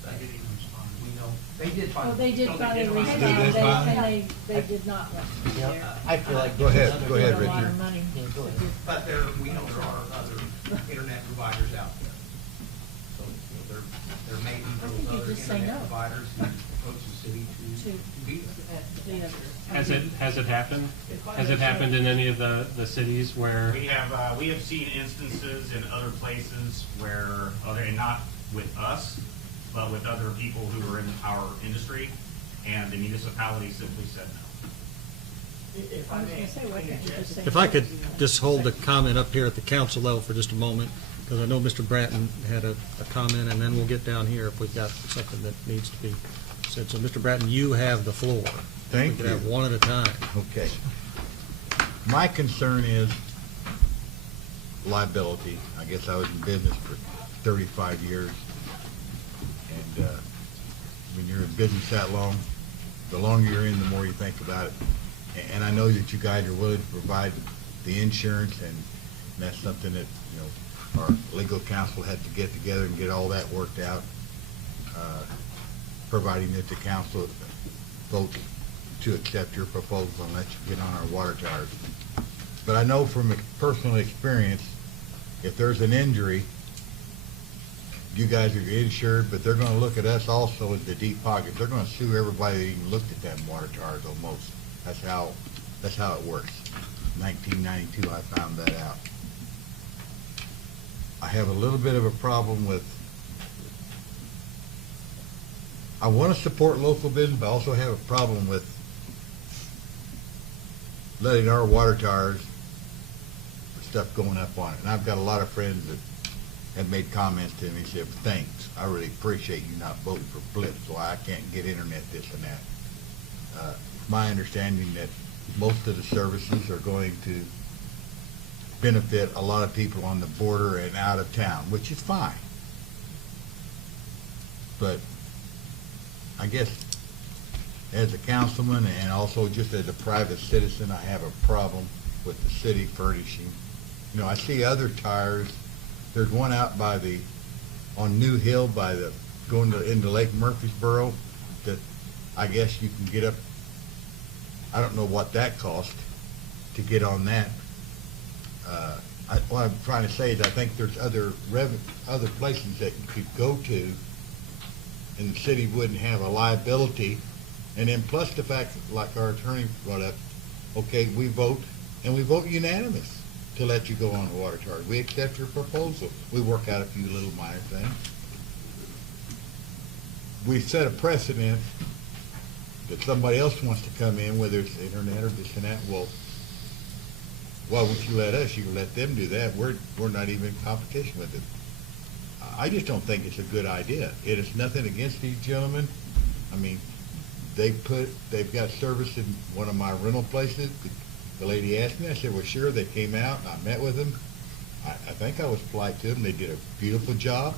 So I didn't even respond. We know they did finally. Well, they did finally respond, and they did not want to be there. I feel like Go ahead, A lot Richard. of money. But we know there are other internet providers out there. So there may be I think those you other just say internet no. providers who approach the city to be there. Has it happened? Has it happened in any of the cities where? We have seen instances in other places where and not with us, but with other people who are in the power industry, and the municipality simply said no. If I I was may gonna say, why can't you interject. just say? If I could just hold the comment up here at the council level for just a moment, because I know Mr. Bratton had a comment, and then we'll get down here if we've got something that needs to be said. So, Mr. Bratton, you have the floor. Thank We could you. have one at a time. Okay. My concern is liability. I guess I was in business for 35 years. And when you're in business that long, the longer you're in, the more you think about it. And I know that you guys are willing to provide the insurance, and that's something that, you know, our legal counsel had to get together and get all that worked out, providing that the council votes to accept your proposal and let you get on our water towers. But I know from personal experience, if there's an injury, you guys are insured, but they're gonna look at us also as the deep pockets. They're gonna sue everybody that even looked at them water towers almost. That's how it works. 1992, I found that out. I have a little bit of a problem with, I want to support local business, but I also have a problem with letting our water towers, stuff going up on it. And I've got a lot of friends that have made comments to me and said, thanks, I really appreciate you not voting for Blip, so I can't get internet, this and that. My understanding that most of the services are going to benefit a lot of people on the border and out of town, which is fine. But I guess as a councilman and also just as a private citizen, I have a problem with the city furnishing. You know, I see other tires. There's one out on New Hill going into Lake Murphysboro that I guess you can get up. I don't know what that cost to get on that. What I'm trying to say is I think there's other places that you could go to and the city wouldn't have a liability. And then plus the fact, like our attorney brought up, okay, we vote, and we vote unanimous to let you go on the water tower. We accept your proposal. We work out a few little minor things. We set a precedent that somebody else wants to come in, whether it's the internet or this and that. Well, why wouldn't you let us? You let them do that. We're not even in competition with it. I just don't think it's a good idea. It is nothing against these gentlemen. I mean, they've got service in one of my rental places. The lady asked me, I said, well, sure. They came out, and I met with them. I think I was polite to them. They did a beautiful job.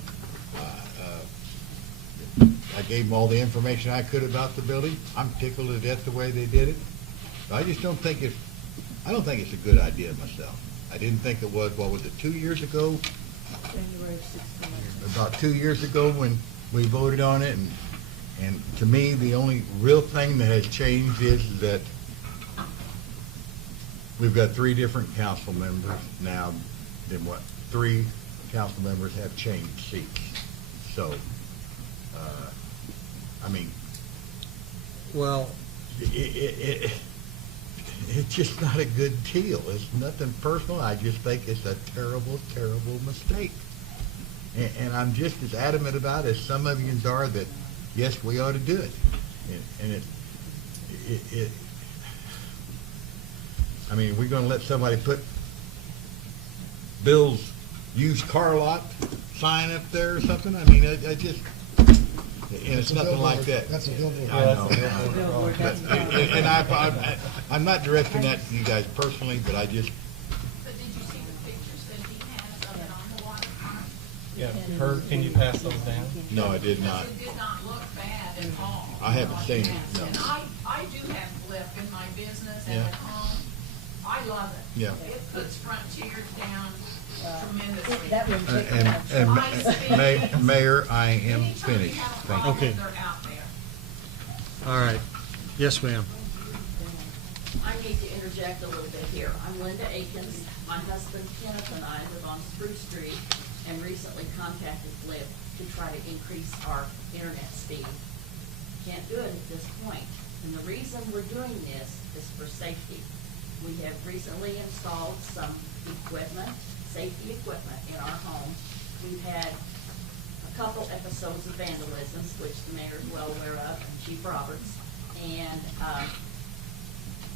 I gave them all the information I could about the building. I'm tickled to death the way they did it. But I just don't think it's a good idea myself. I didn't think it was, what was it, 2 years ago? January 16th. About 2 years ago when we voted on it, and to me, the only real thing that has changed is that we've got 3 different council members now. Then what? 3 council members have changed seats. So, I mean, Well, it's just not a good deal. It's nothing personal. I just think it's a terrible, terrible mistake. And I'm just as adamant about it as some of you are that, yes, we ought to do it. And I mean, we're going to let somebody put Bill's used car lot sign up there or something? I mean, I just, and it's nothing like that. That's a billboard. I know. That's a billboard, that's a billboard. And I'm not directing that to you guys personally, but I just, But did you see the pictures that he has of it on the water front? Yeah, Kurt, can you pass those down? no, I did not. It did not look bad at all. I haven't seen it, no. And I do have Blip in my business and Yeah. at home. I love it. Yeah. It puts frontiers down tremendously. That wouldn't take And, much. Mayor, I am Anytime you finished. have a Thank you. problem, Okay. they're out there. all right. Yes, ma'am. I need to interject a little bit here. I'm Linda Akins. My husband Kenneth and I live on Spruce Street and recently contacted Blip to try to increase our internet speed. Can't do it at this point. And the reason we're doing this is for safety. We have recently installed some equipment, safety equipment in our home. We've had a couple episodes of vandalism, which the mayor is well aware of, and Chief Roberts. And,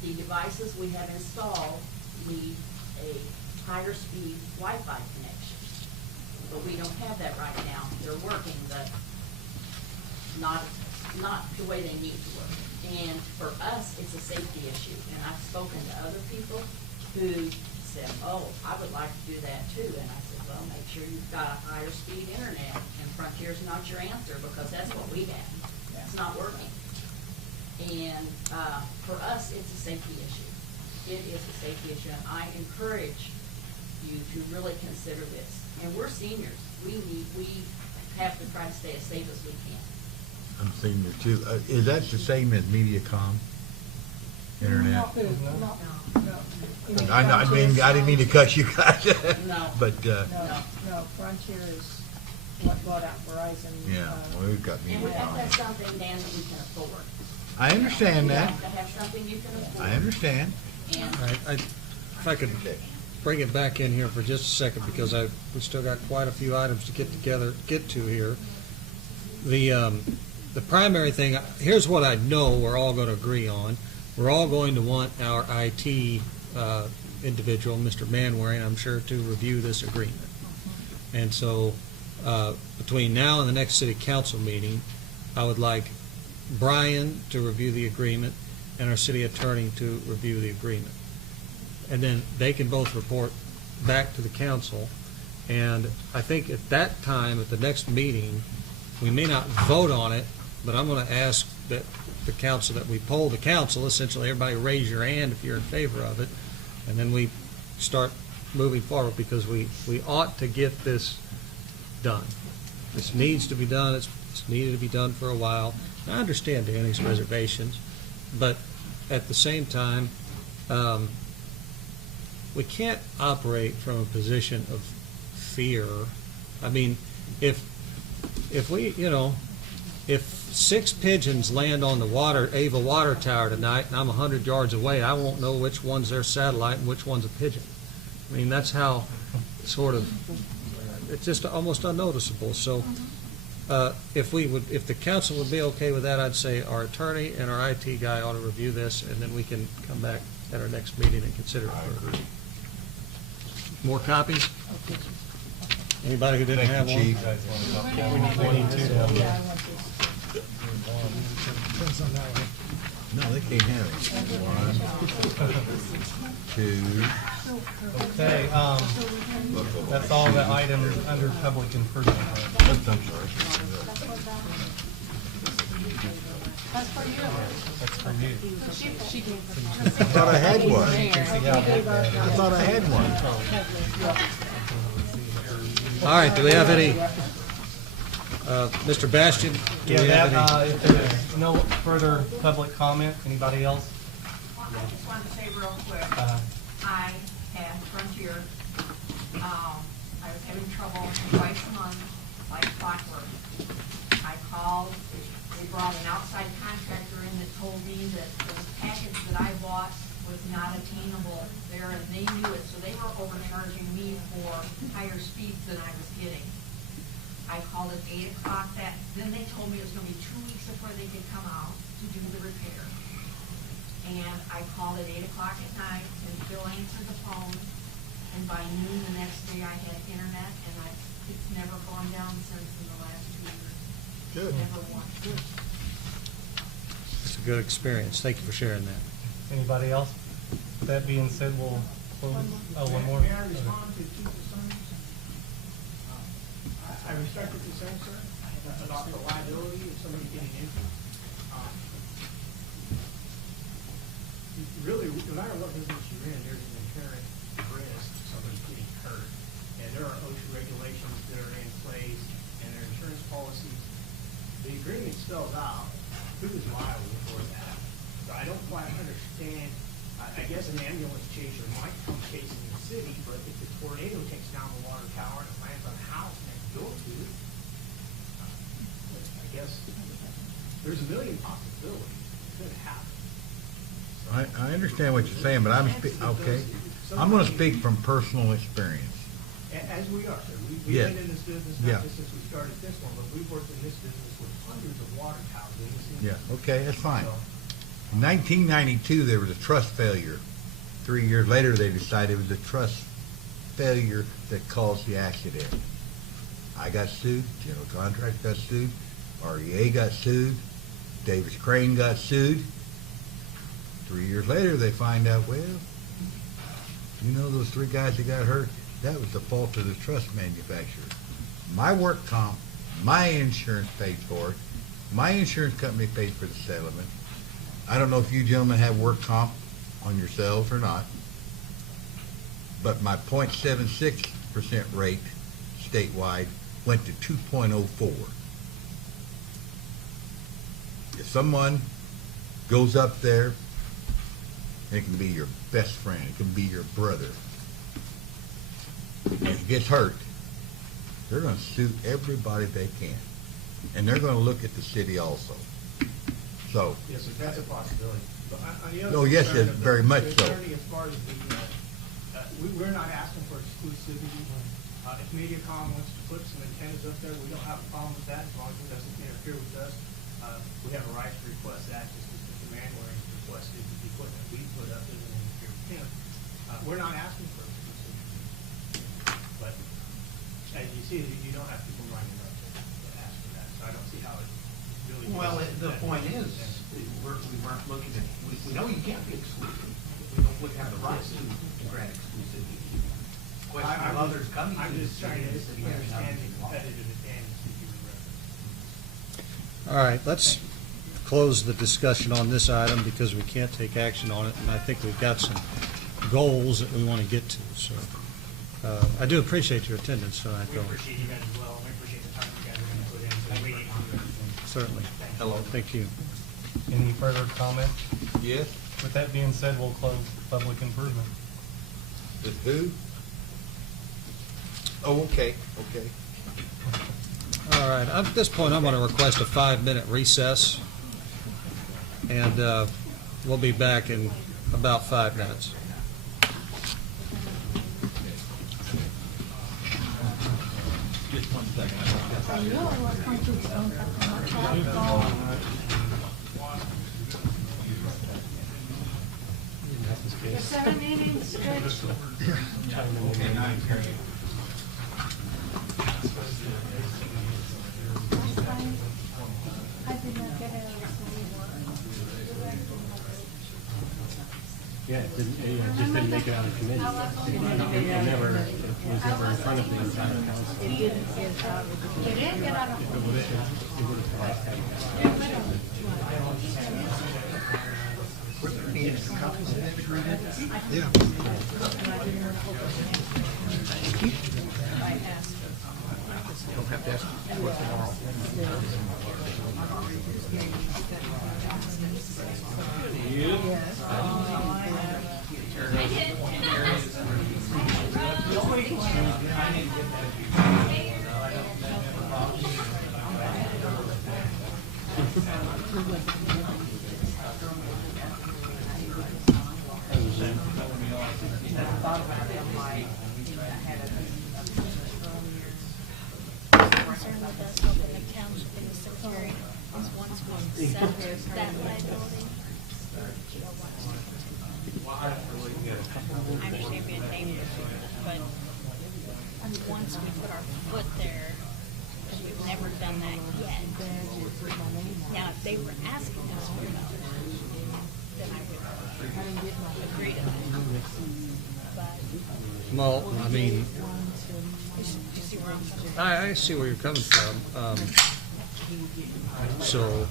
the devices we have installed need a higher speed Wi-Fi connection. But we don't have that right now. They're working, but not the way they need to work. And for us, it's a safety issue. And I've spoken to other people who said, oh, I would like to do that too. And I said, well, make sure you've got a higher speed internet. And Frontier's not your answer, because that's what we have. It's not working. And for us, it's a safety issue. It is a safety issue. And I encourage you to really consider this. And we're seniors. We have to try to stay as safe as we can. I'm senior too. Is that the same as MediaCom? Internet? I didn't mean to cut you guys. No. But, No, Frontier is what bought out Verizon. yeah, well, we've got And we have to have MediaCom. something, Dan, that we can afford. I understand We that. have to have something you can afford. I understand. And All right, if I could bring it back in here for just a second, because we still got quite a few items to get to here. The primary thing, here's what I know we're all going to agree on. We're all going to want our IT individual, Mr. Manwaring, I'm sure, to review this agreement. And so between now and the next city council meeting, I would like Brian to review the agreement and our city attorney to review the agreement. And then they can both report back to the council. And I think at that time, at the next meeting, we may not vote on it, but I'm going to ask that the council, that we poll the council, essentially everybody raise your hand if you're in favor of it, and then we start moving forward, because we ought to get this done. This needs to be done. It's needed to be done for a while. I understand Danny's reservations, but at the same time, we can't operate from a position of fear. I mean, if if 6 pigeons land on the Ava water tower tonight and I'm 100 yards away, I won't know which one's their satellite and which one's a pigeon. I mean, that's how sort of, it's just almost unnoticeable. So if the council would be okay with that, I'd say our attorney and our IT guy ought to review this, and then we can come back at our next meeting and consider it further. More copies? Anybody who didn't have one? Chief. We need two. Yeah, I want this. Depends on that one. No, they can't have it. 1, 2. Okay, that's all the items under public improvement. I'm sorry. That's for you. That's for you. She gave I thought I had one. Yeah. I thought I had one. All right, do we have any, Mr. Bastian? Do we have any? If there's no further public comment, anybody else? I just wanted to say real quick, I had Frontier, I was having trouble twice a month, like clockwork. I called, they brought an outside contractor in that told me that the package that I bought was not attainable there, and they knew it, so they were overcharging me for higher speeds than I was getting. I called at 8 o'clock then they told me it was gonna be 2 weeks before they could come out to do the repair. And I called at 8 o'clock at night, and Bill answered the phone, and by noon the next day I had internet, and it's never gone down since in the last 2 years. Good. Never once. It's a good experience. Thank you for sharing that. Anybody else? With that being said, we'll close. Oh, one more? May I respond to Chief DeSantis? I respect what you're saying, sir, about the liability of somebody getting injured. Really, no matter what business you're in, there's an inherent risk of somebody getting hurt. And there are OSHA regulations that are in place, and there are insurance policies. The agreement spells out who is liable for that. So I don't quite understand. I guess an ambulance chaser might come chasing the city, but if the tornado takes down the water tower and it lands on a house next door to it, I guess there's a million possibilities. It could happen. I understand what you're saying, but okay. I'm going to speak from personal experience. As we are, sir. We've Yeah. been in this business Yeah. not just since we started this one, but we've worked in this business with hundreds of water towers in this industry. Yeah, okay, that's fine. So, In 1992, there was a trust failure. 3 years later, they decided it was the trust failure that caused the accident. I got sued, general contractor got sued, REA got sued, Davis Crane got sued. 3 years later, they find out, well, you know those 3 guys that got hurt? That was the fault of the trust manufacturer. My work comp, my insurance paid for it. My insurance company paid for the settlement. I don't know if you gentlemen have work comp on yourselves or not, but my 0.76% rate statewide went to 2.04. If someone goes up there, and it can be your best friend, it can be your brother, and he gets hurt, they're going to sue everybody they can. And they're going to look at the city also. So. Yes, sir, that's a possibility. But on the other Oh, yes, concern yes, of the- very much the so. attorney, as far as we're not asking for exclusivity. If MediaCom wants to put some antennas up there, we don't have a problem with that as long as it doesn't interfere with us. We have a right to request that, just as Mr. Manwaring requested the equipment we put up doesn't interfere with him. We're not asking for exclusivity. But as you see, you don't have people lining up to ask for that, so I don't see how it really. Well, the point is, we weren't looking at, we know you can't be exclusive. We have the right to grant exclusivity. Question of others coming to I'm the just trying city to and the city has understand nothing the involved. competitive advantage that you referenced. All right, let's close the discussion on this item because we can't take action on it, and I think we've got some goals that we want to get to. So I do appreciate your attendance tonight, We though. appreciate you guys as well, and we appreciate the time you guys are going to put into the meeting. Certainly. Hello. Thank you. Any further comment? Yes. With that being said, we'll close public improvement. With who? Oh, okay, okay. All right, at this point, I'm going to request a 5-minute recess, and we'll be back in about 5 minutes. Just 1 second. The 7-inning stretch. Okay, now you carry it. I did not get it. Yeah, it just didn't make it out of committee. It never, it was never in front of the entire council. It didn't get out. It didn't get out of. It would have. Were there any extra copies of that agreement? Yeah. Don't have to ask for it tomorrow. Concern with us helping the township and the cemetery is once we accept that liability, you don't want us to continue. I understand being dangerous, but once we put our foot there, because we've never done that yet. Now, if they were asking us for dollars, then I would agree to that. But Well, I mean, you see where I'm coming from? I see where you're coming from. So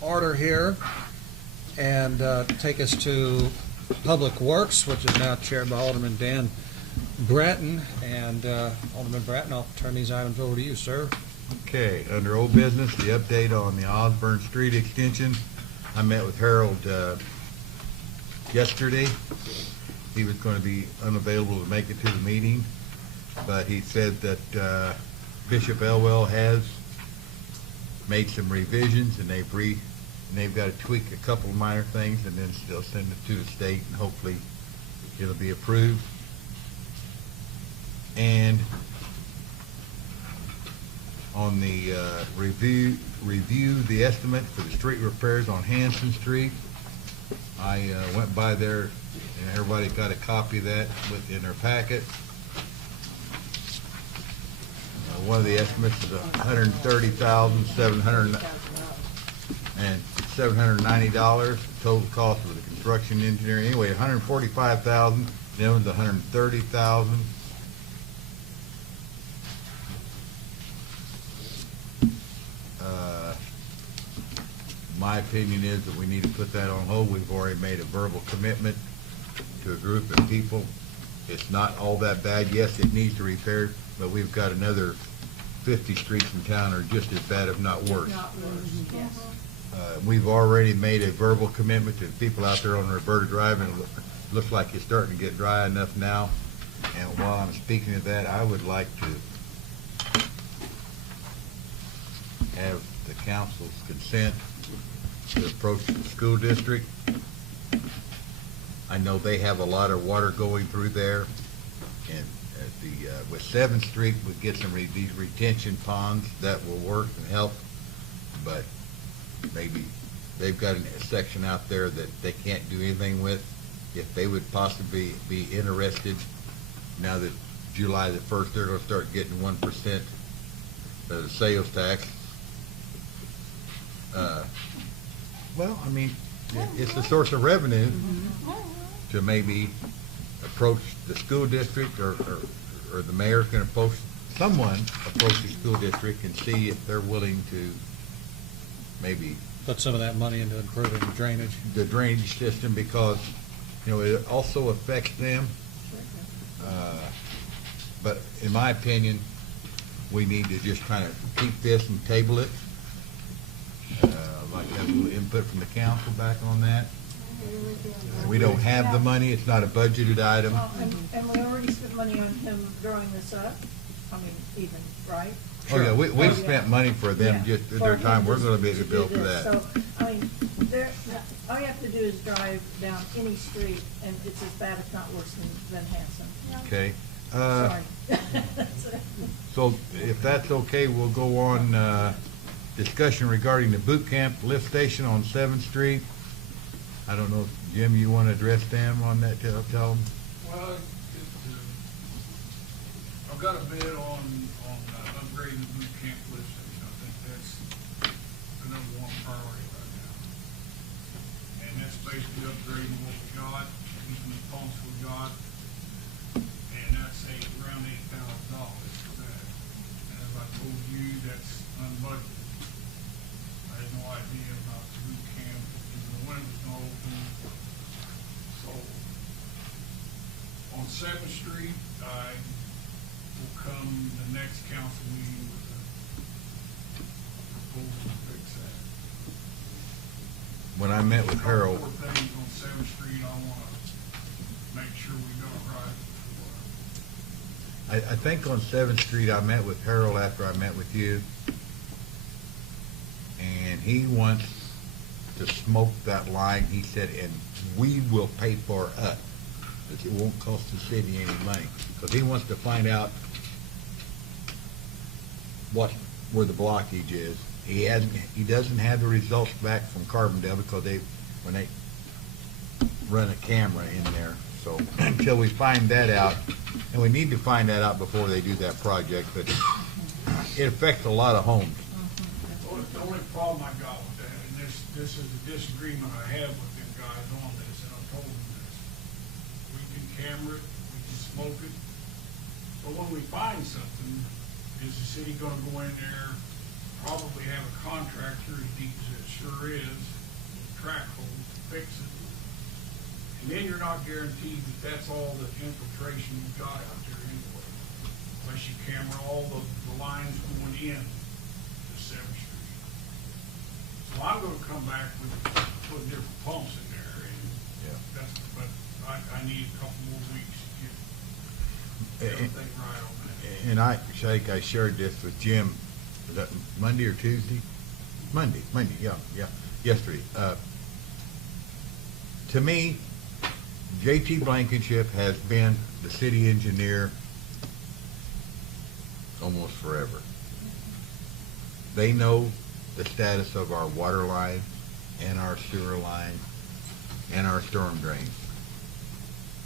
order here and take us to Public Works, which is now chaired by Alderman Dan Bratton. And Alderman Bratton, I'll turn these items over to you, sir. Okay, under old business, the update on the Osborne Street extension. I met with Harold yesterday. He was going to be unavailable to make it to the meeting, but he said that Bishop Elwell has made some revisions, and they've got to tweak a couple of minor things, and then still send it to the state, and hopefully it'll be approved. And on the review the estimate for the street repairs on Hanson Street, I went by there, and everybody got a copy of that in their packet. One of the estimates is $130,790. Total cost of the construction engineer, anyway, $145,000. Then it was $130,000. My opinion is that we need to put that on hold. We've already made a verbal commitment to a group of people. It's not all that bad. Yes, it needs to repair, but we've got another 50 streets in town are just as bad, if not worse. Yes. We've already made a verbal commitment to the people out there on Roberta Drive, and it looks like it's starting to get dry enough now. And while I'm speaking of that, I would like to have the council's consent to approach the school district. I know they have a lot of water going through there, and at with 7th Street, we get some these retention ponds that will work and help, but maybe they've got a section out there that they can't do anything with. If they would possibly be interested, now that July the 1st, they're going to start getting 1% of the sales tax. Well, I mean, it's a source of revenue to maybe approach the school district, or the mayor can approach someone, approach the school district and see if they're willing to maybe Put some of that money into improving drainage. the drainage system, because, you know, it also affects them. But in my opinion, we need to just kind of keep this and table it. Like to have a little input from the council back on that. We don't have the money, it's not a budgeted item. Well, and we already spent money on him drawing this up, I mean, even, right? Oh, yeah, we've Oh, spent yeah. money for them, Yeah. just at their time, we're gonna be able to bill for that. So, I mean, all you have to do is drive down any street, and it's as bad, if not worse, than Hanson. Okay. Sorry. So if that's okay, we'll go on, discussion regarding the boot camp lift station on 7th Street. I don't know, Jim, you want to address them on that, tell them? Well, I've got a bid on upgrading the boot camp lift station. I think that's the #1 priority right now. And that's basically upgrading what we got, using the pumps we got, and that's around $8,000 for that. And as I told you, that's unbudgeted. I had no idea about the boot camp, even when it was gonna open. So, on 7th Street, I will come the next council meeting with a proposal to fix that. When I met with Harold, 4 things on 7th Street I wanna make sure we got right before. I think on 7th Street, I met with Harold after I met with you, and he wants to smoke that line, he said, and we will pay for it. It won't cost the city any money, because he wants to find out where the blockage is. He doesn't have the results back from Carbondale, because when they run a camera in there. So until we find that out, and we need to find that out before they do that project, but it affects a lot of homes. The only problem I got with that, and this is a disagreement I have with them guys on this, and I've told them this. We can camera it, we can smoke it, but when we find something, is the city gonna go in there, probably have a contractor who needs, it sure is, track holes to fix it. And then you're not guaranteed that that's all the infiltration you've got out there anyway, unless you camera all the lines going in to 7th Street. So I'm gonna come back with, put different pumps in there, and that's, but I need a couple more weeks to get everything right on that. And I shared this with Jim, was that Monday or Tuesday? Monday, yeah, yesterday. To me, JT Blankenship has been the city engineer almost forever. They know the status of our water line and our sewer line and our storm drains.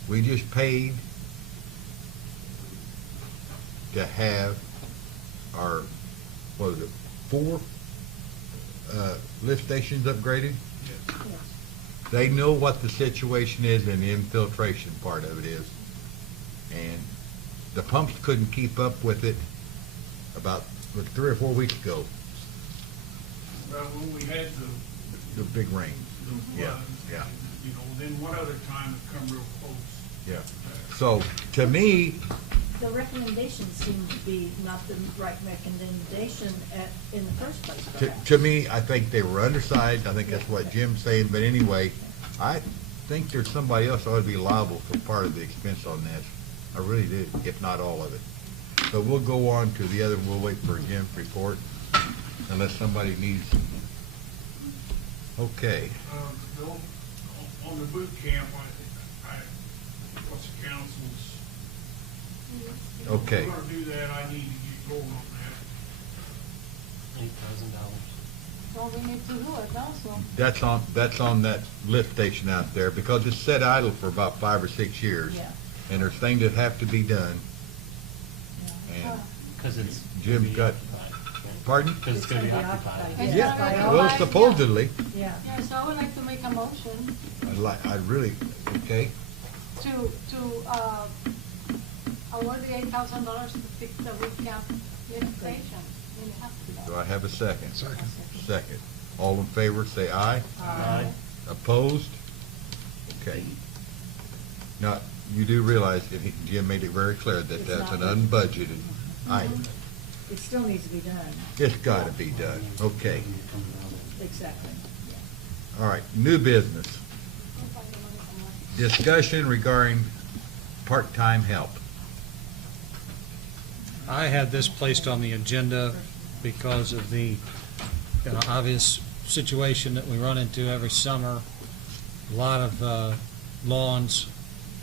We just paid to have our, what is it, 4 lift stations upgraded? They know what the situation is and the infiltration part of it is. And the pumps couldn't keep up with it about 3 or 4 weeks ago. Well, when we had The big rain. the Yeah, floods, yeah. you know, then one other time it come real close. Yeah. So, to me, The recommendations seem to be not the right recommendation in the first place, perhaps. to me, I think they were undersized. I think that's what Jim's saying. But anyway, I think there's somebody else ought to be liable for part of the expense on this. I really do, if not all of it. So we'll go on to the other, we'll wait for Jim's report, unless somebody needs. Okay. Bill, on the boot camp, what's the council's? Okay. If we're gonna do that, I need to get going on that. $8,000. So we need to do it also. That's on that lift station out there, because it's set idle for about 5 or 6 years. Yeah. And there's things that have to be done. And Because it's. Jim got, pardon? Because it's going to be occupied. It's Yeah, gonna be well, occupied, supposedly. Yeah. Yeah, so I would like to make a motion I'd really, okay, to award the $8,000 to fix the boot camp lift station. It has to be done. do I have a second? Second. Second. All in favor, say aye. Aye. Opposed? Okay. Now, you do realize that Jim made it very clear that It's that's an not- unbudgeted item. It still needs to be done. It's gotta be done, okay. Exactly. All right, new business. Discussion regarding part-time help. I had this placed on the agenda because of the obvious situation that we run into every summer. A lot of lawns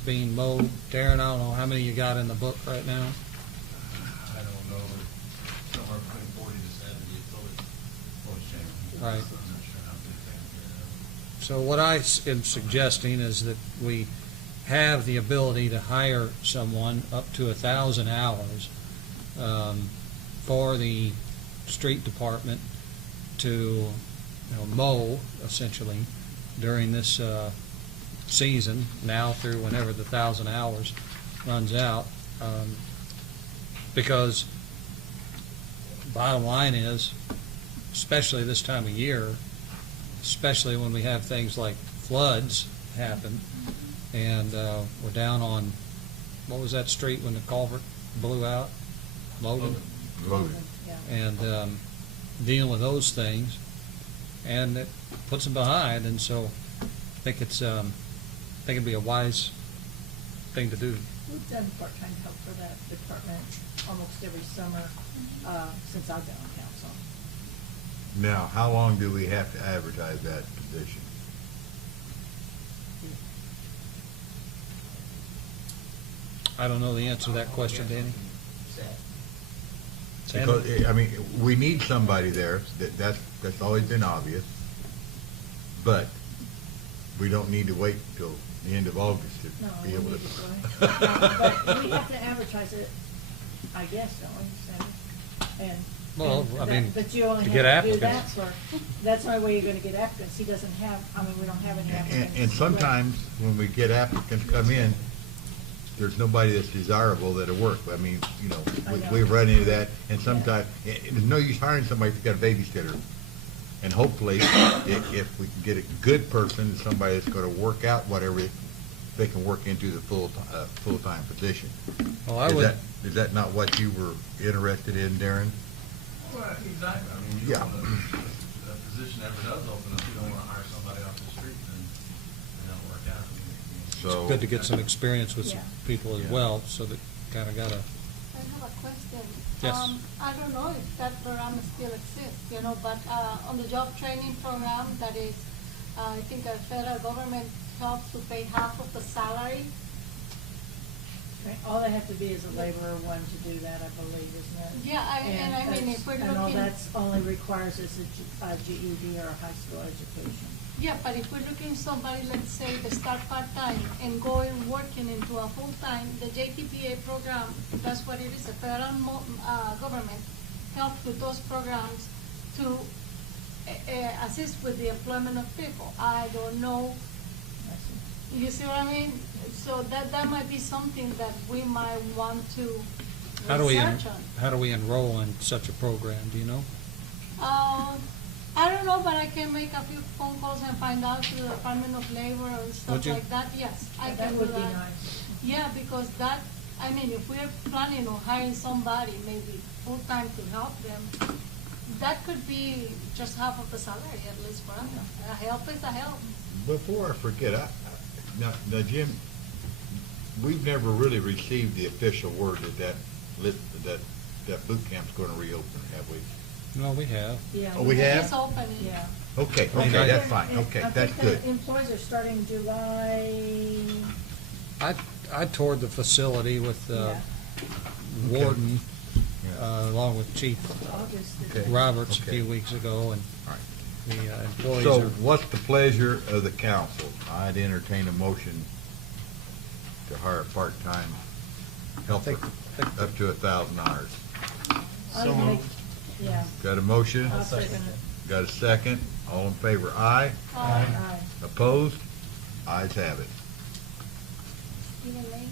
being mowed. Darren, I don't know how many you got in the book right now? I don't know, somewhere between 40 to 70, it's always changing. Right. I'm not sure how many things So what I am suggesting is that we have the ability to hire someone up to 1,000 hours for the street department to mow, essentially, during this season, now through whenever the 1,000 hours runs out. Because bottom line is, especially this time of year, especially when we have things like floods happen, and we're down on, what was that street when the culvert blew out? Logan? Logan. Yeah. And dealing with those things, and it puts them behind, and so I think it'd be a wise thing to do. We've done part-time help for that department almost every summer since I've been on council. Now, how long do we have to advertise that position? I don't know the answer to that question, Danny. Because, I mean, we need somebody there, that's always been obvious, but we don't need to wait till the end of August No, to we be able need to. to go ahead. But we have to advertise it, I guess, don't we, Sandy? And Well, and I that- mean, but you only to get have to do that applicants. that's the only way you're gonna get applicants. He doesn't have, we don't have any applicants. And sometimes, when we get applicants come in, there's nobody that's desirable that'll work. I mean, you know, I know. we've run into that, and sometimes, there's no use hiring somebody that's got a babysitter. And hopefully, if we can get a good person, somebody that's gonna work out whatever they can work into the full-time position. Well, I would. Is that not what you were interested in, Darren? Well, exactly. I mean, you Yeah. don't want a position ever does open up, you don't want to hire somebody off the street and it don't work out. So. It's good to get some experience with some Yeah. people as Yeah. well, so that kind of got a, I have a question. Yes. I don't know if that program still exists, you know, but on the job training program that is, I think the federal government helps to pay half of the salary. All they have to be is a laborer one to do that, I believe, isn't it? Yeah, and I mean, if we're And all looking. that's only requires is a GED or a high school education. Yeah, but if we're looking somebody, let's say, they start part-time and going working into a full-time, the JTPA program, that's what it is, the federal government helps with those programs to assist with the employment of people. I don't know, you see what I mean? So that might be something that we might want to how do we, research on. how do we enroll in such a program, do you know? I don't know, but I can make a few phone calls and find out through the Department of Labor and Would stuff you? like that. Yes, I That can do would be that. nice. Yeah, because that, I mean, if we're planning on hiring somebody, maybe full-time to help them, that could be just half of the salary at least for us. A help is a help. Before I forget, now, Jim, we've never really received the official word that boot camp's gonna reopen, have we? No, we have. Yeah. Oh, we have? It's opening. Yeah. Okay, I mean, that's fine, And okay, I that's think good. the employees are starting July. I toured the facility with Yeah. Warden, Yeah. along with Chief August. Okay. Roberts a Okay. few weeks ago, and All right. the employees So are. what's the pleasure of the council? I'd entertain a motion to hire a part-time helper think- up to $1,000. I'll make- Yeah. Got a motion? I'll second it. Got a second? All in favor, aye? Aye. Opposed? Ayes have it. Even late.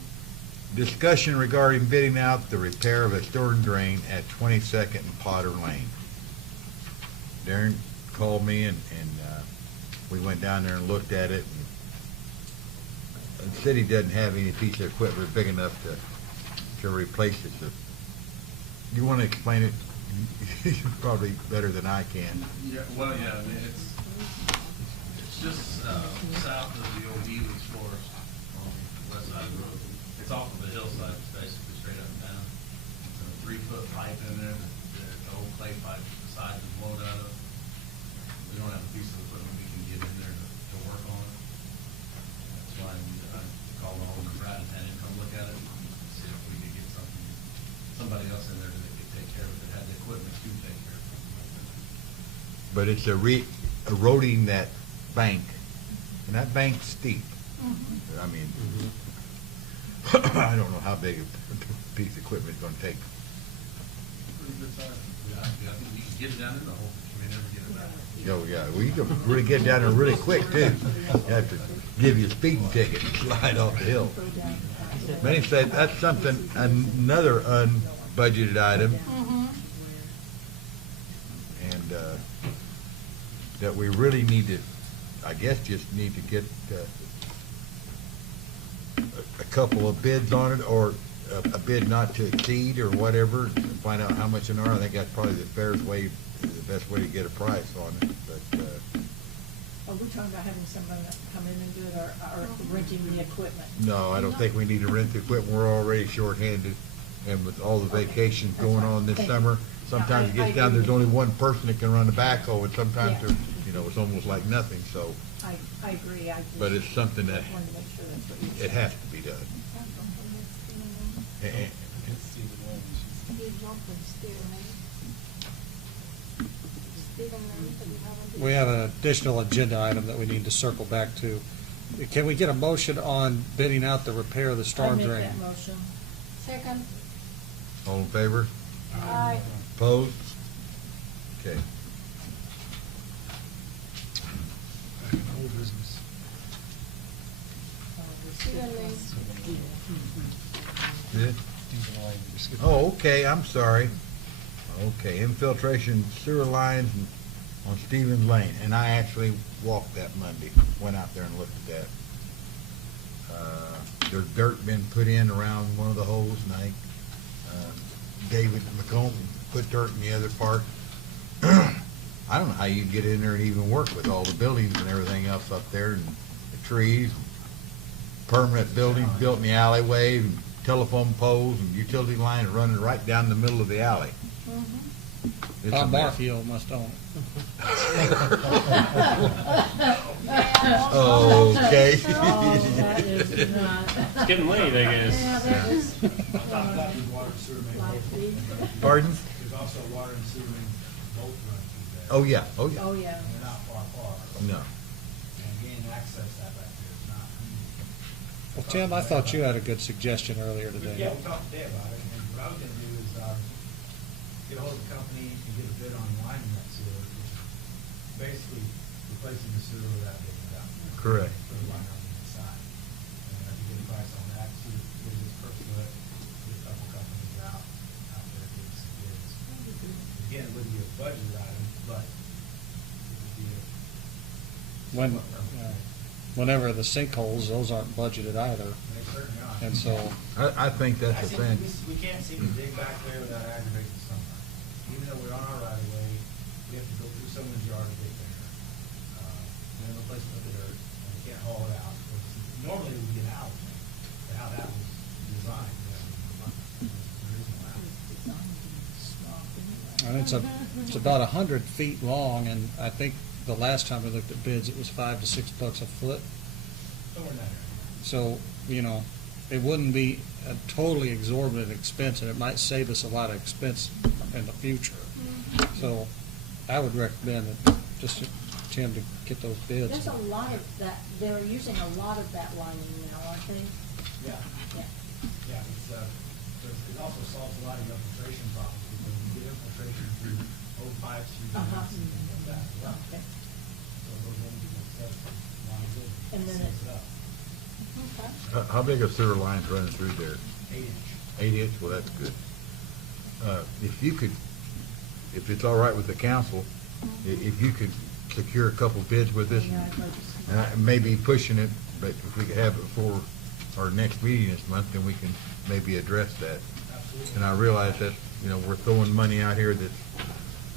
Discussion regarding bidding out the repair of a storm drain at 22nd and Potter Lane. Darren called me and we went down there and looked at it. And the city doesn't have any piece of equipment big enough to replace it. So you want to explain it? You're probably better than I can. Yeah, well, yeah, I mean, it's just, south of the old Eagles Forest on the west side of the road. It's off of the hillside, it's basically straight up and down. There's a 3-foot pipe in there, the old clay pipe, the sides is blown out of. We don't have a piece of equipment we can get in there to work on it. That's why I called Alderman Brad and had him come look at it, and see if we could get somebody else in there that could take care of it, that had the equipment to take care of it. But it's eroding that bank, and that bank's steep. I mean, I don't know how big a piece of equipment it's gonna take. Pretty good size. Yeah, I think we can get it down in the hole, we may never get it back. Oh, yeah, well, you can really get down there really quick, too. You have to give you a speeding ticket and slide off the hill. Many say that's something, another unbudgeted item, and that we really need to, I guess, just need to get a couple of bids on it, or a bid not to exceed, or whatever, and find out how much an hour. I think that's probably the fairest way, the best way to get a price on it, but, Are we talking about having somebody come in and do it, or renting the equipment? no, I don't think we need to rent the equipment. We're already shorthanded, and with all the vacations going on this Thank you. summer, sometimes it I gets down, agree. there's only one person that can run the backhoe, and sometimes Yeah. there's, it's almost like nothing, so, I agree, I just. but it's something that, Wanted to make sure that's what you it said. has to be done. And- We have an additional agenda item that we need to circle back to. Can we get a motion on bidding out the repair of the I storm make drain? that motion. Second. All in favor? Aye. Opposed? Okay. Back in old business. Stephen Lane. Good. Oh, okay, I'm sorry. Okay, infiltration sewer lines on Stevens Lane, and I actually walked that Monday, went out there and looked at that. There's dirt been put in around one of the holes, and I think David McComb put dirt in the other part. I don't know how you can get in there and even work with all the buildings and everything else up there, and the trees, permanent buildings built in the alleyway, and telephone poles and utility lines running right down the middle of the alley. It's a Bob mess. Barfield must own it. Okay. It's getting late, I guess. Water and sewer main. Pardon? There's also water and sewer main both run through there. Oh, yeah, oh, yeah. Oh, yeah. And they're not far. No. And gaining access that back there is not easy. Well, Tim, I thought you had a good suggestion earlier Yeah, today. we talked today about it, and what I was gonna do is, get a hold of the company and get a bid on lining that sewer, which is basically replacing the sewer without digging it out. Correct. Put a line on the inside. And I can get a price on that, see what it is per foot, get a couple companies out there, get some bids. Again, it wouldn't be a budget item, but it would be a. Whenever the sinkholes, those aren't budgeted either. They certainly are. And so, I think that's a fan. We can't seem to dig back there without aggravating someone. Even though we're on our right of way, we have to go through someone's yard to get there. We have no place to put the dirt, and we can't haul it out. Normally we get out, but how that was designed, there is no out. and it's about 100 feet long, and I think the last time we looked at bids, it was $5 to $6 a foot. Somewhere in that area. So, you know, it wouldn't be a totally exorbitant expense, and it might save us a lot of expense in the future. So I would recommend that just Tim to get those bids. There's a lot of that, they're using a lot of that lining now, aren't they? Yeah. Yeah. It also solves a lot of your infiltration problems, because you get infiltration through old pipes, through units, and things like that. Yeah. Okay. So those energy stuff, a lot of good. And then Saves it- up. Okay. How big are sewer lines running through there? 8 inch. 8 inch, well, that's good. If you could, if it's all right with the council, if you could secure a couple bids with us, Yeah, I'd like to see and that. maybe pushing it, but if we could have it before our next meeting this month, then we can maybe address that. Absolutely. And I realize that, you know, we're throwing money out here that's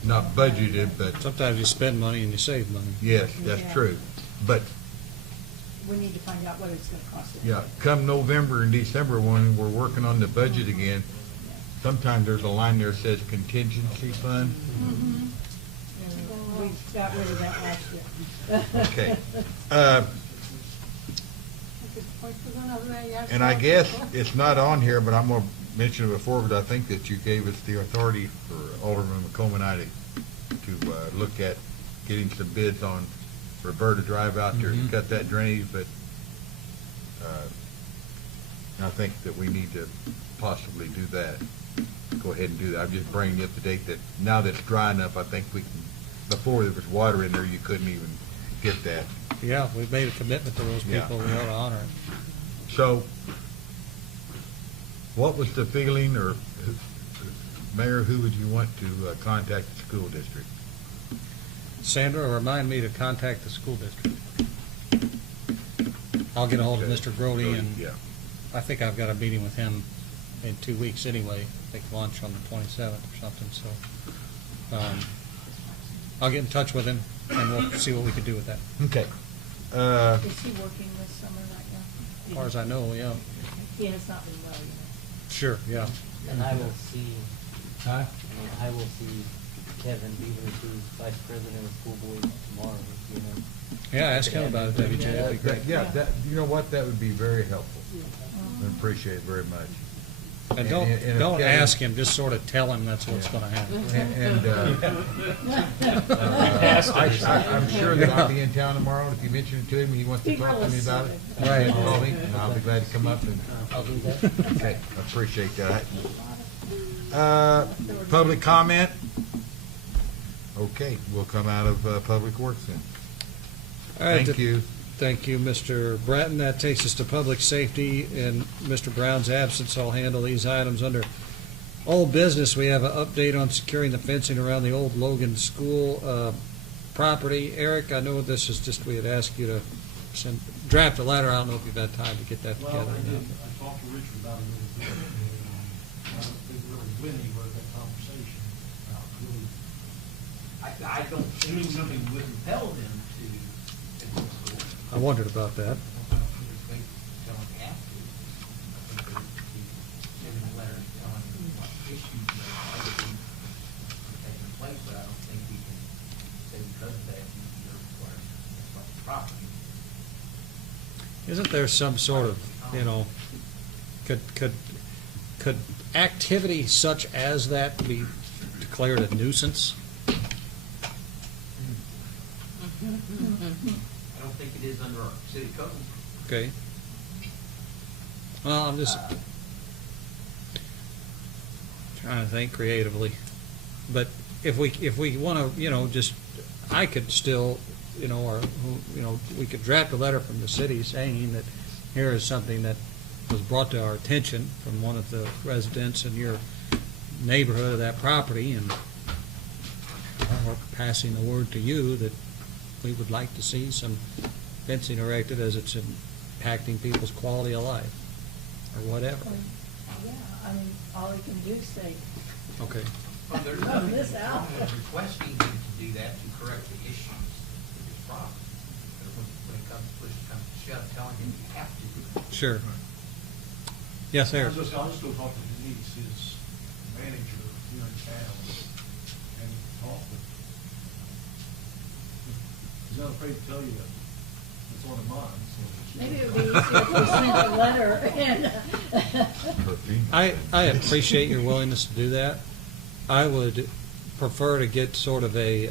not budgeted, but Sometimes you spend money and you save money. yes, that's Yeah. true. But, We need to find out what it's gonna cost. us. yeah, come November and December, when we're working on the budget again, sometimes there's a line there that says contingency fund. And we got rid of that last year. Okay. And And I guess it's not on here, but I'm gonna mention it before, but I think that you gave us the authority for Alderman McComb and I to look at getting some bids on Roberta Drive out there to Mhm. cut that drainage, but I think that we need to possibly do that. Go ahead and do that. I'm just bringing you up to date that now that it's dry enough, I think we can, before there was water in there, you couldn't even get that. Yeah, we've made a commitment to those Yeah. people, we ought to honor it. So, what was the feeling, or Mayor, who would you want to contact the school district? Sandra, remind me to contact the school district. I'll get a hold of Mr. Grody, and Yeah. I think I've got a meeting with him in 2 weeks anyway, I think lunch on the 27th or something, so. I'll get in touch with him, and we'll see what we can do with that. Okay. Is he working this summer right now? As far as I know, yeah. He has not been well, yet. Sure, yeah. And I will see, and I will see Kevin Beavers, who's vice president of school board tomorrow, you know. Yeah, ask him about it, WJ, that'd be great. Yeah, that, you know what, that would be very helpful. I appreciate it very much. And if don't Kevin- ask him, just sort of tell him that's what's gonna happen. I'm sure that I'll be in town tomorrow, if you mention it to him, he wants to talk to me about it. Right. Call me, and I'll be glad to come up and, I'll do that. okay, I appreciate that. Public comment? Okay, we'll come out of Public Works then. All right, Thank you. Thank you, Mr. Bratton. That takes us to public safety. In Mr. Brown's absence, I'll handle these items under old business. We have an update on securing the fencing around the old Logan School property. Eric, I know this is just, we had asked you to draft a letter. I don't know if you've had time to get that Well, together. I did, I talked to Richard about it a little bit, and I don't think really went anywhere with that conversation about really. I don't think something would compel them to finish the school. I wondered about that. I don't think they don't have to. I think they would be sending a letter telling them what issues they are taking place, but I don't think we can say because of that, they're required to construct the property. Isn't there some sort of, could activity such as that be declared a nuisance? I don't think it is under our city code. Okay. Well, I'm just trying to think creatively. But if we want to, just, I could still, we could draft a letter from the city saying that here is something that was brought to our attention from one of the residents in your neighborhood of that property, and we're passing the word to you that we would like to see some fencing erected as it's impacting people's quality of life, or whatever. Yeah, I mean, all he can do is say, Okay. Well, there's Rub nothing this out. requesting him to do that to correct the issues with his property. But when it comes, push comes to shove, telling him you have to do it. Sure. Yes, Eric. I'll just go talk to Denise, his manager here in town, and talk with him. He's not afraid to tell you that it's on his mind, so. maybe it would be easier if we sent a letter and. I appreciate your willingness to do that. I would prefer to get sort of a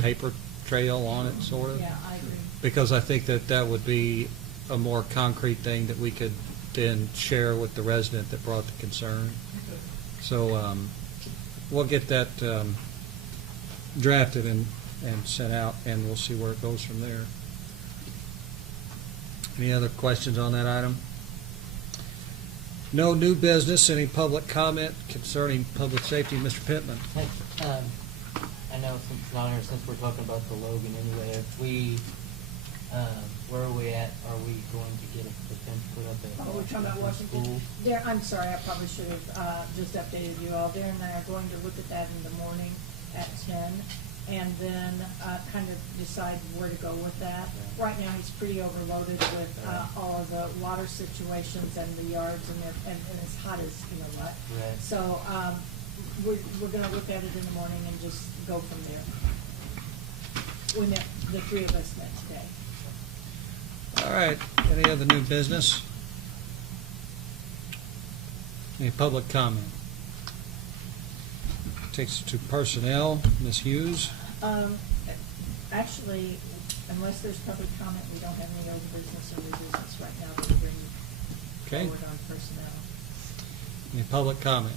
paper trail on it, sort of. Yeah, I agree. Because I think that would be a more concrete thing that we could then share with the resident that brought the concern. So we'll get that drafted and sent out, and we'll see where it goes from there. Any other questions on that item? No new business. Any public comment concerning public safety? Mr. Pittman. I know since we're talking about the Logan anyway, if we, where are we at? Are we going to get the fence put up at Oh, we're talking about Washington. School? I'm sorry, I probably should have just updated you all. Darren and I are going to look at that in the morning at 10, and then kind of decide where to go with that. Right now, he's pretty overloaded with all of the water situations and the yards, and as hot as you know what. Right. So we're going to look at it in the morning and just go from there. When the three of us met today. All right. Any other new business? Any public comment? Takes us to personnel. Ms. Hughes. Actually, unless there's public comment, we don't have any other business or new business right now to bring Okay. forward on personnel. Any public comment?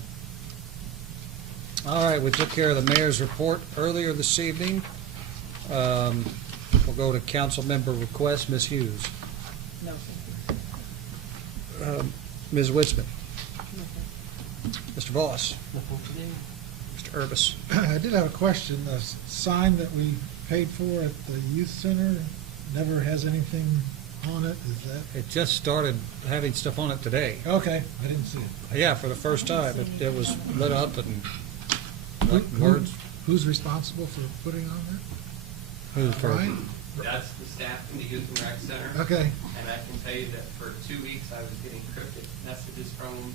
All right, we took care of the mayor's report earlier this evening. We'll go to council member requests. Ms. Hughes. No, thank Ms. Witzman. you. Mr. Voss. Nothing today. Mr. Urbis. I did have a question. The sign that we paid for at the youth center never has anything on it. Is that? It just started having stuff on it today. Okay, I didn't see it. Yeah, for the first time. It was lit up and Who- words. Who's responsible for putting on that? Who's for? Brian? That's the staff in the Youth and Rec Center. Okay. And I can tell you that for 2 weeks, I was getting cryptic messages from them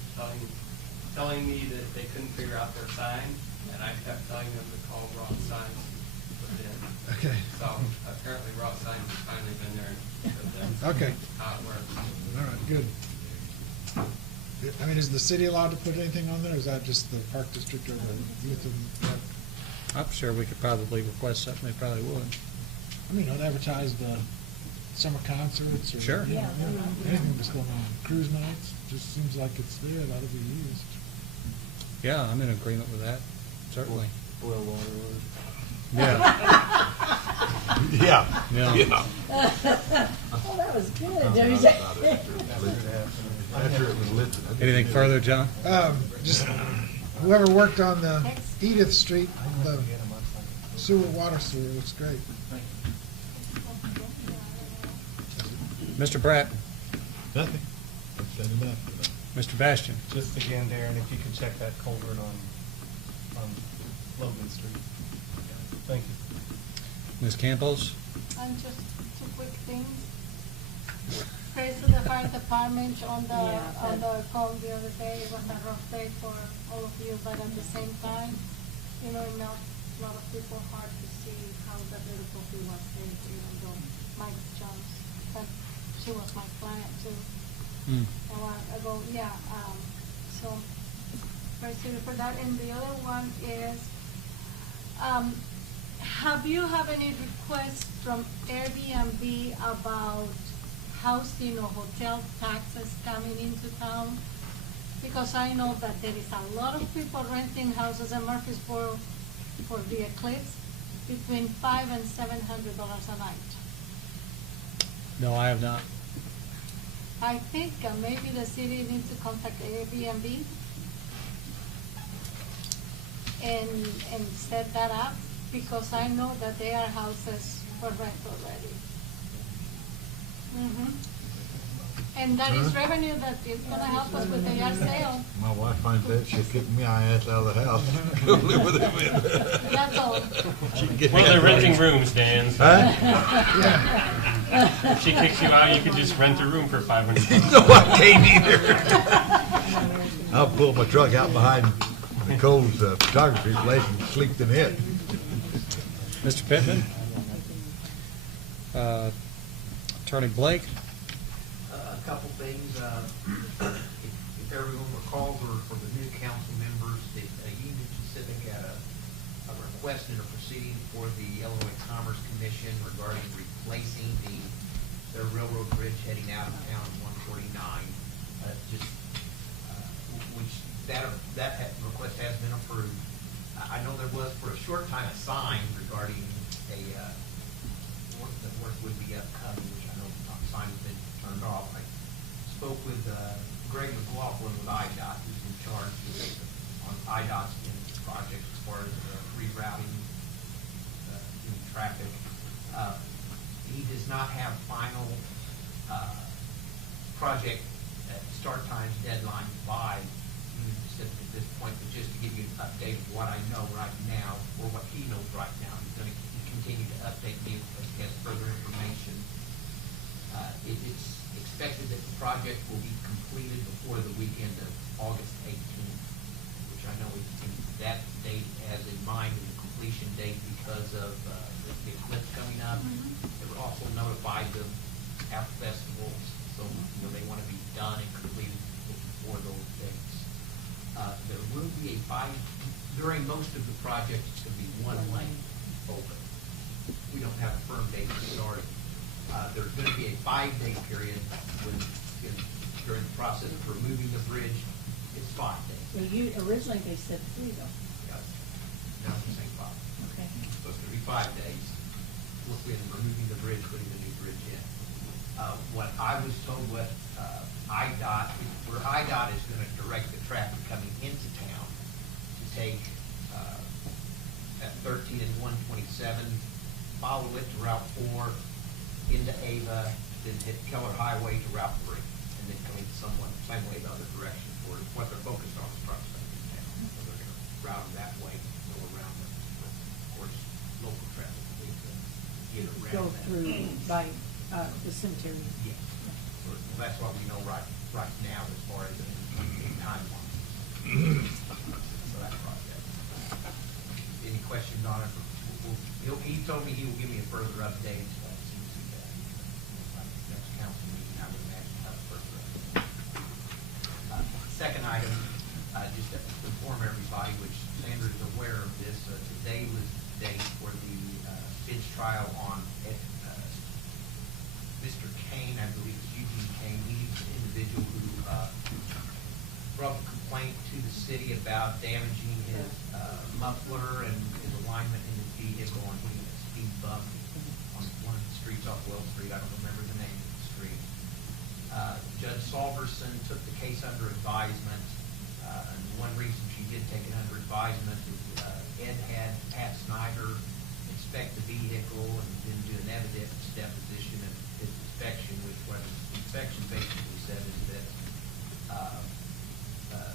telling me that they couldn't figure out their sign, and I kept telling them to call Raw Signs to put it in. Okay. So apparently Raw Signs has finally been there and showed them Okay. how it works. All right, good. I mean, is the city allowed to put anything on there, or is that just the park district or the youth and rec? I'm sure we could probably request something. They probably would. I mean, don't advertise the summer concerts or. Sure. you know, anything that's going on, cruise nights, just seems like it's there, it ought to be used. Yeah, I'm in agreement with that, certainly. Boil water. Yeah. Yeah, Yeah. yeah. Well, that was good. After it was listed. Anything further, John? Just whoever worked on the Edith Street, the water sewer was great. Mr. Bratt? Nothing. I've said enough. Mr. Bastian? Just again, Darren, if you could check that culvert on Logan Street. Thank you. Ms. Campos? And just two quick things. Praise to the fire department on the call the other day. It was a rough day for all of you, but at the same time, you know, it melts a lot of people hard to see how the beautiful he was saved, even though Mike Jones, but she was my client too. A while ago, yeah. So praise to you for that. And the other one is, have you have any requests from Airbnb about housing or hotel taxes coming into town? Because I know that there is a lot of people renting houses in Murphysboro for the eclipse between $500 and $700 a night. No, I have not. I think maybe the city needs to contact Airbnb and set that up, because I know that there are houses for rent already. And that is revenue that is gonna help us with the yard sale. My wife finds that, she'll kick my ass out of the house. Go live with him. That's all. Well, they're renting rooms, Dan. So Huh? if she kicks you out, you could just rent a room for $500. No, I can't either. I'll pull my truck out behind Nicole's photography place and sleep in it. Mr. Pittman? Attorney Blake? A couple things. If everyone recalls, or for the new council members, that Union Pacific had a request in a proceeding for the Illinois Commerce Commission regarding replacing their railroad bridge heading out of town 149. Which that request has been approved. I know there was for a short time a sign regarding the work would be upcoming, which I know the sign has been turned off. I spoke with Greg McLaughlin with IDOT, who's in charge on IDOT's project as far as rerouting traffic. He does not have final project start times deadline by Union Pacific at this point, but just to give you an update of what I know right now, or what he knows right now, he's going to continue to update me as he has further information. It's expected that the project will be completed before the weekend of August 18th, which I know that date has in mind as a completion date because of the eclipse coming up. They were also notified of half festivals, so they want to be done and completed before those dates. There will be during most of the project, it's going to be one lane open. We don't have a firm date to start. There's going to be a 5-day period during the process of removing the bridge. It's 5 days. Well, originally they said 3 though. Now it's saying 5. Okay. So it's going to be 5 days. Looking at removing the bridge, putting the new bridge in. What I was told, where IDOT is going to direct the traffic coming into town to take at 13 and 127, follow it to Route 4, into Ava, then hit Keller Highway to Route 3, and then coming somewhat the same way the other direction for what they're focused on is trucks coming in town. So they're going to route them that way, go around them. Of course, local traffic needs to get around Go that. through by the cemetery. Yeah. So that's what we know right now as far as the timeline. So that project. Any questions on it? He told me he will give me a further update as soon as he does. Next council meeting, I would imagine have a further update. Second item, just to inform everybody, which Sandra is aware of this, today was the day for the bench trial on Mr. Kane, I believe it's Eugene Kane. He's an individual who brought a complaint to the city about damaging his muffler and his alignment in his vehicle, and hitting a speed bump on case under advisement. And one reason she did take it under advisement is Ed had Pat Snyder inspect the vehicle and then do an evidence deposition of his inspection, which what his inspection basically said is that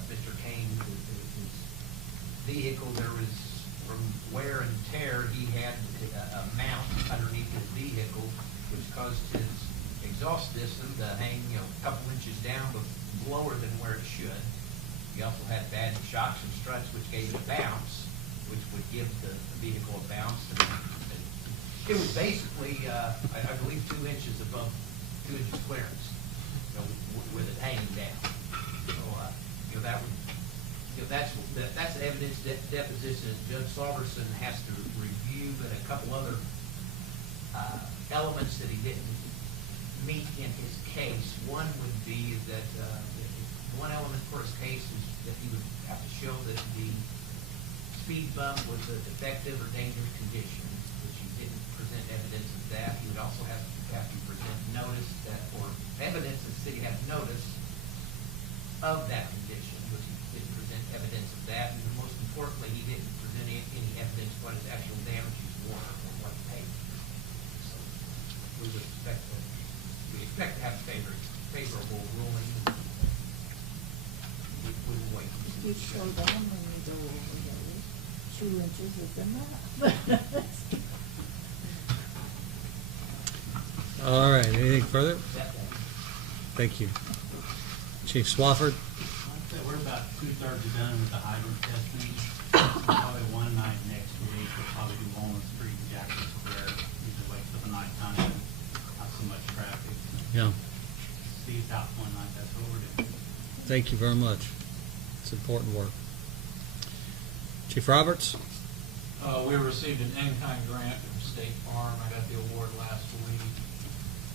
Mr. Kane, his vehicle, there was from wear and tear, he had a mount underneath his vehicle, which caused his exhaust system to hang, a couple inches down, but lower than where it should. He also had bad shocks and struts, which gave it a bounce, which would give the vehicle a bounce. And it was basically, I believe, 2 inches above 2 inches clearance, with it hanging down. So, that would. That's evidence deposition that Judge Salverson has to review, but a couple other elements that he didn't meet in his case. One would be that one element for his case is that he would have to show that the speed bump was a defective or dangerous condition, which he didn't present evidence of that. He would also have to present notice that, or evidence that the city had notice of that condition, which he didn't present evidence of that. And most importantly, he didn't present any evidence of what his actual damages were or what he paid. So we would expect to have favorable ruling. We will wait. You slow down when you go over those 2 inches is enough. All right, anything further? Thank you. Chief Swafford? We're about 2/3 done with the hydrant testing. Probably one night next week, we'll probably do Walnut Street and Jackson Square. Usually wait till the nighttime, not so much traffic. Yeah. Steve's out one night, that's what we're doing. Thank you very much. It's important work. Chief Roberts? We received an in-kind grant from State Farm. I got the award last week.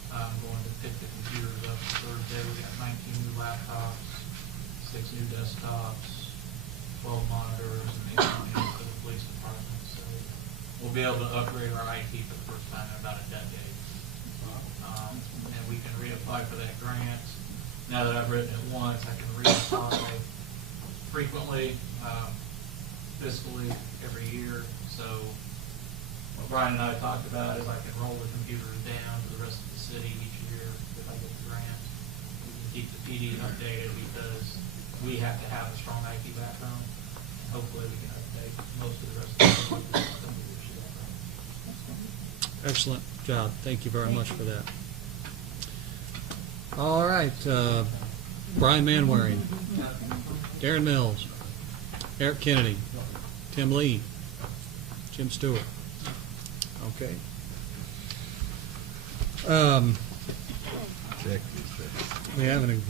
I'm going to pick the computers up Thursday. We got 19 new laptops, 6 new desktops, 12 monitors, and 8 monitors for the police department. So we'll be able to upgrade our IT for the first time in about a decade. And we can reapply for that grant. Now that I've written it once, I can reapply frequently, fiscally, every year. So what Brian and I talked about is I can roll the computers down to the rest of the city each year if I get the grant. We can keep the PD updated because we have to have a strong IT background. Hopefully we can update most of the rest of the city with some leadership background. Excellent job. Thank you very much for that. All right. Brian Manwaring, Darren Mills, Eric Kennedy, Tim Lee, Jim Stewart. Okay. We have an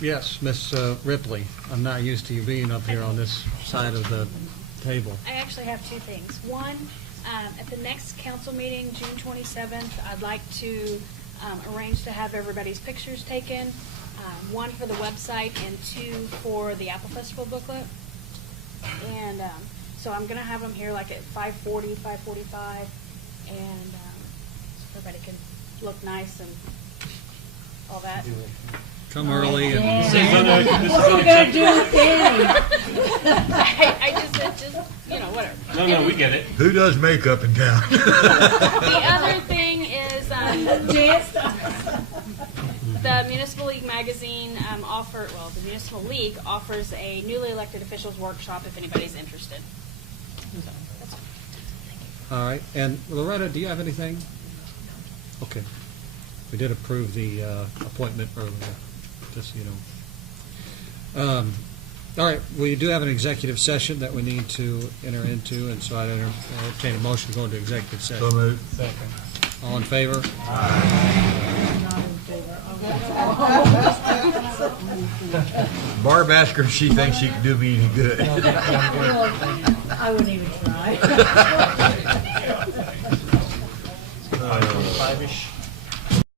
yes, Miss Ripley. I'm not used to you being up here on this side of the table. I actually have 2 things. One, at the next council meeting, June 27th, I'd like to arrange to have everybody's pictures taken. 1 for the website and 2 for the Apple Festival booklet. And so I'm going to have them here like at 5:40, 5:45, and so everybody can look nice and all that. Come early and What are we gonna do with Danny? I just said, whatever. No, we get it. Who does makeup in town? The other thing is the Municipal League magazine the Municipal League offers a newly elected officials workshop if anybody's interested. So, that's fine. all right. And Loretta, do you have anything? Okay. We did approve the appointment earlier, just so you know. All right. We do have an executive session that we need to enter into, and so I'd entertain a motion to go into executive session. So moved. Second. All in favor? Barb asked her if she thinks she can do me any good. I wouldn't even try. 5-ish.